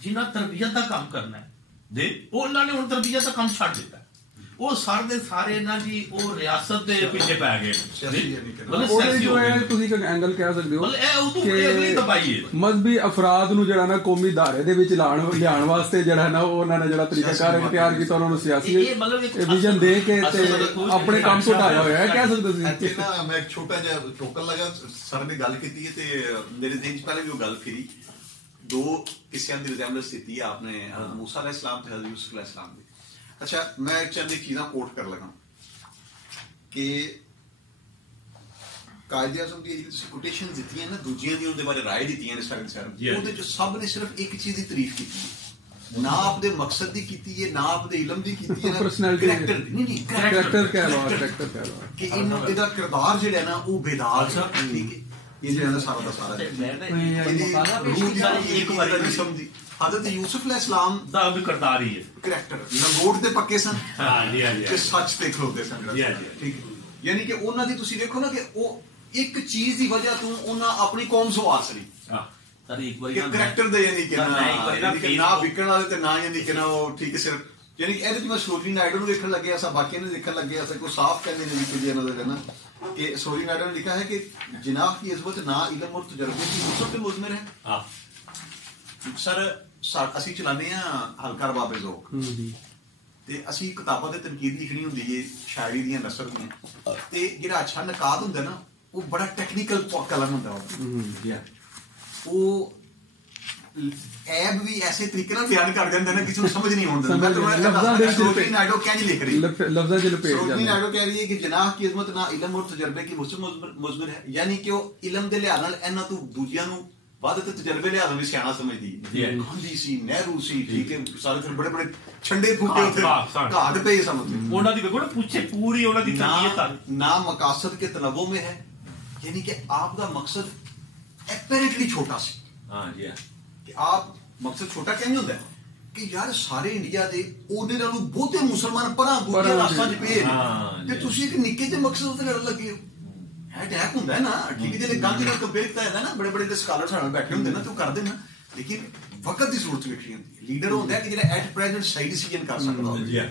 ਜਿਨ੍ਹਾਂ ਤਰਬੀਅਤ ਦਾ ਕੰਮ ਕਰਨਾ ਹੈ ਦੇ ਉਹਨਾਂ ਨੇ ਹੁਣ ਤਰਬੀਅਤ ਦਾ ਕੰਮ ਛੱਡ ਦਿੱਤਾ। ਉਹ ਸਾਰੇ ਦੇ ਸਾਰੇ ਨਾ ਜੀ ਉਹ ਰਿਆਸਤ ਦੇ ਪਿੱਛੇ ਪੈ ਗਏ। ਤੁਸੀਂ ਇੱਕ ਐਂਗਲ ਕਹਿ ਸਕਦੇ ਹੋ ਕਿ ਮਜ਼ਹਬੀ ਅਫਰਾਦ ਨੂੰ ਜਿਹੜਾ ਨਾ ਕੌਮੀ ਧਾਰੇ ਦੇ ਵਿੱਚ ਲਿਆਉਣ ਵਾਸਤੇ ਜਿਹੜਾ ਨਾ ਉਹਨਾਂ ਨੇ ਜਿਹੜਾ ਤਰੀਕਾਕਾਰ ਇਖਤਿਆਰ ਕੀਤਾ, ਉਹਨਾਂ ਨੂੰ ਸਿਆਸੀ ਵਿਜ਼ਨ ਦੇ ਕੇ ਤੇ ਆਪਣੇ ਕੰਮ ਤੋਂ ਹਟਾਇਆ ਹੋਇਆ ਹੈ, ਕਹਿ ਸਕਦੇ ਤੁਸੀਂ। ਇੱਥੇ ਨਾ ਮੈਂ ਇੱਕ ਛੋਟਾ ਜਿਹਾ ਟੋਕਨ ਲਗਾ, ਸਰ ਨੇ ਗੱਲ ਕੀਤੀ ਹੈ ਤੇ ਮੇਰੇ ਦਿਨ 'ਚ ਪਹਿਲੇ ਵੀ ਉਹ ਗੱਲ ਫਿਰੀ। ਦੋ ਕਿੱਸਿਆਂ ਦੀ ਰਿਜ਼ੈਂਬਲੈਂਸ ਦਿੱਤੀ ਹੈ ਆਪਨੇ ਹਜ਼ਰਤ ਮੂਸਾ अलैहिस्सलाम ਤੇ हज़रत यूसुफ अलैहिस्सलाम ਦੀ। अच्छा, मैं चंद एक चीज़ां कोट कर लगा कि कायदे आज़म दी जिहड़ी कोटेशन दित्ती है ना दूजियां दी उनदे बारे राय दित्ती है सर ਉਹਦੇ ਚ ਸਭ ਨੇ ਸਿਰਫ ਇੱਕ ਚੀਜ਼ ਦੀ ਤਾਰੀਫ ਕੀਤੀ ਹੈ, ਨਾ ਆਪਦੇ ਮਕਸਦ ਦੀ ਕੀਤੀ ਹੈ, ਨਾ ਆਪਦੇ ਇਲਮ ਦੀ ਕੀਤੀ ਹੈ, ਪਰਸਨੈਲਿਟੀ ਨਹੀਂ ਕਰੈਕਟਰ ਕਹਿ ਲਓ ਕਿ ਇਹਦਾ ਕਿਰਦਾਰ ਜਿਹੜਾ ਹੈ ਨਾ ਉਹ ਬੇਦਾਗ ਹੈ। ਠੀਕ ਹੈ, ਇਹ ਜਿਹੜਾ ਸਾਰਾ ਦਾ ਸਾਰਾ ਇੱਕ ਵਾਰੀ ਨਹੀਂ ਸਮਝੀ। हज़रत यूसुफ अलैहिस्सलाम ਦਾ ਵੀ ਕਰਦਾਰ ਹੀ ਹੈ, ਕਰੈਕਟਰ ਲੰਗੋਟ ਤੇ ਪੱਕੇ ਸਨ ਤੇ ਸੱਚ ਤੇ ਖਲੋਤੇ ਸਨ। ਠੀਕ ਹੈ, ਯਾਨੀ ਕਿ ਉਹਨਾਂ ਦੀ ਤੁਸੀਂ ਦੇਖੋ ਨਾ ਕਿ ਉਹ ਇੱਕ ਚੀਜ਼ ਦੀ ਵਜ੍ਹਾ ਤੋਂ ਉਹਨਾਂ ਆਪਣੀ ਕੌਮ ਸਵਾਰ ਸਰੀ ਸਰ ਇੱਕ ਵਾਰੀ ਕਰੈਕਟਰ ਦੇ ਯਾਨੀ ਕਿ ਨਾ ਵਿਕਣ ਵਾਲੇ ਤੇ ਨਾ ਯਾਨੀ ਕਿ ਨਾ ਉਹ ਠੀਕ ਹੈ ਸਿਰਫ ਯਾਨੀ ਕਿ ਇਹਦੇ 'ਚ ਮੈਂ ਸਰੋਜਨੀ ਨਾਇਡੂ ਨੂੰ ਦੇਖਣ ਲੱਗਿਆ ਸਾਂ, ਬਾਕੀਆਂ ਨੂੰ ਦੇਖਣ ਲੱਗਿਆ ਸਾਂ, ਕੋਈ ਸਾਫ਼ ਕਹਿੰਦੇ ਨੇ ਕਿ ਇਹਨਾਂ ਦਾ ਨਾ کہ ਸਰੋਜਨੀ ਨਾਇਡੂ نے لکھا ہے کہ جناح کی عظمت نہ علم اور تجربے کی وسعت پہ مضمر ہے. سر ਅਸੀਂ ਚਲਾਉਂਦੇ ਹਾਂ ਹਲਕਾ ਰਬਾਬੇ ਜ਼ੋਕ ਤੇ ਅਸੀਂ ਕਿਤਾਬਾਂ ਤੇ ਤਨਕੀਦ ਲਿਖਣੀ ਹੁੰਦੀ ਹੈ ਸ਼ਾਇਰੀ ਦੀਆਂ ਨਸਰ ਦੀਆਂ, ਤੇ ਜਿਹੜਾ ਅੱਛਾ ਨਕਾਦ ਹੁੰਦਾ ਨਾ ਉਹ ਬੜਾ ਟੈਕਨੀਕਲ ਕਲਮ ਹੁੰਦਾ ਉਹ ਐਬ ਵੀ ਐਸੇ ਤਰੀਕੇ ਨਾਲ ਬਿਆਨ ਕਰ ਦਿੰਦਾ ਨਾ ਕਿਸੇ ਨੂੰ ਸਮਝ ਨਹੀਂ ਆਉਂਦਾ. ਮੈਂ ਤੁਹਾਨੂੰ ਸਰੋਜਨੀ ਨਾਇਡੂ ਕਿਆ ਨਹੀਂ ਲਿਖ ਰਹੀ, ਲਫ਼ਜ਼ਾਂ ਚ ਲਪੇਟ ਸਰੋਜਨੀ ਨਾਇਡੂ ਕਹਿ ਰਹੀ ਹੈ ਕਿ ਜਨਾਹ ਕੀ ਇਜ਼ਮਤ ਨਾ ਇਲਮ ਔਰ ਤਜਰਬੇ ਕੀ ਵਸਅਤ ਮੁਜ਼ਮਰ ਹੈ, ਯਾਨੀ ਕਿ ਉਹ ਇਲਮ ਦੇ ਲਿਹਾਜ਼ ਨਾਲ ਇਹਨਾਂ ਤੋਂ ਦੂਜਿਆਂ ਨੂੰ ਵੱਧ ਤੇ ਤਜਰਬੇ ਲਿਹਾਜ਼ ਨਾਲ ਵੀ ਸਿਆਣਾ ਸਮਝਦੀ ਹੈ. ਗਾਂਧੀ ਸੀ, ਨਹਿਰੂ ਸੀ, ਠੀਕ ਹੈ, ਸਾਰੇ ਫਿਰ ਬੜੇ ਬੜੇ ਛੰਡੇ ਫੂਕੇ ਉੱਥੇ ਘਾਟ ਪਏ ਸਮਝਦੇ ਉਹਨਾਂ ਦੀ ਵੇਖੋ ਨਾ ਪੁੱਛੇ ਪੂਰੀ ਉਹਨਾਂ ਦੀ ਤਰਬੀਅਤ ਨਾ ਮਕਾਸਦ ਕੇ ਤਲਬੋਂ में है, यानी कि आपका मकसद एपरेंटली छोटा सी. हाँ जी कि आप मकसद छोटा क्यों होता है कि यार ਸਾਰੇ ਇੰਡੀਆ ਦੇ ਉਹਦੇ ਨਾਲੋਂ ਬਹੁਤੇ ਮੁਸਲਮਾਨ ਪਰਾਂ ਦੂਜੇ ਰਾਸਾਂ 'ਚ ਪਏ ਨੇ ਤੇ ਤੁਸੀਂ ਇੱਕ ਨਿੱਕੇ ਜਿਹੇ ਮਕਸਦ ਉੱਤੇ ਲੜਨ ਲੱਗੇ ਹੋ. ਹੈ ਟੈਕ ਹੁੰਦਾ ਹੈ ਨਾ, ਠੀਕ ਹੈ, ਜਿਹੜੇ ਗਾਂਧੀ ਨਾਲ ਕੰਪੇਅਰ ਕੀਤਾ ਜਾਂਦਾ ਨਾ, ਬੜੇ ਬੜੇ ਦੇ ਸਕਾਲਰ ਸਾਡੇ ਨਾਲ ਬੈਠੇ ਹੁੰਦੇ ਨਾ ਤੇ ਉਹ ਕਰਦੇ ਨਾ, ਲੇਕਿਨ ਵਕਤ ਦੀ ਜ਼ਰੂਰਤ ਵੇਖਣੀ ਹੁੰਦੀ ਹੈ. ਲੀਡਰ ਹੁੰਦਾ ਕਿ ਜਿਹੜਾ ਐਟ ਪ੍ਰੈਜ਼ੈਂਟ ਸਹੀ ਡਿਸੀਜਨ ਕਰ ਸਕਦਾ ਹੋਵੇ.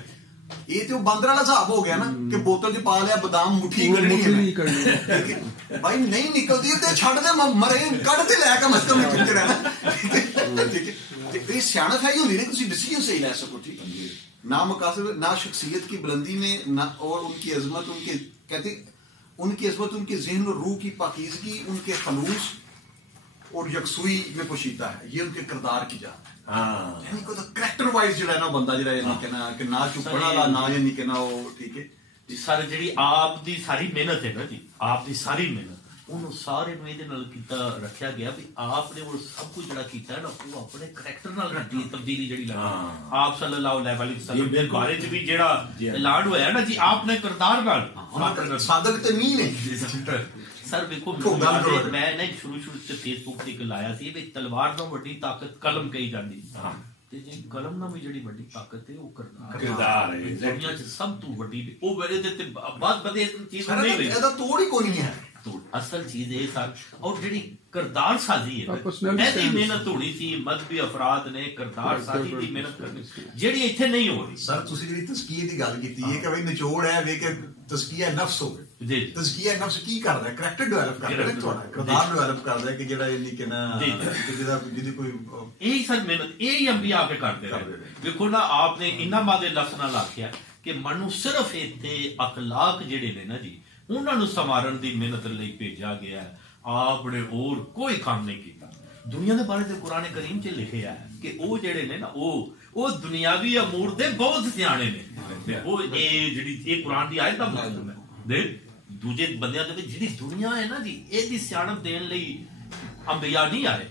ਇਹ ਤੇ ਉਹ ਬਾਂਦਰ ਵਾਲਾ ਹਿਸਾਬ ਹੋ ਗਿਆ ਨਾ ਕਿ ਬੋਤਲ 'ਚ ਪਾ ਲਿਆ ਬਦਾਮ ਮੁੱਠੀ ਕੱਢਣੀ ਹੈ ਭਾਈ, ਨਹੀਂ ਨਿਕਲਦੀ ਤੇ ਛੱਡ ਦੇ ਮਰੇ, ਕੱਢ ਤੇ ਲੈ ਕੇ ਮਸਕਮ ਵਿੱਚ ਖਿੱਚ ਰਹਿਣਾ. ਠੀਕ ਹੈ, ਤੇ ਸਿਆਣਪ ਹੈ ਹੀ ਹੁੰਦੀ ਨਾ ਤੁਸੀਂ ਡਿਸੀਜਨ ਸਹੀ ਲੈ ਸਕੋ. ٹھیک ہے, نہ مقاصد نہ شخصیت کی بلندی میں نہ اور ان کی عظمت ان کے کہتے ان کی عظمت ان کے ذہن اور روح کی پاکیزگی ان کے خلوص اور یکسوئی میں پوشیدہ ہے. یہ ان کے کردار کی جان ہے, کریکٹر وائز جو ہے نا بندہ جو ہے کہ نہ چپڑا لا نہ یعنی کہ نہ وہ. ٹھیک ہے جی سر, جی آپ دی ساری محنت ہے نا جی, آپ دی ساری محنت انہوں سارے نو یہ کیتا رکھیا گیا بھی آپ نے وہ سب کچھ جڑا کیتا ہے نا وہ اپنے کریکٹر نال رکھی تبدیلی جڑی لگی. آپ صلی اللہ علیہ وسلم دے بارے چ بھی جڑا اعلان ہویا ہے نا جی آپ نے کردار نال صادق تے مین ہے. سر دیکھو میں نے شروع سے فیس بک تے لایا سی بھی تلوار نال وڈی طاقت قلم کہی جاندی تے جی قلم نال بھی جڑی وڈی طاقت ہے وہ کردار ہے. دنیا چ سب تو وڈی او ویلے تے بات بدے چیز نہیں رہی, ایدا توڑ ہی کوئی نہیں ہے. اصل چیز یہ سر اور جڑی کردار سازی ہے ایسی محنت ہونی سی, مذہبی افراد نے کردار سازی دی محنت کرنی جڑی ایتھے نہیں ہو رہی. سر تسی جڑی تزکیہ دی گل کیتی ہے کہ بھئی نچوڑ ہے وے کہ تزکیہ نفس ہوے جی, تزکیہ نفس کی کردا ہے, کریکٹر ڈیولپ کردا ہے, تھوڑا کردار ڈیولپ کردا ہے کہ جڑا یعنی کہ نا جڑا جدی کوئی یہی سر محنت یہی انبیاء پہ کرتے رہے. دیکھو نا آپ نے انہاں مادے لفظ نال آکھیا کہ منو صرف ایتھے اخلاق جڑے نے نا جی انہوں نے سنوارن دی محنت لئی بھیجا گیا ہے, آپ نے اور کوئی کام نہیں کیتا. دنیا دے بارے تے قرآن کریم چ لکھیا ہے کہ او جڑے نے نا او دنیاوی امور دے بہت سیانے نے. او اے جڑی اے قرآن دی آیت دا مطلب ہے دیکھ دوجے بندیاں دے جڑی دنیا ہے نا جی اے دی سیاںپ دین لئی انبیاء نہیں آئے,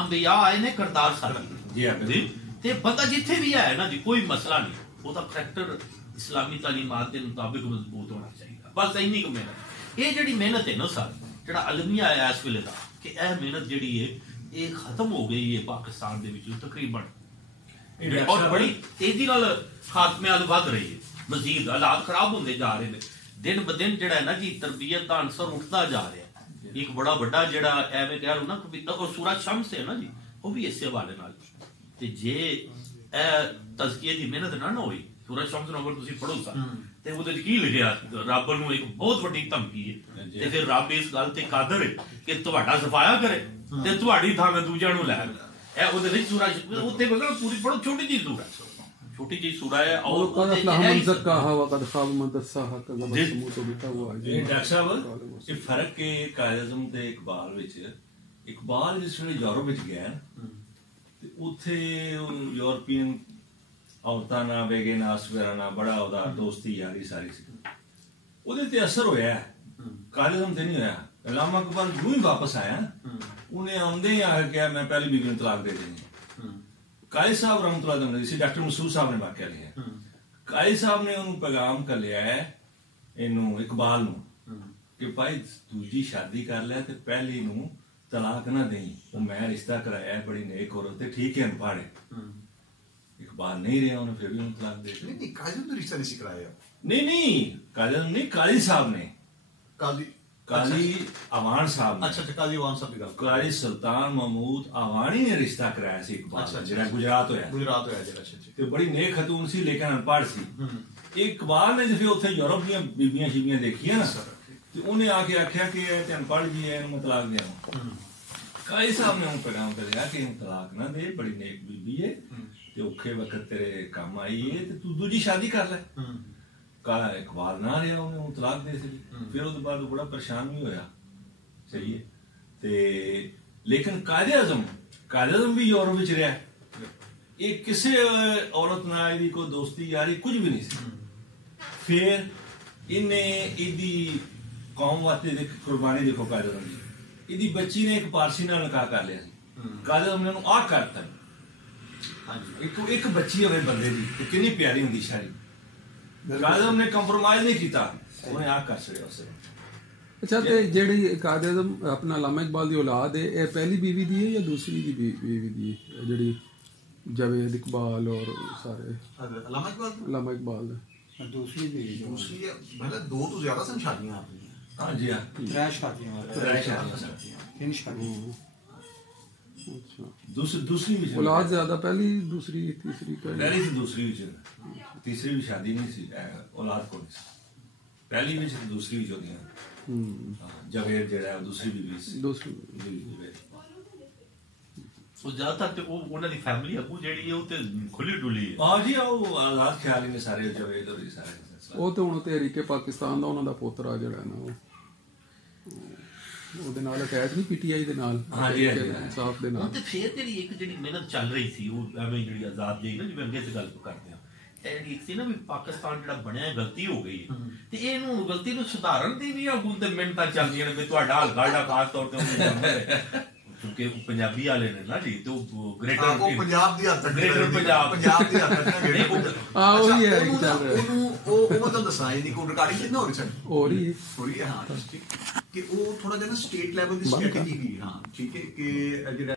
انبیاء آئے نے کردار سازی جی. تے بندہ جتھے بھی آیا نا جی کوئی مسئلہ نہیں, او دا کریکٹر اسلامی تعلیمات کے مطابق مضبوط ہونا چاہیے. بس اینی کو محنت یہ جڑی محنت ہے نا سر جڑا المیہ آیا اس ویلے دا کہ اے محنت جڑی ہے یہ ختم ہو گئی ہے پاکستان دے وچ تقریباً اور بڑی تیزی نال خاتمے وال ود رہی ہے. مزید حالات خراب ہوندے جا رہے ہیں دن ب دن. جڑا ہے نا جی تربیت دا عنصر اٹھتا جا رہا ہے. ایک بڑا بڑا جڑا ایویں کہہ لو نا اور سورج شمس ہے نا جی وہ بھی اس حوالے نال تے جے اے تزکیہ دی محنت نہ ہوئی سورج شمس نو اگر تسی پڑھو سر تے او تے کی لکھیا رب نو ایک بہت بڑی دھمکی ہے تے پھر رب اس گل تے قادر ہے کہ تہاڈا صفایا کرے تے تہاڈی تھاں میں دوجیاں نو لے اے او دے وچ سورج اوتے بغل پوری پڑھو چھوٹی جی سورہ چھوٹی جی سورہ ہے اور قد افلح من زکاها وقد خاب من دساها كذبت ثمود بتقواها. ڈاکٹر صاحب یہ فرق کہ قائد اعظم تے اقبال وچ اقبال جس ویلے یورپ وچ گیا تے اوتھے یورپین عورتاں نال ویگناس وغیرہ نال بڑا اودا دوستی یاری ساری سی, اودے تے اثر ہویا ہے. قائد اعظم تے نہیں ہویا. علامہ اقبال جو ہی واپس آیا انہیں آمدے ہی آ کے میں پہلی بیوی نوں طلاق دے دینی. قائد صاحب رحمۃ اللہ علیہ اسی ڈاکٹر مسعود صاحب نے واقعہ لکھا. قائد صاحب نے انہوں پیغام کر لیا ہے اینوں اقبال نوں کہ بھائی دوجی شادی کر لیا تے پہلی نوں طلاق نہ دیں, وہ میں رشتہ کرایا ہے بڑی نیک عورت تے ٹھیک ہے ان پاڑے. اقبال نہیں رہا انہیں پھر بھی انہوں طلاق دے دی. نہیں قائد تو رشتہ نہیں کرایا. نہیں قائد نہیں قاضی صاحب نے काजी अवान साहब ने, अच्छा अच्छा काजी अवान साहब की गल काजी सुल्तान महमूद अवानी ने रिश्ता कराया सी इकबाल जेड़ा गुजरात होया गुजरात होया जेड़ा अच्छा ते बड़ी नेक खतून सी लेकिन अनपढ़ सी। इकबाल ने जिस उत्थे यूरोप दी बीबियां शीबियां देखियां ना ते उन्हें आके आख्या कि ये अनपढ़ जी है इन्हू तलाक देना। काजी साहब ने पैगाम करेगा कि तलाक ना दे, बड़ी नेक बीबी है ते औखे वक्त तेरे काम आई है ते तू दूजी शादी कर ले। काला इकबाल ना रहा उन्हें तलाक दे सी। फिर उसके बाद बड़ा परेशान भी होया, सही है ते लेकिन कायदे आजम भी यूरोप विच रहा। ये किसी औरत नाल दी कोई दोस्ती यारी कुछ भी नहीं सी। फिर इन्हें इदी कौम वास्ते कुर्बानी देखो कायदे आजम की, इदी बच्ची ने एक पारसी नाल निकाह कर लिया सी। कायदे आजम ने उन्हें आ करता एक बच्ची होवे बंदे दी ते कितनी प्यारी हुंदी शारी। कायदे आजम ने कंप्रोमाइज नहीं कीता, उन्हें आ कर छड़िया उसे। अच्छा ते जेड़ी कायदे आजम अपना अल्लामा इकबाल दी औलाद है, ये पहली बीवी दी है या दूसरी दी बीवी दी है? जेड़ी जावेद इकबाल और सारे अल्लामा इकबाल दूसरी मतलब दो तो ज्यादा सन शादियां आपने? हाँ जी हाँ, त्रै शादियां तीन शादियां। अच्छा दूसरी भी औलाद ज्यादा पहली दूसरी तीसरी पहली से दूसरी भी तीसरी भी शादी नहीं सी औलाद को पहली भी दूसरी भी जो जवेद जेड़ा दूसरी भी दूसरी ज्यादातर ते वो उन्हां दी फैमिली अगू जेड़ी है वो ते खुली डुली है। हां जी वो आजाद ख्याल ही ने सारे जवेद और सारे ਉਹ ਤੇ ਹੁਣ ਤਹਿਰੀਕੇ ਪਾਕਿਸਤਾਨ ਦਾ ਉਹਨਾਂ ਦਾ ਪੋਤਰਾ ਜਿਹੜਾ ਨਾ ਉਹ ਉਹਦੇ ਨਾਲ ਅਟੈਚ ਨਹੀਂ ਪੀਟੀਆਈ ਦੇ ਨਾਲ ਇਨਸਾਫ ਦੇ ਨਾਲ। ਤੇ ਫੇਰ ਜਿਹੜੀ ਇੱਕ ਜਿਹੜੀ ਮਿਹਨਤ ਚੱਲ ਰਹੀ ਸੀ ਉਹ ਐਵੇਂ ਜਿਹੜੀ ਆਜ਼ਾਦ ਦੀ ਨਾ ਜਿਵੇਂ ਅੱਗੇ ਤੇ ਗੱਲ ਕਰਦੇ ਆ ਜਿਹੜੀ ਇੱਕ ਸੀ ਨਾ ਵੀ ਪਾਕਿਸਤਾਨ ਜਿਹੜਾ ਬਣਿਆ ਗਲਤੀ ਹੋ ਗਈ ਤੇ ਇਹਨੂੰ ਗਲਤੀ ਨੂੰ ਸੁਧਾਰਨ ਦੀ ਵੀ ਹੁਣ ਤੇ ਮਿਹਨਤਾਂ ਚੱਲਦੀਆਂ ਨੇ ਵੀ ਤੁਹਾਡਾ ਹਲਕਾ ਖਾਸ ਤੌਰ ਤੇ ਉਹਨੇ ਕਿਉਂਕਿ ਉਹ ਪੰਜਾਬੀ ਵਾਲੇ ਨੇ ਨਾ ਜੀ ਤੇ ਉਹ ਗ੍ਰੇਟਰ ਉਹ ਪੰਜਾਬ ਦੀ ਹੱਦ ਤੱਕ ਗ੍ਰੇਟਰ ਪੰਜਾਬ ਦੀ ਹੱਦ ਤੱਕ ਉਹ ਹੀ ਹੈ ਚੱਲ ਰਿਹਾ ਉਹਨੂੰ ਉਹ ਮੈਂ ਤੁਹਾਨੂੰ ਦੱਸਾਂ ਇਹਦੀ ਕੋਈ ਰਿਕਾਰਡਿੰਗ ਕਿੰਨਾ ਹੋ ਰਹੀ ਹੈ ਹਾਂ ਕਿ ਉਹ ਥੋੜਾ ਜਿਹਾ ਨਾ ਸਟੇਟ ਲੈਵਲ ਦੀ ਸਟ੍ਰੈਟਜੀ ਵੀ ਹਾਂ ਠੀਕ ਹੈ ਕਿ ਜਿਹੜਾ